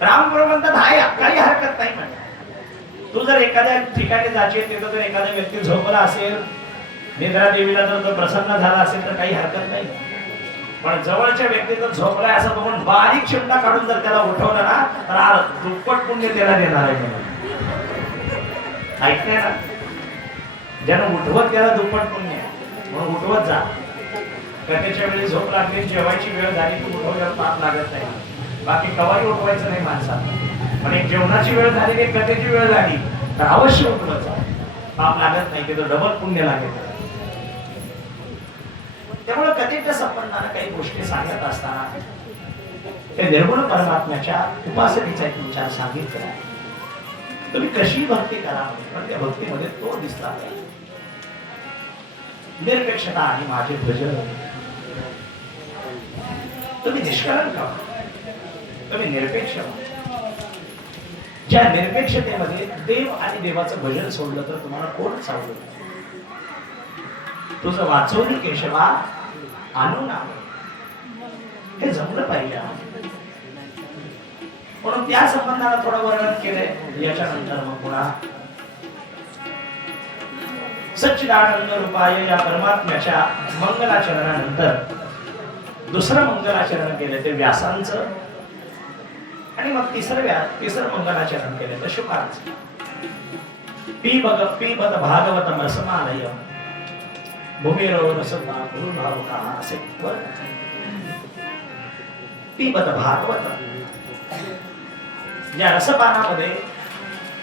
राम बरोबर म्हणतात हाय, काही हरकत नाही म्हणे. तू जर एखाद्या ठिकाणी जाशील तिथं जर एखादा व्यक्ती झोपला असेल, निद्रा देवीला जर तो प्रसन्न झाला असेल तर काही हरकत नाही. पण जवळच्या व्यक्ती जर झोपलाय असं बघून बारीक शिमटा काढून जर त्याला उठवलं ना तर दुप्पट पुण्य त्याला देणार आहे म्हणून. ऐकताय ना? ज्यानं उठवत त्याला दुप्पट पुण्य, म्हणून उठवत जा. कथेच्या वेळी झोप लागली, जेवायची वेळ झाली की उठवल्यावर पाप लागत नाही. बाकी कवाही उठवायचं नाही माणसाला. पण एक जेवणाची वेळ झाली की कथेची वेळ झाली तर अवश्य उठवत जा, पाप लागत नाही, की डबल पुण्य लागेल. त्यामुळे कथेच्या संबंधाने काही गोष्टी सांगत असताना त्या निर्गुण परमात्म्याच्या उपासनेचा एक विचार सांगितला. तुम्ही कशी भक्ती करा पण त्या भक्तीमध्ये तो दिसला पाहिजे. निरपेक्षता आणि माझे भजन. तुम्ही निष्कलंक व्हा, तुम्ही निरपेक्ष व्हा. ज्या निरपेक्षतेमध्ये देव आणि देवाचं भजन सोडलं तर तुम्हाला कोण सावलं? तुझं वाचवली केशवा आणून हे जमलं पाहिजे. म्हणून त्या संबंधाला थोडं वर्णन केलंय. याच्यानंतर मग पुन्हा सच्चिदानंद रूपाय या परमात्म्याच्या मंगलाचरणानंतर दुसरं मंगलाचरण केलं ते व्यासांचं, आणि मग तिसरं मंगलाचरण केलं ते शुकांचं. पिबत भागवतम रसमालय भूमिरो रसमा गुरुभावका असे पिबत भागवत. ज्या रसपानामध्ये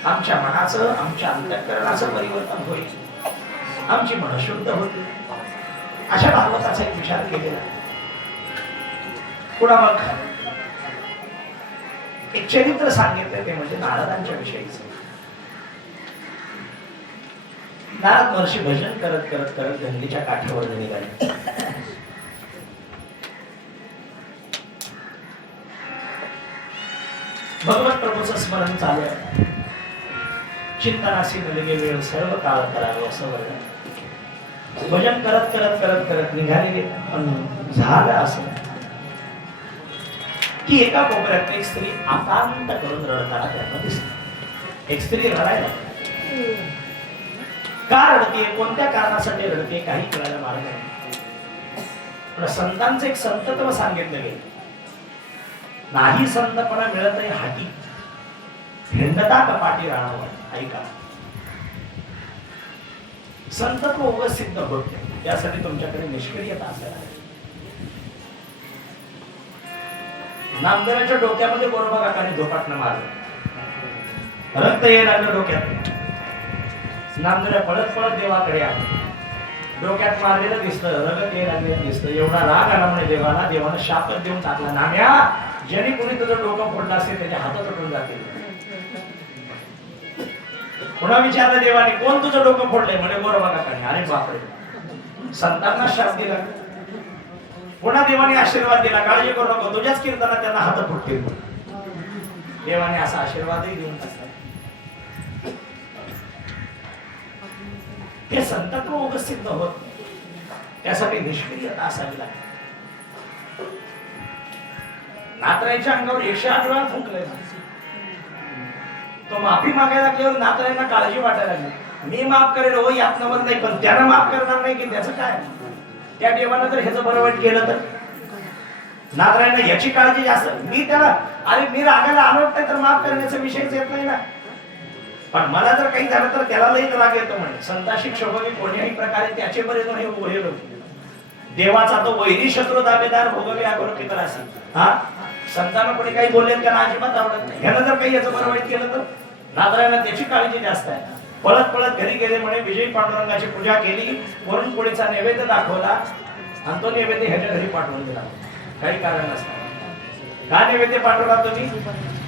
आमच्या मनाचं, आमच्या अंतःकरणाचं परिवर्तन होईल, आमची मन शुद्ध होईल, अशा भागवताचा एक विचार केलेला. पुढे मग एक चरित्र सांगितलं ते म्हणजे नारदांच्या विषयीचं. नारद महर्षी भजन करत करत करत गंगेच्या काठावर निघाले. भगवत प्रभूचं स्मरण चालू आहे. चिंतनासी नलगे वेळ सर्व काळ करावे असं वर्णन. भजन करत करत करत करत निघालेले पण झालं असं की एका कोपऱ्यात एक स्त्री आकांत करून रडताना त्यांना दिसते. एक स्त्री रडायला का रडते, कोणत्या कारणासाठी रडते काही कळायला मार्ग नाही. पण संतांचं एक संतत्व सांगितलं गेलं. नाही संतपणा मिळतही हाती, हिंडता कपाटी राहणार. ऐका, संतत्व उगाच सिद्ध होत नाही, त्यासाठी तुमच्याकडे निष्क्रियता असायला. नामदेवाच्या डोक्यामध्ये गोरोबा काकाने झोपाटणं मारलं, रक्त यायला लागलं डोक्यात. नामदेव पळत पळत देवाकडे आले. डोक्यात मारलेलं दिसतं, रगत यायला लागलेलं दिसतं. एवढा राग आला म्हणे देवाला. देवानं शापच देऊन टाकला, नाम्या ज्याने कोणी तुझं डोकं फोडलं असेल त्याच्या हातात तुटून जातील. पुन्हा विचारलं देवाने, कोण तुझं डोकं फोडलंय? म्हणे गोरोबा काकाने. अरे बापरे, संतांना शाप दिला. पुन्हा देवाने आशीर्वाद दिला, काळजी करू नको, तुझ्याच कीर्तनात त्यांना हात फुटतील. देवाने असा आशीर्वादही देऊन टाकला. हे संतत्व उगाच सिद्ध होत, त्यासाठी निष्क्रियता असावी लागते. नातराईच्या अंगावर 108 वेळा फुंकले. तो माफी मागायला लागल्यावर नातराईंना काळजी वाटायला लागली. मी माफ करेल हो, यात नवल नाही, पण त्यानं माफ करणार नाही की त्याचं काय? त्या देवानं जर ह्याचं बरं वाईट केलं तर नातराईंना याची काळजी जास्त. मी त्याला, अरे मी रागायला आणत नाही तर माफ करण्याचा विषयच येत नाही ना. पण मला जर काही झालं तर त्याला लई राग येतो म्हणे. संताशी क्षोभवी कोण्याही प्रकारे त्याचे बरे हे ओढेल. देवाचा तो वैरी शत्रू दावेदार भोगवे अगोदर तर असे. हा, संतांना कोणी काही बोलले त्यांना अजिबात आवडत नाही. ह्यानं जर काही याचं बरं वाईट केलं तर नातराईंना त्याची काळजी जास्त आहे. पळत पळत घरी गेले म्हणे. विजयी पांडुरंगाची पूजा केली, पुरणपोळीचा नैवेद्य दाखवला आणि तो नैवेद्य ह्याच्या घरी पाठवून दिला. काही कारण नसतं. का नैवेद्य पाठवला तुम्ही?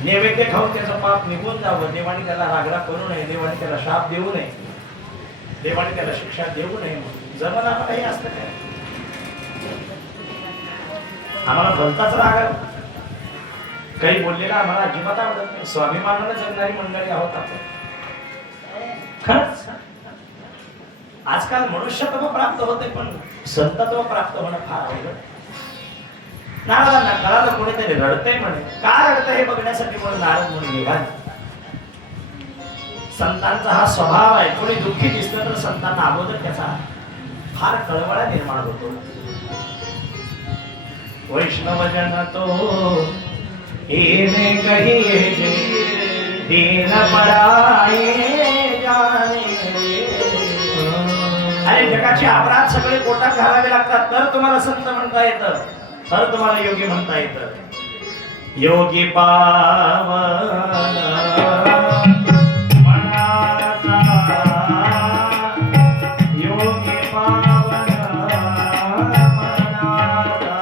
नैवेद्य खाऊन त्याचं पाप निघून जावं. देवाने त्याला रागरा करू नये, देवाने त्याला शाप देऊ नये, देवाने त्याला शिक्षा देऊ नये. जमन आम्हाला हे असतं काय? आम्हाला भलताच राग आहे. काही बोललेला आम्हाला अजिबात आवडत नाही. स्वाभिमानाने जगणारी मंडळी आहोत आपण. खरंच आजकाल मनुष्यत्व प्राप्त होते, पण संतत्व प्राप्त होणं फार अवघड. नारदांना कळालं कोणीतरी रडतंय म्हणे. का रडतंय हे बघण्यासाठी म्हणून नारद म्हणून निघाले. संतांचा हा स्वभाव आहे, कोणी दुःखी दिसलं तर संतांना अगोदर त्याचा फार कळवळा निर्माण होतो. वैष्णवजन तो हे कहिए दीन पराये जाने. अरे जगाचे अपराध सगळे पोटात घालावे लागतात तर तुम्हाला संत म्हणता येतं, तर तुम्हाला योगी म्हणता येतं. योगी पावन मनाचा, योगी पावन मनाचा,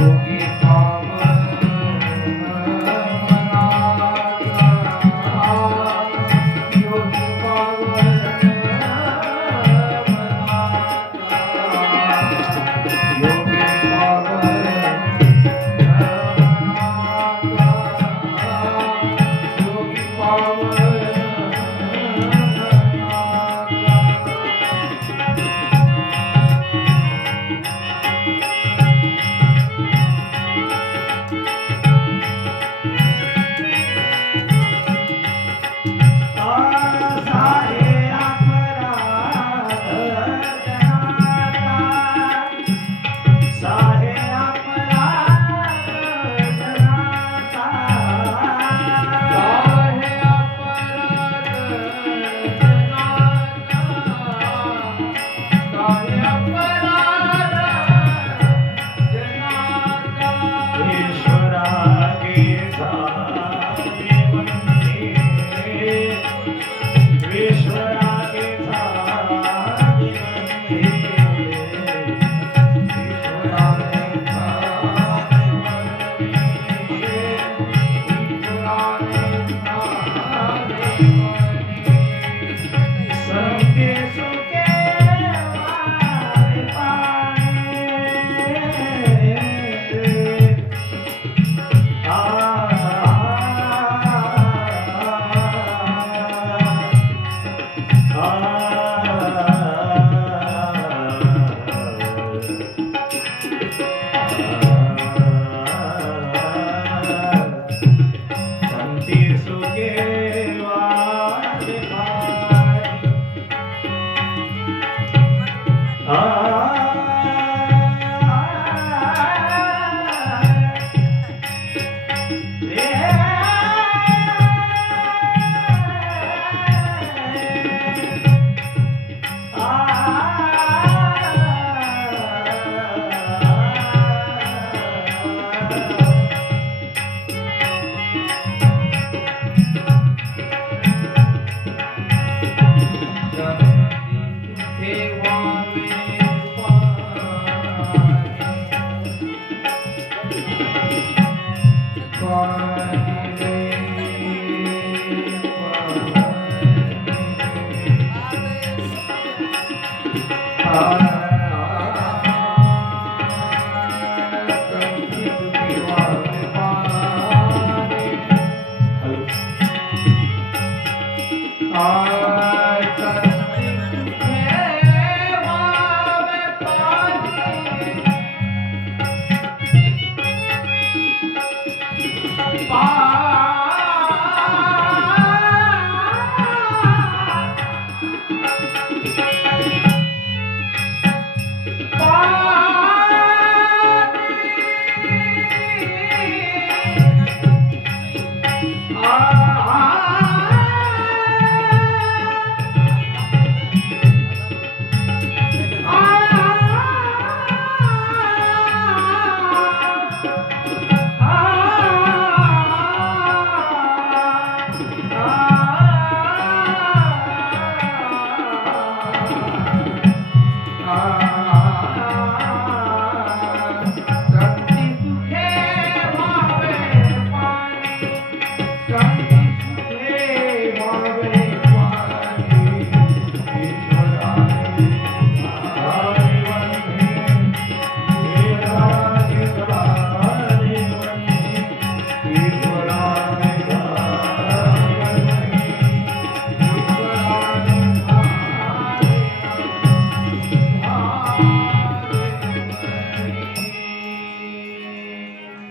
योगी पावन मनाचा, योगी पावन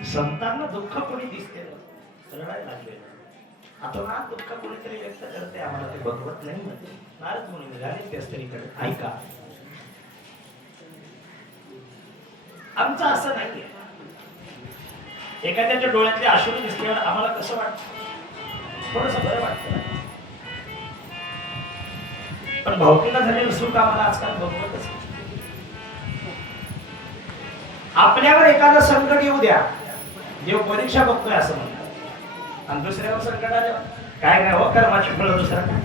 संतांना दुःख कोणी दिसते रडायला लागले आता ना दुःख कोणीतरी व्यक्त करते आम्हाला ते बघवत नाही म्हणते नारद मुनी निघाले त्या स्त्रीकडे ऐका आमचं असं नाहीये एखाद्याच्या डोळ्यातले अश्रू दिसल्यावर आम्हाला कसं वाटतं थोडस बरं वाटतं पण भावकीला झालेलं सुख आम्हाला आजकाल बघवतच नाही. आपल्यावर एखादं संकट येऊ द्या देव परीक्षा बघतोय असं म्हणतात आणि दुसऱ्यावर संकट आलं काय काय हो कर्माची फळ दुसरं काय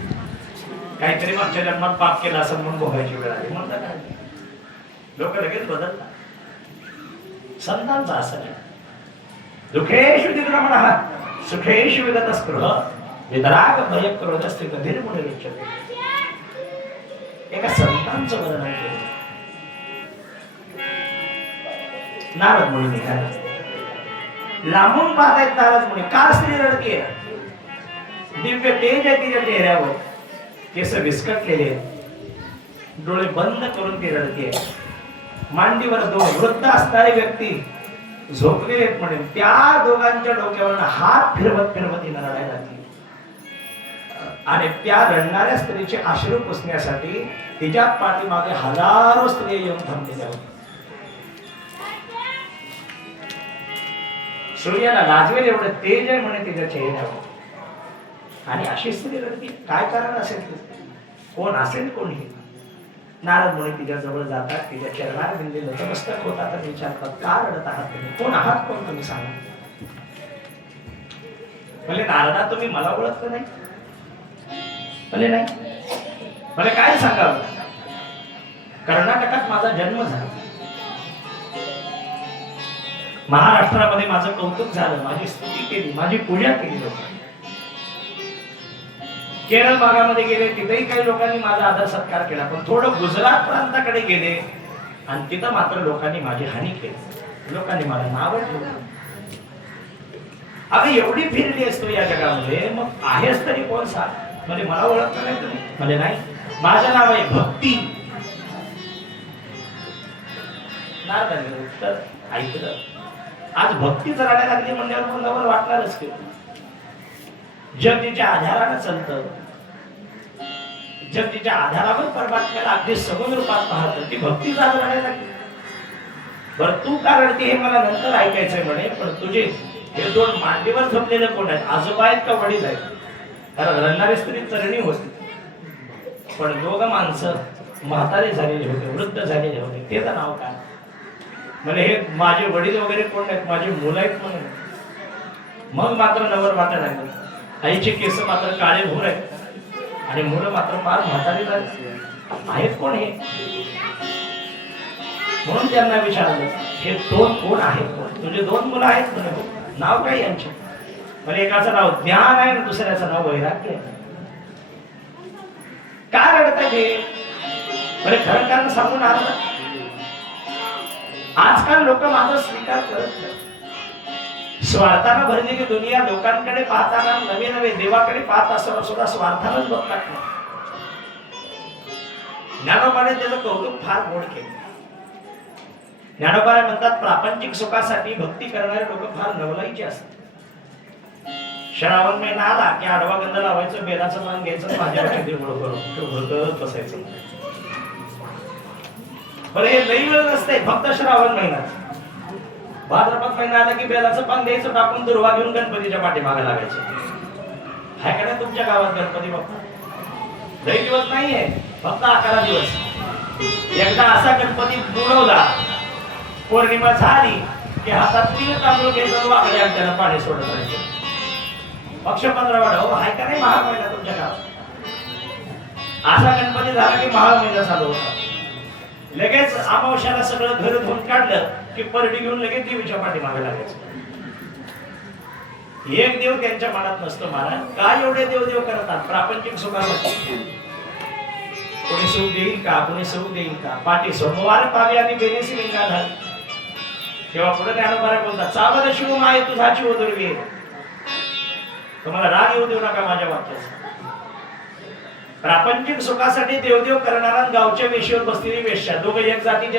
काहीतरी मागच्या जन्मात पाप केला असं म्हणून भोगायची वेळ आली म्हणतात काय लोक लगेच बदलतात संतांचं असं नाही दुःखेषु दिग्भ्रमणः सुखेषु विगतस्पृह वितराग भय क्रोधस्ते गधीरमुने रुच्यते एका संतांचं वर्णन केलं नारद मुनी निघाले लांबून पाहतायत नारद मुनी का स्त्री रडतीये दिव्य तेज आहे तिच्या चेहऱ्यावर केस विस्कटलेले डोळे बंद करून ती रडतीये मांडीवर दोन वृद्ध असणारी व्यक्ती झोपलेले म्हणेल त्या दोघांच्या डोक्यावर हात फिरवत फिरवत हिला रडायला लागली आणि त्या रडणाऱ्या स्त्रीचे अश्रू पुसण्यासाठी तिच्या पाठीमागे हजारो स्त्री येऊन थांबलेल्या होत्या सूर्याला लाजवेल एवढं तेज आहे म्हणे तिच्या चेहऱ्यावर आणि अशी स्त्री रडती काय कारण असेल कोण असेल कोणी नारद मुनी तिच्या जवळ जातात तिच्या चरणार बिंदी नतमस्तक होतात आणि विचारतात का रडत आहात तुम्ही कोण आहात कोण तुम्ही सांगा म्हणजे नारदा तुम्ही मला ओळखलं नाही भले नाही मला काय सांगावं कर्नाटकात माझा जन्म झाला महाराष्ट्रामध्ये माझं कौतुक झालं माझी स्तुती केली माझी पूजा केली लोकांनी केरळ भागामध्ये गेले तिथेही काही लोकांनी माझा आदर सत्कार केला पण थोडं गुजरात प्रांताकडे गेले आणि तिथं मात्र लोकांनी माझी हानी केली लोकांनी मला नाव ठेवलं अगं एवढी फिरली असतो या जगामध्ये मग आहेस तरी कोण सांग म्हणजे मला ओळखलं नाही तुम्ही म्हणजे नाही माझं नाव आहे भक्ती नारदांनी उत्तर ऐकलं आज भक्तीच रडायला लागली म्हणल्यावर कोणावर वाटणारच की जग तिच्या आधारानं चालतं जग तिच्या आधारावर परमात्म्याला अगदी सगुण रूपात पाहतं ती भक्तीच आज रडायला लागली बरं तू का रडते हे मला नंतर ऐकायचंय म्हणे पण तुझे हे दोन मांडीवर झोपलेले कोण आहेत आजोबा आहेत का वडील आहेत कारण रडणारी स्त्री तरणी होती पण दोघं माणसं म्हातारे झालेले होते वृद्ध झालेले होते ते तर नाव काय म्हणजे हे माझे वडील वगैरे कोण नाहीत माझे मुलं आहेत म्हणून मग मात्र नवर वाटायला लागलं आईचे केस मात्र काळे भोर आहेत आणि मुलं मात्र फार म्हातारी आहेत कोण हे म्हणून त्यांना विचारलं हे दोन कोण आहेत तुझे दोन मुलं आहेत म्हणे नाव काय यांचे म्हणजे एकाचं नाव ज्ञान आहे आणि दुसऱ्याचं नाव वैराग्य आहे का रडत हे म्हणजे खरं कारण सांगून आलं. आजकाल लोक माझा स्वीकार करत नाही. स्वार्थानं भरलेली दुनिया लोकांकडे पाहताना नवे नवे देवाकडे पाहत असताना सुद्धा स्वार्थानच बघतात. ज्ञानोबाने त्याचं कौतुक फार गोड केलं. ज्ञानोबा म्हणतात प्रापंचिक सुखासाठी भक्ती करणारे लोक फार नवलाईचे असतात. श्रावण महिना आला की आडवा गंध लावायचं, बेलाचं मान घ्यायचं, माझ्यापेक्षा देवळ बसायचं. बरं हे लई वेळ नसते, फक्त श्रावण महिनाच. भाद्रपद महिना आला की बेलाचं पान द्यायचं, टाकून दुर्वा घेऊन गणपतीच्या पाठीमागे लागायचं. हाय का नाही तुमच्या गावात गणपती बाप्पा? लई दिवस नाहीये, फक्त 11 दिवस. एकदा असा गणपती बुडवला, पौर्णिमा झाली की हातात 3 तांदूळ घ्यायचं, वाकड्या त्याला पाणी सोडत राहायचं. पक्ष 15 वाढ हो. हाय का नाही महाग महिना तुमच्या गावात? असा गणपती झाला की महाग महिना चालू होता. लगेच अमावश्याला सगळं घर धुवून काढलं की परडी घेऊन लगेच देवीच्या पाठीमागे लागायचं. एक देव त्यांच्या मनात नसतो. महाराज काय एवढे देव देव करतात प्रापंचिक सुखासाठी? कोणी सुख देईल का, कोणी सुख देईल का? पाठी सोमवार पावी आणि बेनेसी लिंगाधार. तेव्हा पुढे ज्ञानोबा बोलतात, चावल शिव माय तुझा शिव दुर्वे. तुम्हाला राग येऊ देऊ नका माझ्या वाक्याचा. प्रापंचिक सुखासाठी देवदेव करणारा गावच्या वेशीवर बसलेली वेश्या, दोघं एक जातीचे.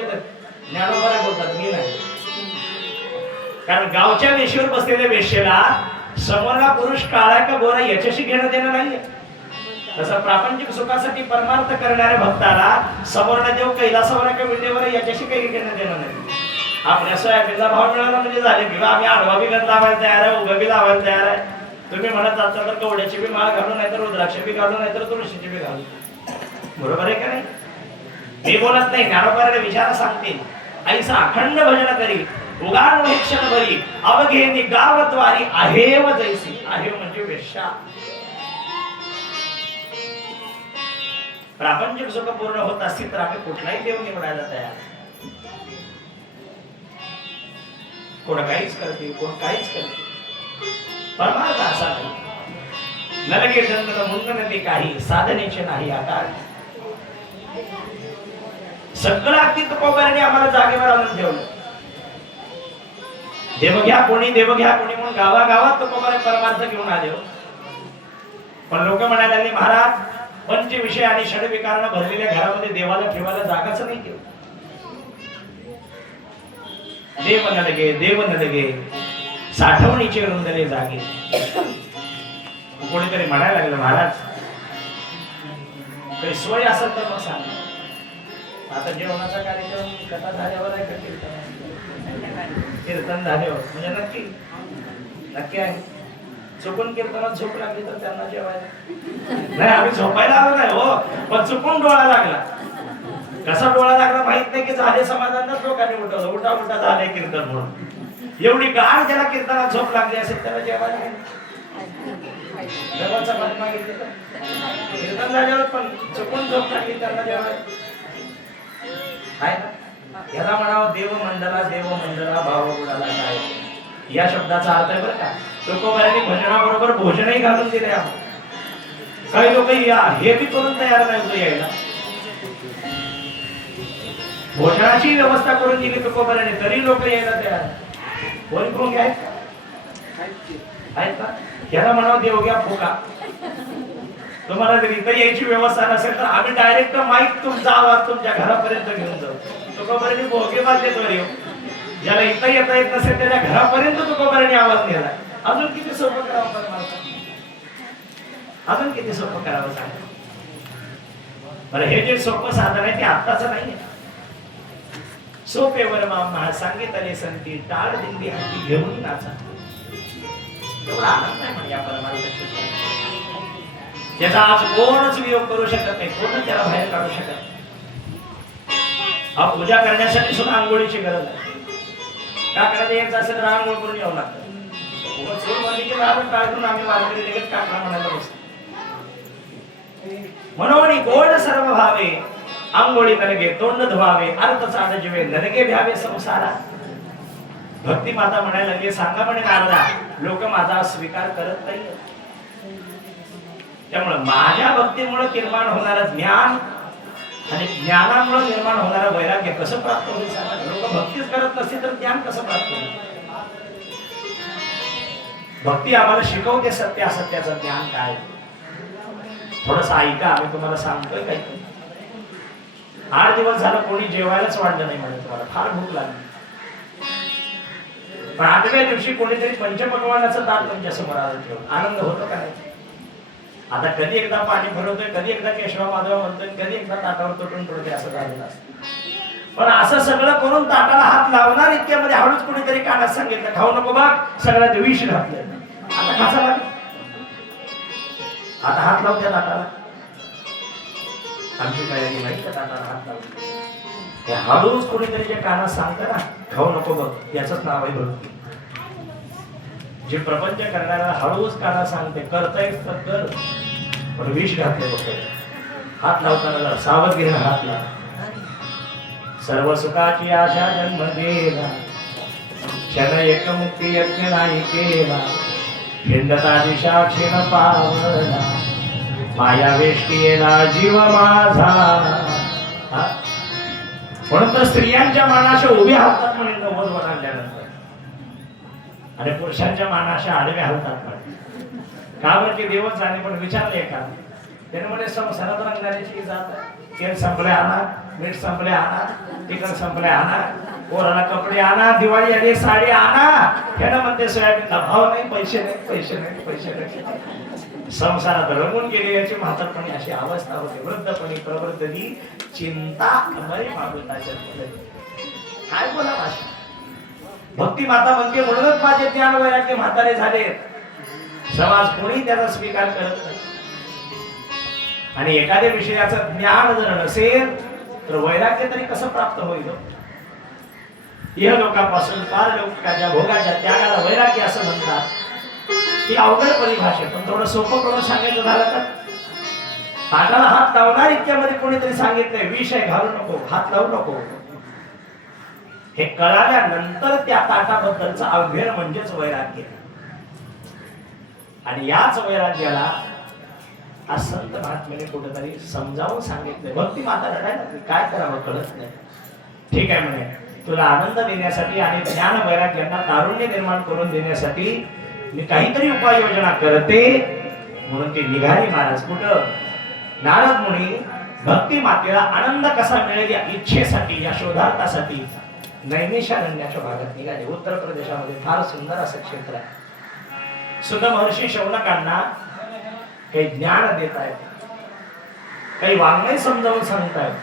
ज्ञानोबा बोलतात मी नाही. कारण गावच्या वेशीवर बसलेल्या वेश्येला समोरला पुरुष काळा का गोरा याच्याशी घेणं देणं नाहीये. तसं प्रापंचिक सुखासाठी परमार्थ करणाऱ्या भक्ताला समोरला देव कैलासावर का विटेवर याच्याशी काही घेणं देणं नाही. आपल्या सोयाबीनला भाव मिळाला म्हणजे झाले किंवा आम्ही आडवा बी लावायला तयार आहे, उभं बी लावायला तयार आहे. तुम्ही म्हणत असाल तर कवड्याची बी माळ घालू, नाही तर रुद्राक्ष बी घालू, नाही तर तुळशीची बी घालू. बरोबर आहे का नाही? मी बोलत नाही, ज्ञानोबाने विचार सांगतील. ऐसा अखंड भजन करी उगार क्षण भरी अवघे गावद्वारी आहेव जैसी. आहेव म्हणजे वेश्या. प्रापंचिक सुख पूर्ण होत असतील तर आम्ही कुठलाही देव निवडायला तयार. कोण काहीच करते, कोण काहीच करते. परमार्थ असा नाही. नरके जन्म मुंडन ते काही साधनेचे नाही आकार. सगळं अगदी तुकोबाने आम्हाला जागेवर आणून ठेवलं. देव घ्या कोणी, देव घ्या कोणी म्हणून गावागावात तुकोबाने परमार्थ घेऊन आले. पण लोक म्हणायला लागले, महाराज पंच विषय आणि षडविकारानं भरलेल्या घरामध्ये देवाला ठेवायला जागाच नाही ठेव. देव नडगे, देव नडगे, साठवणीचे रुंदले जागे. कोणीतरी म्हणायला लागलं, महाराज काही सोय असेल तर मग सांग. आता जेवणाचा कार्यक्रम कथा झाल्यावर आहे का कीर्तन झाल्यावर? म्हणजे नक्की नक्की आहे. चुकून कीर्तनात झोप लागली तर त्यांना जेवायला नाही. आम्ही झोपायला आलो नाही हो, पण चुकून डोळा लागला. कसा डोळा लागला माहित नाही की झाले समाधानात लोकांनी उठवलं, उठा उठा झाले कीर्तन म्हणून. एवढी गाढ ज्याला कीर्तनात झोप लागली असेल त्याला जेवायला देवाचा मान मागितले तर कीर्तन झाल्यावर पण चुकून झोप लागली त्यांना जेवायला आहे ना. याला म्हणावं देव मंडला भाव बुडाला काय. या शब्दाचा अर्थ आहे बरं का. तुकोबांनी भजनाबरोबर भोजनही घालून दिले आहोत. काही लोक या हे बी करून तयार नाही होतं यायला. भोजनाची व्यवस्था करून दिली तुकोबांनी, तरी लोक यायला तयार. कोण करून घ्यायचं आहेत का? याला म्हणावं देव घ्या फुका. तुम्हाला जर इथं यायची व्यवस्था नसेल तर आम्ही डायरेक्ट माईक तुमचा आवाज तुमच्या घरापर्यंत घेऊन जाऊ. तुकोबांनी भोगे बांधले तर येऊ. ज्याला इथं येता येत नसेल त्याच्या घरापर्यंत तुकोबांनी आवाज नेला. अजून किती सोपं करावं परमार्थ? अजून किती सोपं करावं सांगा बरं. हे जे सोपं साधन आहे ते आत्ताच नाहीये. सोपेवर मामा सांगितले संती टाळ दिंडी हाती घेऊन नाचा. एवढा आनंद आहे म्हणजे या परमार्थाची. त्याचा आज कोणच वियोग करू शकत नाही, कोणच त्याला बाहेर काढू शकत नाही. पूजा करण्यासाठी सुद्धा आंघोळीची गरज आहे. का करायचं? एक असेल तर आंघोळ करून यावं लागतं. आम्ही वारकरी लगेच काकडा म्हणायला बसतो. म्हणून गोड सर्व भावे आंघोळी नरगे तोंड धुवावे अर्थ चाडजवे नरगे भ्यावे संसारा. भक्ती माता म्हणायला लागली, सांगा म्हणे नारदा, लोक माझा स्वीकार करत नाही. त्यामुळे माझ्या भक्तीमुळे निर्माण होणारं ज्ञान आणि ज्ञानामुळे निर्माण होणारं वैराग्य कसं प्राप्त होईल सांगा? लोक भक्तीच करत नसतील तर ज्ञान कसं प्राप्त होईल? भक्ती आम्हाला शिकवते सत्य असत्याचं ज्ञान काय. थोडस ऐका, आम्ही तुम्हाला सांगतोय काय. 8 दिवस झालं कोणी जेवायलाच वाढलं नाही म्हणे, तुम्हाला फार भूक लागली. पण 8व्या दिवशी कोणीतरी पंचपक्वान्नाचं ताट तुमच्या समोर आलं ठेवून आनंद होतो का नाही? आता कधी एकदा पाणी भरवतोय, कधी एकदा केशवा माधव म्हणतोय, कधी एकदा ताटावर तुटून पडतोय, असं झालेलं असतं. पण असं सगळं करून ताटाला हात लावणार इतक्यामध्ये हळूच कोणीतरी कानात सांगितलं, खाऊ नको बघ, सगळ्यात विष घातलं. आता कसा लाग, आता हात लावू त्या ताटाला. आमची तयारी नाही का ताटाला हात लावू. हे हळूच कोणीतरी जे कानात सांगतं ना, खाऊ नको बघ, याचंच नाव आहे भक्ती. जे प्रपंच करणारा हळूच कानात सांगते, करतायच तर कर, पण विष घातले बघ. हात लावताना सावध घेणं, हात लाव. सर्व सुखाची आशा जन्म गेला, क्षण एक मुक्ती यज्ञ नाही केला. हिंडता दिशा क्षीण पावला, माया वेष्टीला जीव माझा. म्हणून तर स्त्रियांच्या मानाशा उभ्या हातात म्हणे नव्वद वरांल्यानंतर, आणि पुरुषांच्या मानाशा आडव्या हातात म्हणे. का म्हणजे देवच जाणे. पण विचारले का त्याने म्हणे संसारात रंगणाऱ्याची जात, तेल संपले आणा, मीठ संपले आणा, तिखट संपले आणा, पोराला कपडे आणा, दिवाळी आली साडी आणा. त्यानं म्हणते सोयाबीनला भाव नाही, पैसे नाही, पैसे नाही, पैसे नाही. संसारात रंगून गेले याची म्हातारपणी अशी अवस्था होते. वृद्धपणी प्रवृत्ती चिंता अमरी मागवताच्या. काय बोला भाषा. भक्ती माता म्हणते म्हणूनच माझे ज्ञान वैराग्य म्हातारे झाले. समाज कोणी त्याचा स्वीकार करत नाही. आणि एखाद्या विषयाचं ज्ञान जर नसेल तर वैराग्य तरी कसं प्राप्त होईल? या लोकांपासून पार लौकिकाच्या भोगाच्या त्यागाला वैराग्य असं म्हणतात. ही अवघड परिभाषा, पण थोडं सोपं करून सांगायचं झालं तर ताटाला हात लावणार इतक्यामध्ये कोणीतरी सांगितलंय विषय घालू नको, हात लावू नको. हे कळाल्यानंतर त्या ताटाबद्दलचा अभ्यर म्हणजेच वैराग्य. आणि याच वैराग्याला आज संत महात्म्याने कुठेतरी समजावून सांगितलंय. भक्ती माता रडायला काय करावं कळत नाही. ठीक आहे म्हणे, तुला आनंद देण्यासाठी आणि ज्ञान वैराग्यांना तारुण्य निर्माण करून देण्यासाठी मी काहीतरी उपाययोजना करते. म्हणून ते निघाले महाराज कुठं? नारद मुनी भक्ती मातेला आनंद कसा मिळेल या इच्छेसाठी, या शोधार्थासाठी नैमिषारण्याच्या भागात निघाले. उत्तर प्रदेशामध्ये फार सुंदर असं क्षेत्र आहे. सुध महर्षी शौनकांना काही ज्ञान देत आहेत, काही वाङ्मय समजावून सांगतायत.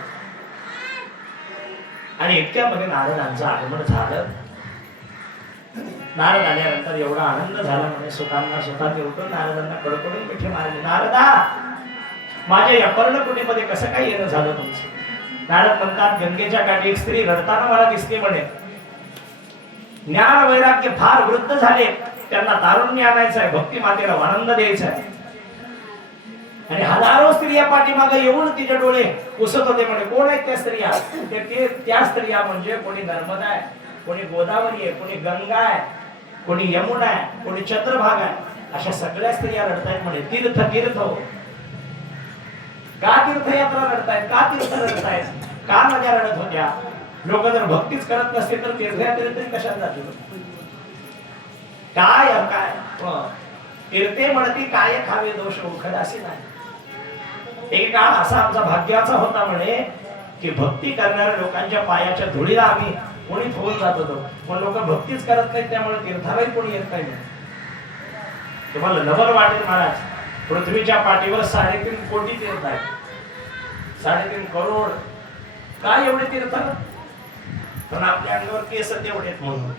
आणि इतक्यामध्ये नारदांचं आगमन झालं. नारद आल्यानंतर एवढा आनंद झाला म्हणजे सुतांनी उठून नारदांना कडकडून मिठी मारली. नारदा, माझ्या या पर्णकुटीमध्ये कसं काय येणं झालं तुमचं? नारद म्हणतात, गंगेच्या काठी एक स्त्री रडताना मला दिसते म्हणे. ज्ञान वैराग्य फार वृद्ध झाले, त्यांना तारुण्य आणायचं आहे, भक्ती मातेला आनंद द्यायचा आहे. आणि हजारो स्त्रिया पाठीमागे येऊन तिचे डोळे पुसत होते म्हणे. कोण आहेत त्या स्त्रिया? त्या स्त्रिया म्हणजे कोणी नर्मदा आहे, कोणी गोदावरी आहे, कोणी गंगा आहे, कोणी यमुना आहे, कोणी चंद्रभागा आहे. अशा सगळ्या स्त्रिया रडतायत म्हणे. तीर्थ तीर्थ हो. का तीर्थयात्रा रडतायत? का तीर्थ रडतायत? का नद्या रडत होत्या? लोक जर भक्तीच करत नसतील तर तीर्थयात्रेत तरी कशात जातील? काय काय तीर्थे म्हणती काय खावे दोष उखड असे नाही. एक काळ असा आमचा भाग्याचा होता म्हणे की भक्ती करणाऱ्या लोकांच्या पायाच्या धुळीला आम्ही कोणी होऊन जात होतो. पण लोक भक्तीच करत नाहीत, त्यामुळे तीर्थालाही कोणी येत नाही. तुम्हाला नवल वाटेल महाराज, पृथ्वीच्या पाठीवर 3.5 कोटी तीर्थ आहेत. 3.5 करोड. काय एवढे तीर्थ? पण आपल्या अंगावर केस तेवढे आहेत म्हणून.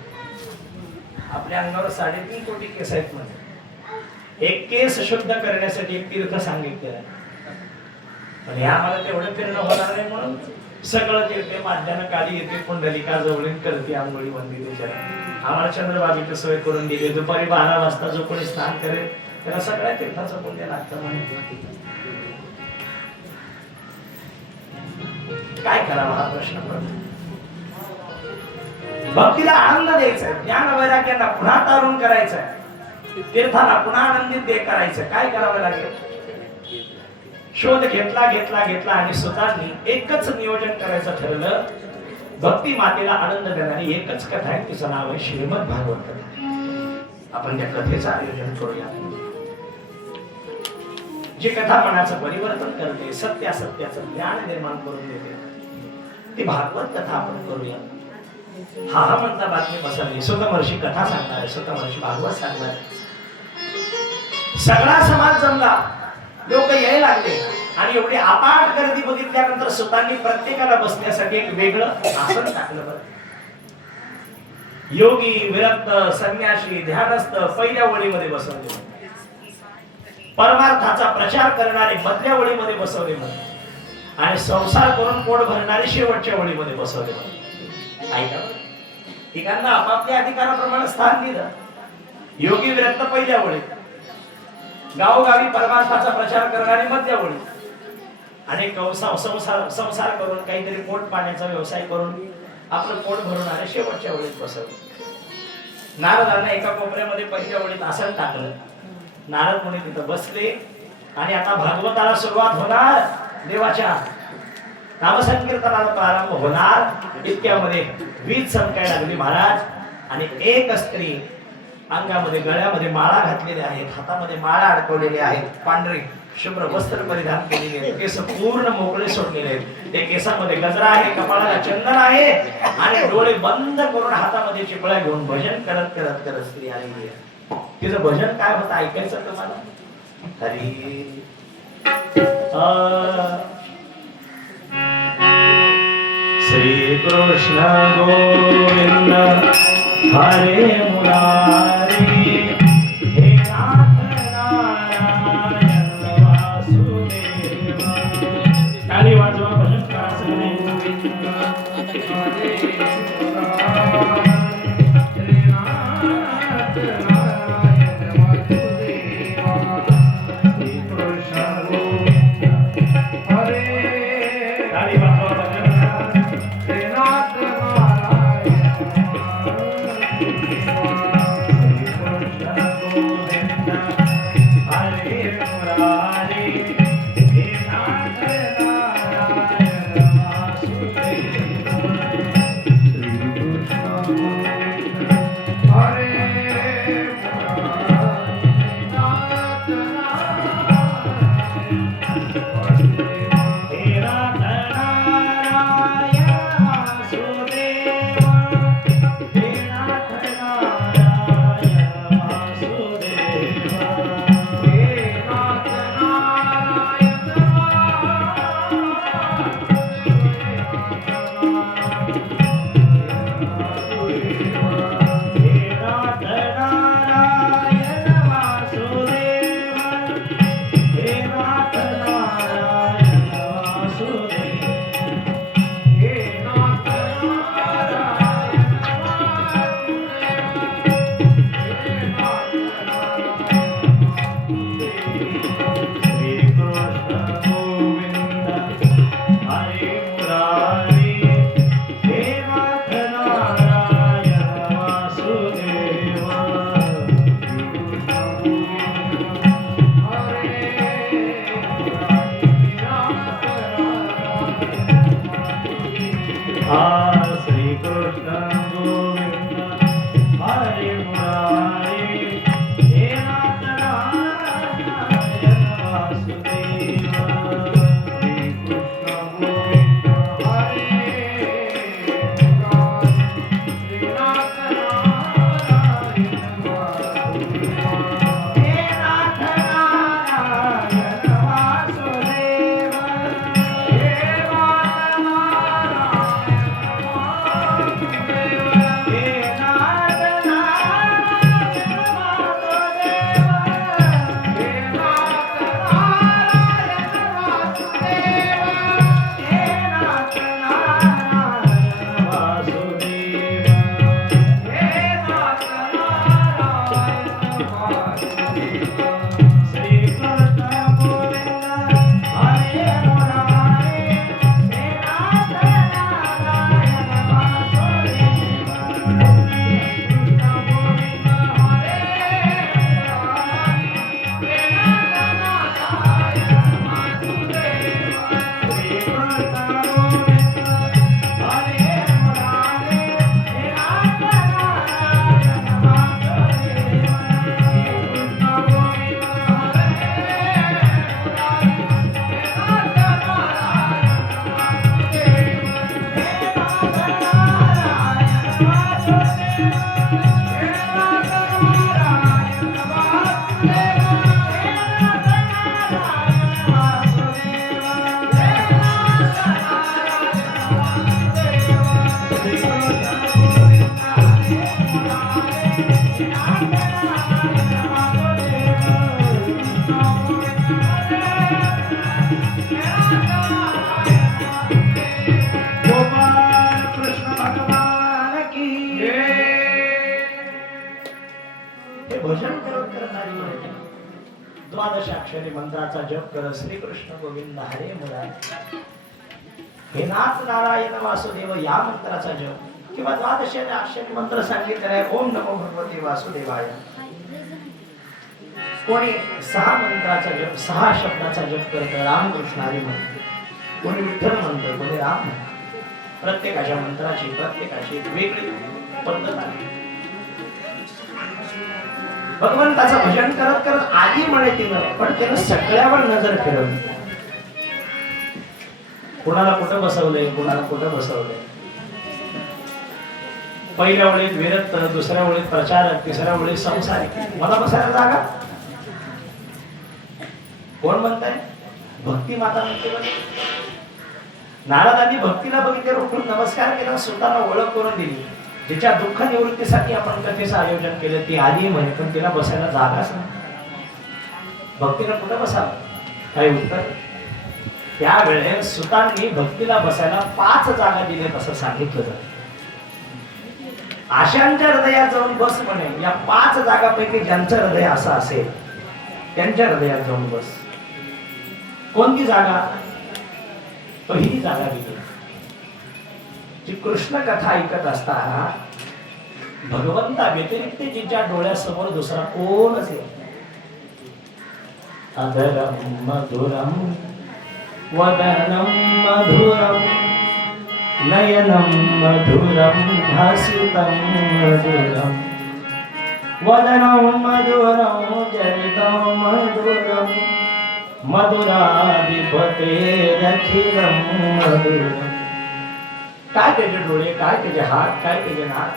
आपल्या अंगावर 3.5 कोटी केस आहेत म्हणजे. एक केस शुद्ध करण्यासाठी एक तीर्थ सांगितलेलं आहे. पण हे आम्हाला तेवढं फिरणं होणार नाही म्हणून सगळं तीर्थे माध्यानं काली येते, पुंडलिका जवळून करते आंघोळी वंदिते जरा. आम्हाला चंद्रबागेची सोय करून दिली. दुपारी 12 वाजता जो कोणी स्नान करेल त्याला सगळ्या तीर्थाचं पुण्य लागतं म्हणे. काय करावं हा प्रश्न पडतो. भक्तीला आनंद द्यायचा आहे, ज्ञान वैराग्यांना पुन्हा तारून करायचं आहे, तीर्थाला पुन्हा आनंदित करायचं. काय करावं लागेल? शोध घेतला घेतला घेतला आणि स्वतःनी एकच नियोजन करायचं ठरलं. भक्ती मातेला आनंद देणारी एकच कथा आहे, तिचं नाव आहे श्रीमद भागवत कथा. आपण त्या कथेचं आयोजन करूया. जी कथा मनाचं परिवर्तन करते, सत्य असत्याचं ज्ञान निर्माण करून देते, ती भागवत कथा आपण करूया. हा म्हणता बातमी बसवली. स्वतः महर्षी कथा सांगणार आहे, स्वतः महर्षी भागवत सांगणार आहे. सगळा समाज जमला, लोक यायला लागले आणि एवढी अपाट गर्दी बघितल्यानंतर स्वतःनी प्रत्येकाला बसण्यासाठी एक वेगळं आसन टाकलं. बरं, योगी, विरक्त, संन्यासी, ध्यानस्थ पहिल्या वळीमध्ये बसवले, परमार्थाचा प्रचार करणारे मधल्या वळीमध्ये बसवले आणि संसार करून पोट भरणारे शेवटच्या वळीमध्ये बसवले. ऐका, ठिकाणा आपापल्या अधिकाराप्रमाणे स्थान दिलं. योगी विरक्त पहिल्या वळीत, गावोगावी परमार्थाचा प्रचार करणारे मधल्या वळीत आणि संसार करून काहीतरी पोट पाण्याचा व्यवसाय करून आपलं पोट भरणारे शेवटच्या वळीत बसवले. नारदांना एका कोपऱ्यामध्ये पहिल्या वळीत आसन टाकलं. नारद मुनी तिथं बसले आणि आता भागवताला सुरुवात होणार. देवाच्या नामसंकीर्तनाला प्रारंभ होणार. इतक्यामध्ये वीज चमकायला लागली महाराज. आणि एक स्त्री अंगामध्ये गळ्यामध्ये माळा घातलेल्या आहेत, हातामध्ये माळा अडकवलेले आहेत, पांढरे शुभ्र वस्त्र परिधान केलेले आहेत, केस पूर्ण मोकळे सोडलेले आहेत. ते केसामध्ये गजरा आहे, कपाळाला चंदन आहे आणि डोळे बंद करून हातामध्ये चिपळ्या घेऊन भजन करत करत करत स्त्री आलेली आहे. तिचं भजन काय होतं ऐकायचं तुम्हाला? हरी श्री कृष्ण गोविंद हरे मुरारी, हे नाथ नारायण वासुदेव. टाळी वाजवा, भजन करा सगळे. द्वादशाक्षरी मंत्राचा जप कर. श्रीकृष्ण गोविंद हरे मुरारी, हे नाथ नारायण वासुदेव या मंत्राचा जप किंवा द्वादशाक्षरी मंत्र सांगितलेला आहे ओम नमो भगवते वासुदेवाय. कोणी 6 मंत्राचा जप 6 शब्दाचा जप करत रामकृष्ण हरी म्हणते, कोणी विठ्ठल म्हणतो, कोणी राम म्हणतो. प्रत्येकाच्या मंत्राची प्रत्येकाची वेगळी पद्धत आहे. भगवंताचं भजन करत करत आधी म्हणे तिनं, पण त्यानं सगळ्यावर नजर फिरवली. कुणाला कुठं बसवलंय, कुणाला कुठं बसवलंय. पहिल्या वेळेत विरक्त, दुसऱ्या वेळेत प्रचारक, तिसऱ्या वेळेत संसारिक. मला बसायला जागा कोण म्हणताय? भक्ती माता म्हणते बघ. नारदांनी भक्तीला बघितले, रोखून नमस्कार केला, स्वतःला ओळख करून दिली. जिच्या दुःख निवृत्तीसाठी आपण कथेचं आयोजन केलं ती आली म्हणे, पण तिला बसायला जागाच नाही. भक्तीला कुठं बसावं? काही उत्तर? त्यावेळेस सुतांनी भक्तीला बसायला 5 जागा दिल्यात असं सांगितलं जातं. आशांच्या हृदयात जाऊन बस म्हणे. या 5 जागापैकी ज्यांचं हृदय असं असेल त्यांच्या हृदयात जाऊन बस. कोणती जागा? पहिली जागा दिली जी कृष्ण कथा ऐकत असताना भगवंता व्यतिरिक्त जिच्या डोळ्यासमोर दुसरा कोणच येत नाही. अधरम मधुरम वदनम मधुरम नयनम मधुरम भासितम मधुरम वदनम मधुरम चरितम मधुरम मधुराधिपते रखिरम मधुरम. काय त्याचे डोळे, काय त्याचे हात, काय त्याचे नाक.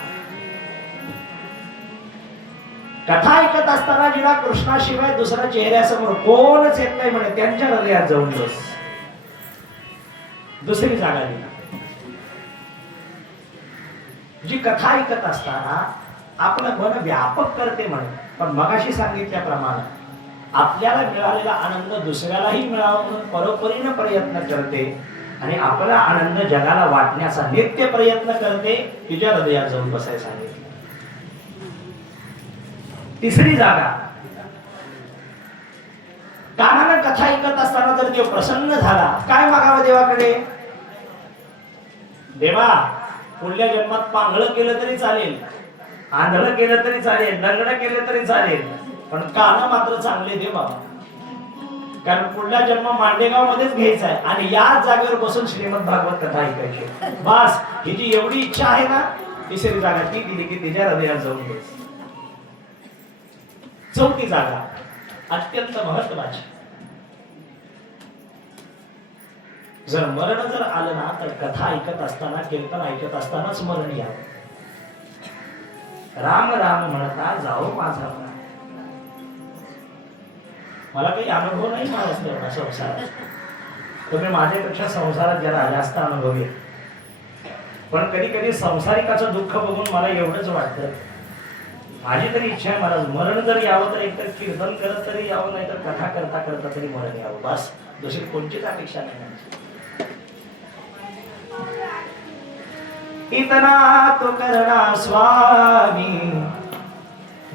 कथा ऐकत असताना जिला कृष्णाशिवाय दुसऱ्या चेहऱ्यासमोर कोणच येत नाही म्हणे, त्यांच्या हृदयात जाऊन बस. दुसरी जागा दिली जी कथा ऐकत असताना आपलं मन व्यापक करते म्हणे, पण मगाशी सांगितल्याप्रमाणे आपल्याला मिळालेला आनंद दुसऱ्यालाही मिळावा म्हणून परोपरीने प्रयत्न करते आणि आपला आनंद जगाला वाटण्याचा नित्य प्रयत्न करते. तिच्या हृदयात जाऊन बसायला सांगितलं. तिसरी जागा, कानानं कथा ऐकत असताना जर देव प्रसन्न झाला, काय मागावं देवाकडे? देवा, पुढल्या जन्मात पांगळं केलं तरी चालेल, आंधळं केलं तरी चालेल, लंगडं केलं तरी चालेल, पण कान मात्र चांगले दे बाबा. कारण पुढला जन्म मांडेगाव मध्येच घ्यायचा आहे आणि याच जागेवर बसून श्रीमद भागवत कथा ऐकायची. बस ही जी एवढी इच्छा आहे ना, तिसरी जागा ती दिली की तिच्या हृदयात जाऊन बस. चौथी जागा अत्यंत महत्वाची. जर मरण जर आलं ना तर कथा ऐकत असताना, कीर्तन ऐकत असतानाच मरण यावं. राम राम म्हणता जाओ माझा प्राण. मला काही अनुभव नाही माझा संसारात, तुम्ही माझ्यापेक्षा संसारात जरा जास्त अनुभवी. पण कधी कधी संसारिकाचं दुःख बघून मला एवढंच वाटतं, माझी तरी इच्छा आहे महाराज मरण जर यावं तर एकतर कीर्तन करत तरी यावं, नाही तर कथा करता करता तरी मरण यावं. बस दुसरी कोणतीच अपेक्षा नाही. इतना तो करना स्वामी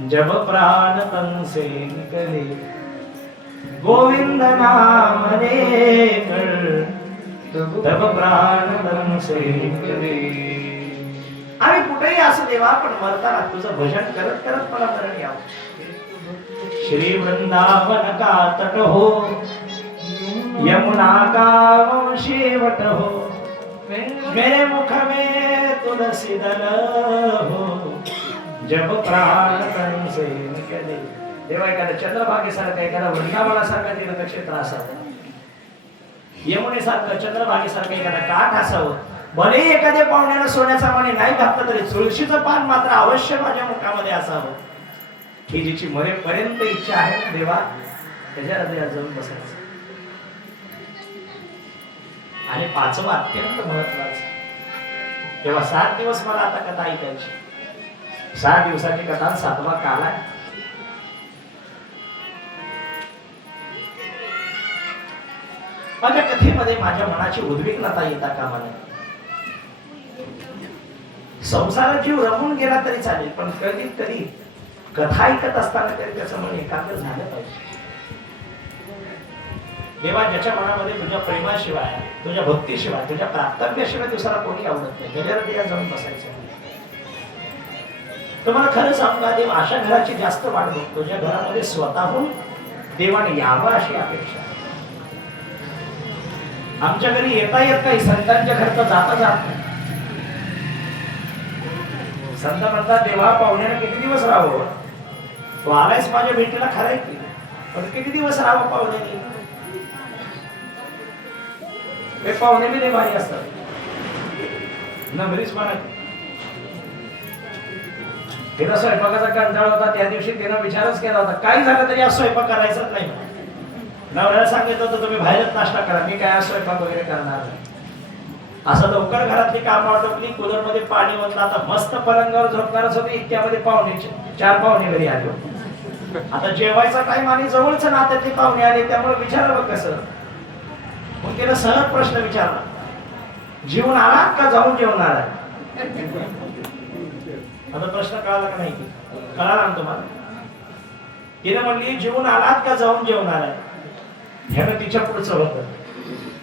जब प्राण तन से निकले, गोविंद नाम लेकर तब प्राण तन से निकले. आम्ही कुठेही असू देवा, पण मरताना तुझं भजन करत करत मला मरण यावं. श्री वृंदावन का तट हो, यमुना का शेवट हो, मेरे मुख में तुलसी दल हो, जब प्राण तन से निकले. तेव्हा एखाद्या चंद्रभागेसारखं, एखाद्या वृंदावनासारखं तीर्थक्षेत्र असावं, यमुनेसारखं चंद्रभागेसारखं एखादा काठ असावं. भले एखाद्या पाहुण्याला सोन्याचा मणी नाही घातलं तरी तुळशीचं पान मात्र अवश्य माझ्या मुखामध्ये असावं. ही जिची मरेपर्यंत इच्छा आहे देवा, त्याच्या हृदयात जाऊन बसायचं. आणि 5वं अत्यंत महत्वाचं, तेव्हा 7 दिवस मला आता कथा ऐकायची. 6 दिवसाची कथा, 7वा काल आहे. माझ्या कथेमध्ये माझ्या मनाची उद्विग्नता येता कामा नये. संसारात जीव रमून गेला तरी चालेल, पण कधी कधी कथा ऐकत असताना तरी त्याचं मन एकाग्र झालं पाहिजे. देवा ज्याच्या मनामध्ये तुझ्या प्रेमाशिवाय, तुझ्या भक्तीशिवाय, तुझ्या प्राप्तव्याशिवाय दुसरा कोणी आवडत नाही, त्याच्यावर देवा जाऊन बसायचं. तुम्हाला खरं सांगू का, देव अशा घराची जास्त वाट बघतो ज्या घरामध्ये स्वतःहून देवाने यावं अशी अपेक्षा. आमच्या घरी येता येत नाही, संतांच्या घरचा जाता जात नाही. संत म्हणतात देवा पाहुण्याने किती दिवस राहावं, तो आलायस माझ्या भेटीला, खरंय की, पण किती दिवस राहावं पाहुण्याने. ते पाहुणे बी नाही भारी असतात, नबरीच म्हणत. तिला स्वयंपाकाचा कंटाळ होता, त्या दिवशी तिनं विचारच केला होता, काय झालं तरी आज स्वयंपाक करायचाच नाही. नवऱ्याला सांगितलं होतं तुम्ही बाहेरच नाश्ता करा, मी काय आज स्वयंपाक वगैरे करणार नाही. असं लवकर घरातली कामं आटोपली, कूलर मध्ये पाणी ओतलं, आता मस्त पलंगावर झोपणारच होते, इतक्यामध्ये पाहुणे 4 पाहुणे घरी आले होते. आता जेवायचा टाइम आणि जवळच नात्यातले पाहुणे आले, त्यामुळे विचारावं कसं. मग तिला सहज प्रश्न विचारला, जेवून आला का जाऊन जेवण आला. आता प्रश्न कळाला का नाही, कळाला ना तुम्हाला. तिने म्हणली जेवून आलात का जाऊन जेवण आलाय. ह्यानं तिच्या पुढचं होतं,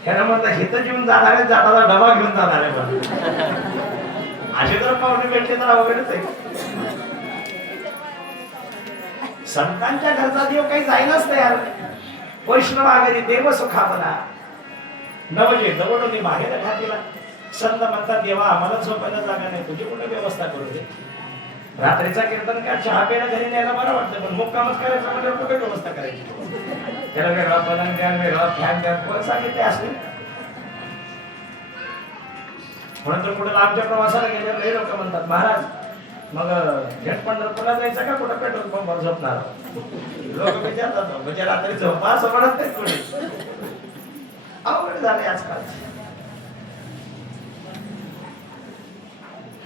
ह्यानं म्हणलं हे तर जेवून जाणार आहे, जाताना डबा घेऊन जाणार आहे. असे जर पाहुणे भेटले तर अवघडच आहे. संतांच्या घरचा देव काही जायलाच तयार नाही. वैष्णव आगरी देव सुखावला नवजे दवडोनी बाहेर घातला. संत म्हणतात देवा आम्हाला झोपायला जागा नाही, तुझी कुठे व्यवस्था करू दे. रात्रीचा कीर्तन काय चहा प्यायला घरी न्यायला बरं वाटतं, पण मुक्कामच करायचं म्हणजे कुठे व्यवस्था करायची. त्याला वेगळा पलंग द्या, वेगळा फॅन द्या, कोण सांगितले असले. म्हणून तर कुठे लांबच्या प्रवासाला गेले लई लोक म्हणतात महाराज मग थेट पंढरपूरला जायचं का कुठं पेट्रोल पंपवर झोपणार. लोक विचारतात म्हणजे रात्री झोपा असं म्हणत नाही कोणी. अवघड झाले आजकाल.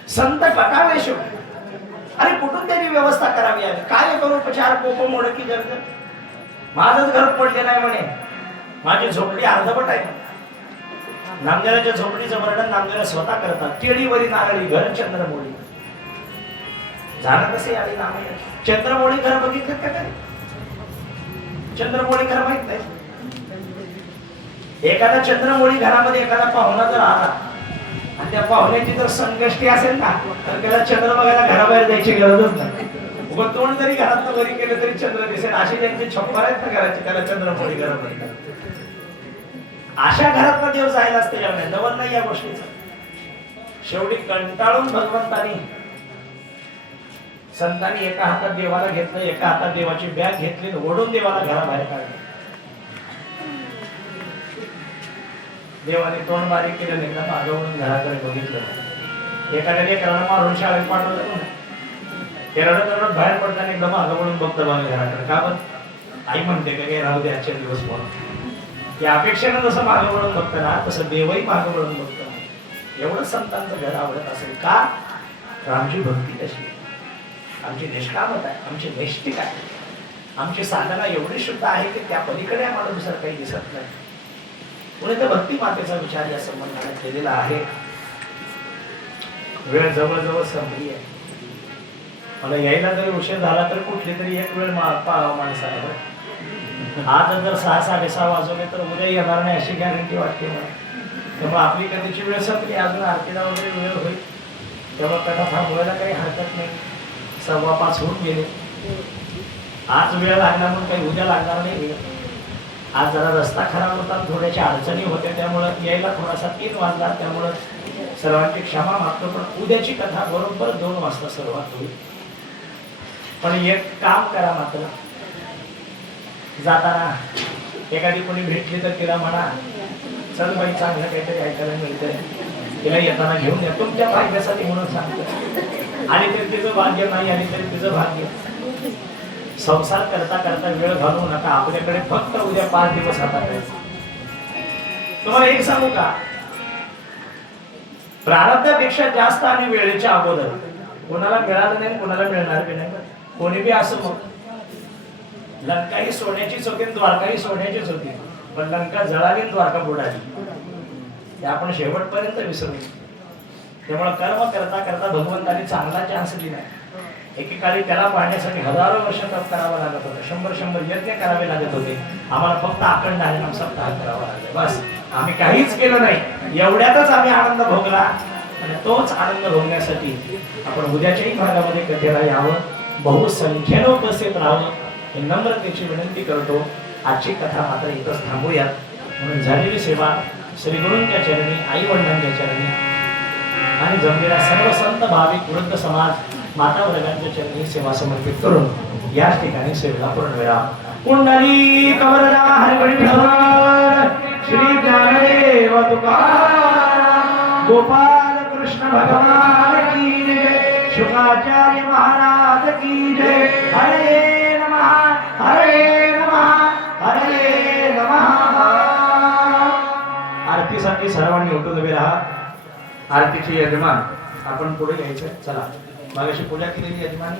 संत टकावेश, अरे कुठून त्यांनी व्यवस्था करावी आहे, काय करू उपचार कोप मोडकी जर्ग. माझंच घर पडलेलं आहे म्हणे, माझी झोपडी अर्धवट आहे. नामदेवाच्या झोपडीचं वर्णन नामदेव स्वतः करतात. केळीवरी नारळी घर चंद्रमोळी. झालं कसे आली नाम. चंद्रमोळी घर बघितलं का कधी. चंद्रमोळी घर माहित नाही. एखादा चंद्रमोळी घरामध्ये एखादा पाहुणा जर आला आणि त्या पाहुण्याची जर संकष्टी असेल ना, तर त्याला चंद्र बघायला घराबाहेर जायची गरजच नाही. उभं तोंड जरी घरात वरी केलं तरी चंद्र दिसेल. अशी ज्यांची छप्पर आहेत ना घराची, त्याला चंद्रमोळी घर म्हणतात. अशा घरात देव जायला असते त्यामुळे नवल नाही या गोष्टीचं. शेवटी कंटाळून भगवंतानी संतांनी एका हातात देवाला घेतलं, एका हातात देवाची बॅग घेतली, ओढून देवाला घराबाहेर काढलं. देवाने तोंड बारीक केलं, एकदा मागं वळून घराकडे बघितलं. एखाद्या लेकराला मारून शाळेत पाठवलं, ते रडत रडत बाहेर पडताना एकदा मागं वळून बघतं बघा घराकडे. का बरं आई म्हणते का राहू दे आजच्या दिवस म्हणून. त्या अपेक्षेनं जसं मागं वळून बघतं ना, तसं देवही मागं वळून बघतं. एवढं संतांचं घर आवडत असेल का, तर आमची भक्ती कशी, आमची निष्कामता आहे, आमची नैष्ठिक आहे, आमची साधना एवढी शुद्ध आहे की त्या पलीकडे आम्हाला दुसरं काही दिसत नाही. पुढे तर भक्ती मातेचा विचार या संबंधाने केलेला आहे. वेळ जवळजवळ संपली आहे. मला यायला जरी उशीर झाला तर कुठली तरी एक वेळ माणसाला आज जर 6-6:30 वाजवले तर उद्या येणार नाही अशी गॅरंटी वाटते मला. तेव्हा आपली कधीची वेळ संपली, अजून आरतीला वगैरे वेळ होईल, तेव्हा कथा थांबवायला काही हरकत नाही. 5:15 होऊन गेले. आज वेळ लागला म्हणून काही उद्या लागणार नाही वेळ. आज जरा रस्ता खराब होता, थोड्याशा अडचणी होत्या, त्यामुळं यायला थोडासा 3 वाजला. त्यामुळं सर्वांची क्षमा मागतो, पण उद्याची कथा बरोबर 2 वाजता सुरुवात होईल. पण एक काम करा मात्र, जाताना एखादी कोणी भेटली तर तिला म्हणा चल बाई चांगलं काहीतरी ऐकायला मिळतंय, तिला येताना घेऊन या तुमच्या फायद्यासाठी म्हणून सांगतो. आणि तरी तिचं भाग्य नाही आणि तरी तिचं भाग्य. संसार करता करता वेळ घालवू नका. आपल्याकडे फक्त उद्या 5 दिवस हातात आहे. तुम्हाला एक सांगू का, प्रारब्धापेक्षा जास्त आणि वेळेच्या अगोदर कोणाला मिळालं नाही, कोणाला मिळणार बी नाही. कोणी बी असं मग लंका ही सोन्याचीच होती, द्वारका ही सोन्याचीच होती, पण लंका जळाली, द्वारका बुडाली. ते आपण शेवटपर्यंत विसरू. त्यामुळे कर्म करता करता भगवंताने चांगला चान्स दिलाय. एकेकाळी त्याला पाहण्यासाठी हजारो वर्ष तप करावं लागत होतं, 100 यज्ञ करावे लागत होते. आम्हाला फक्त अखंड हरिनाम सप्ताह करावा लागला, बस. आम्ही काहीच केलं नाही, एवढ्यातच आम्ही आनंद भोगला. आणि तोच आनंद भोगण्यासाठी आपण उद्याच्याही भागामध्ये कथेला यावं, बहुसंख्येनं उपस्थित राहावं, हे नम्रतेची विनंती करतो. आजची कथा मात्र इथंच थांबूयात. म्हणून झालेली सेवा श्री गुरूंच्या चरणी, आई वडिलांच्या चरणी आणि जमलेला सर्व संत भाविक वृद्ध समाज माता वर्गांच्या चरणी सेवा समर्पित करून याच ठिकाणी सेवेला पूर्णविराम. कुंडली कवरदा हरिविठ्ठल श्री ज्ञानदेव तुकाराम गोपाल कृष्ण भगवान की जय, शुकाचार्य महाराज की जय. हरे नमः हरे नमः हरे नमः. आरतीसाठी सर्वांनी उठून उभे राहा. आरतीचे यजमान आपण पुढे घ्यायचं. चला, मागाशी पूजा केलेली यजमान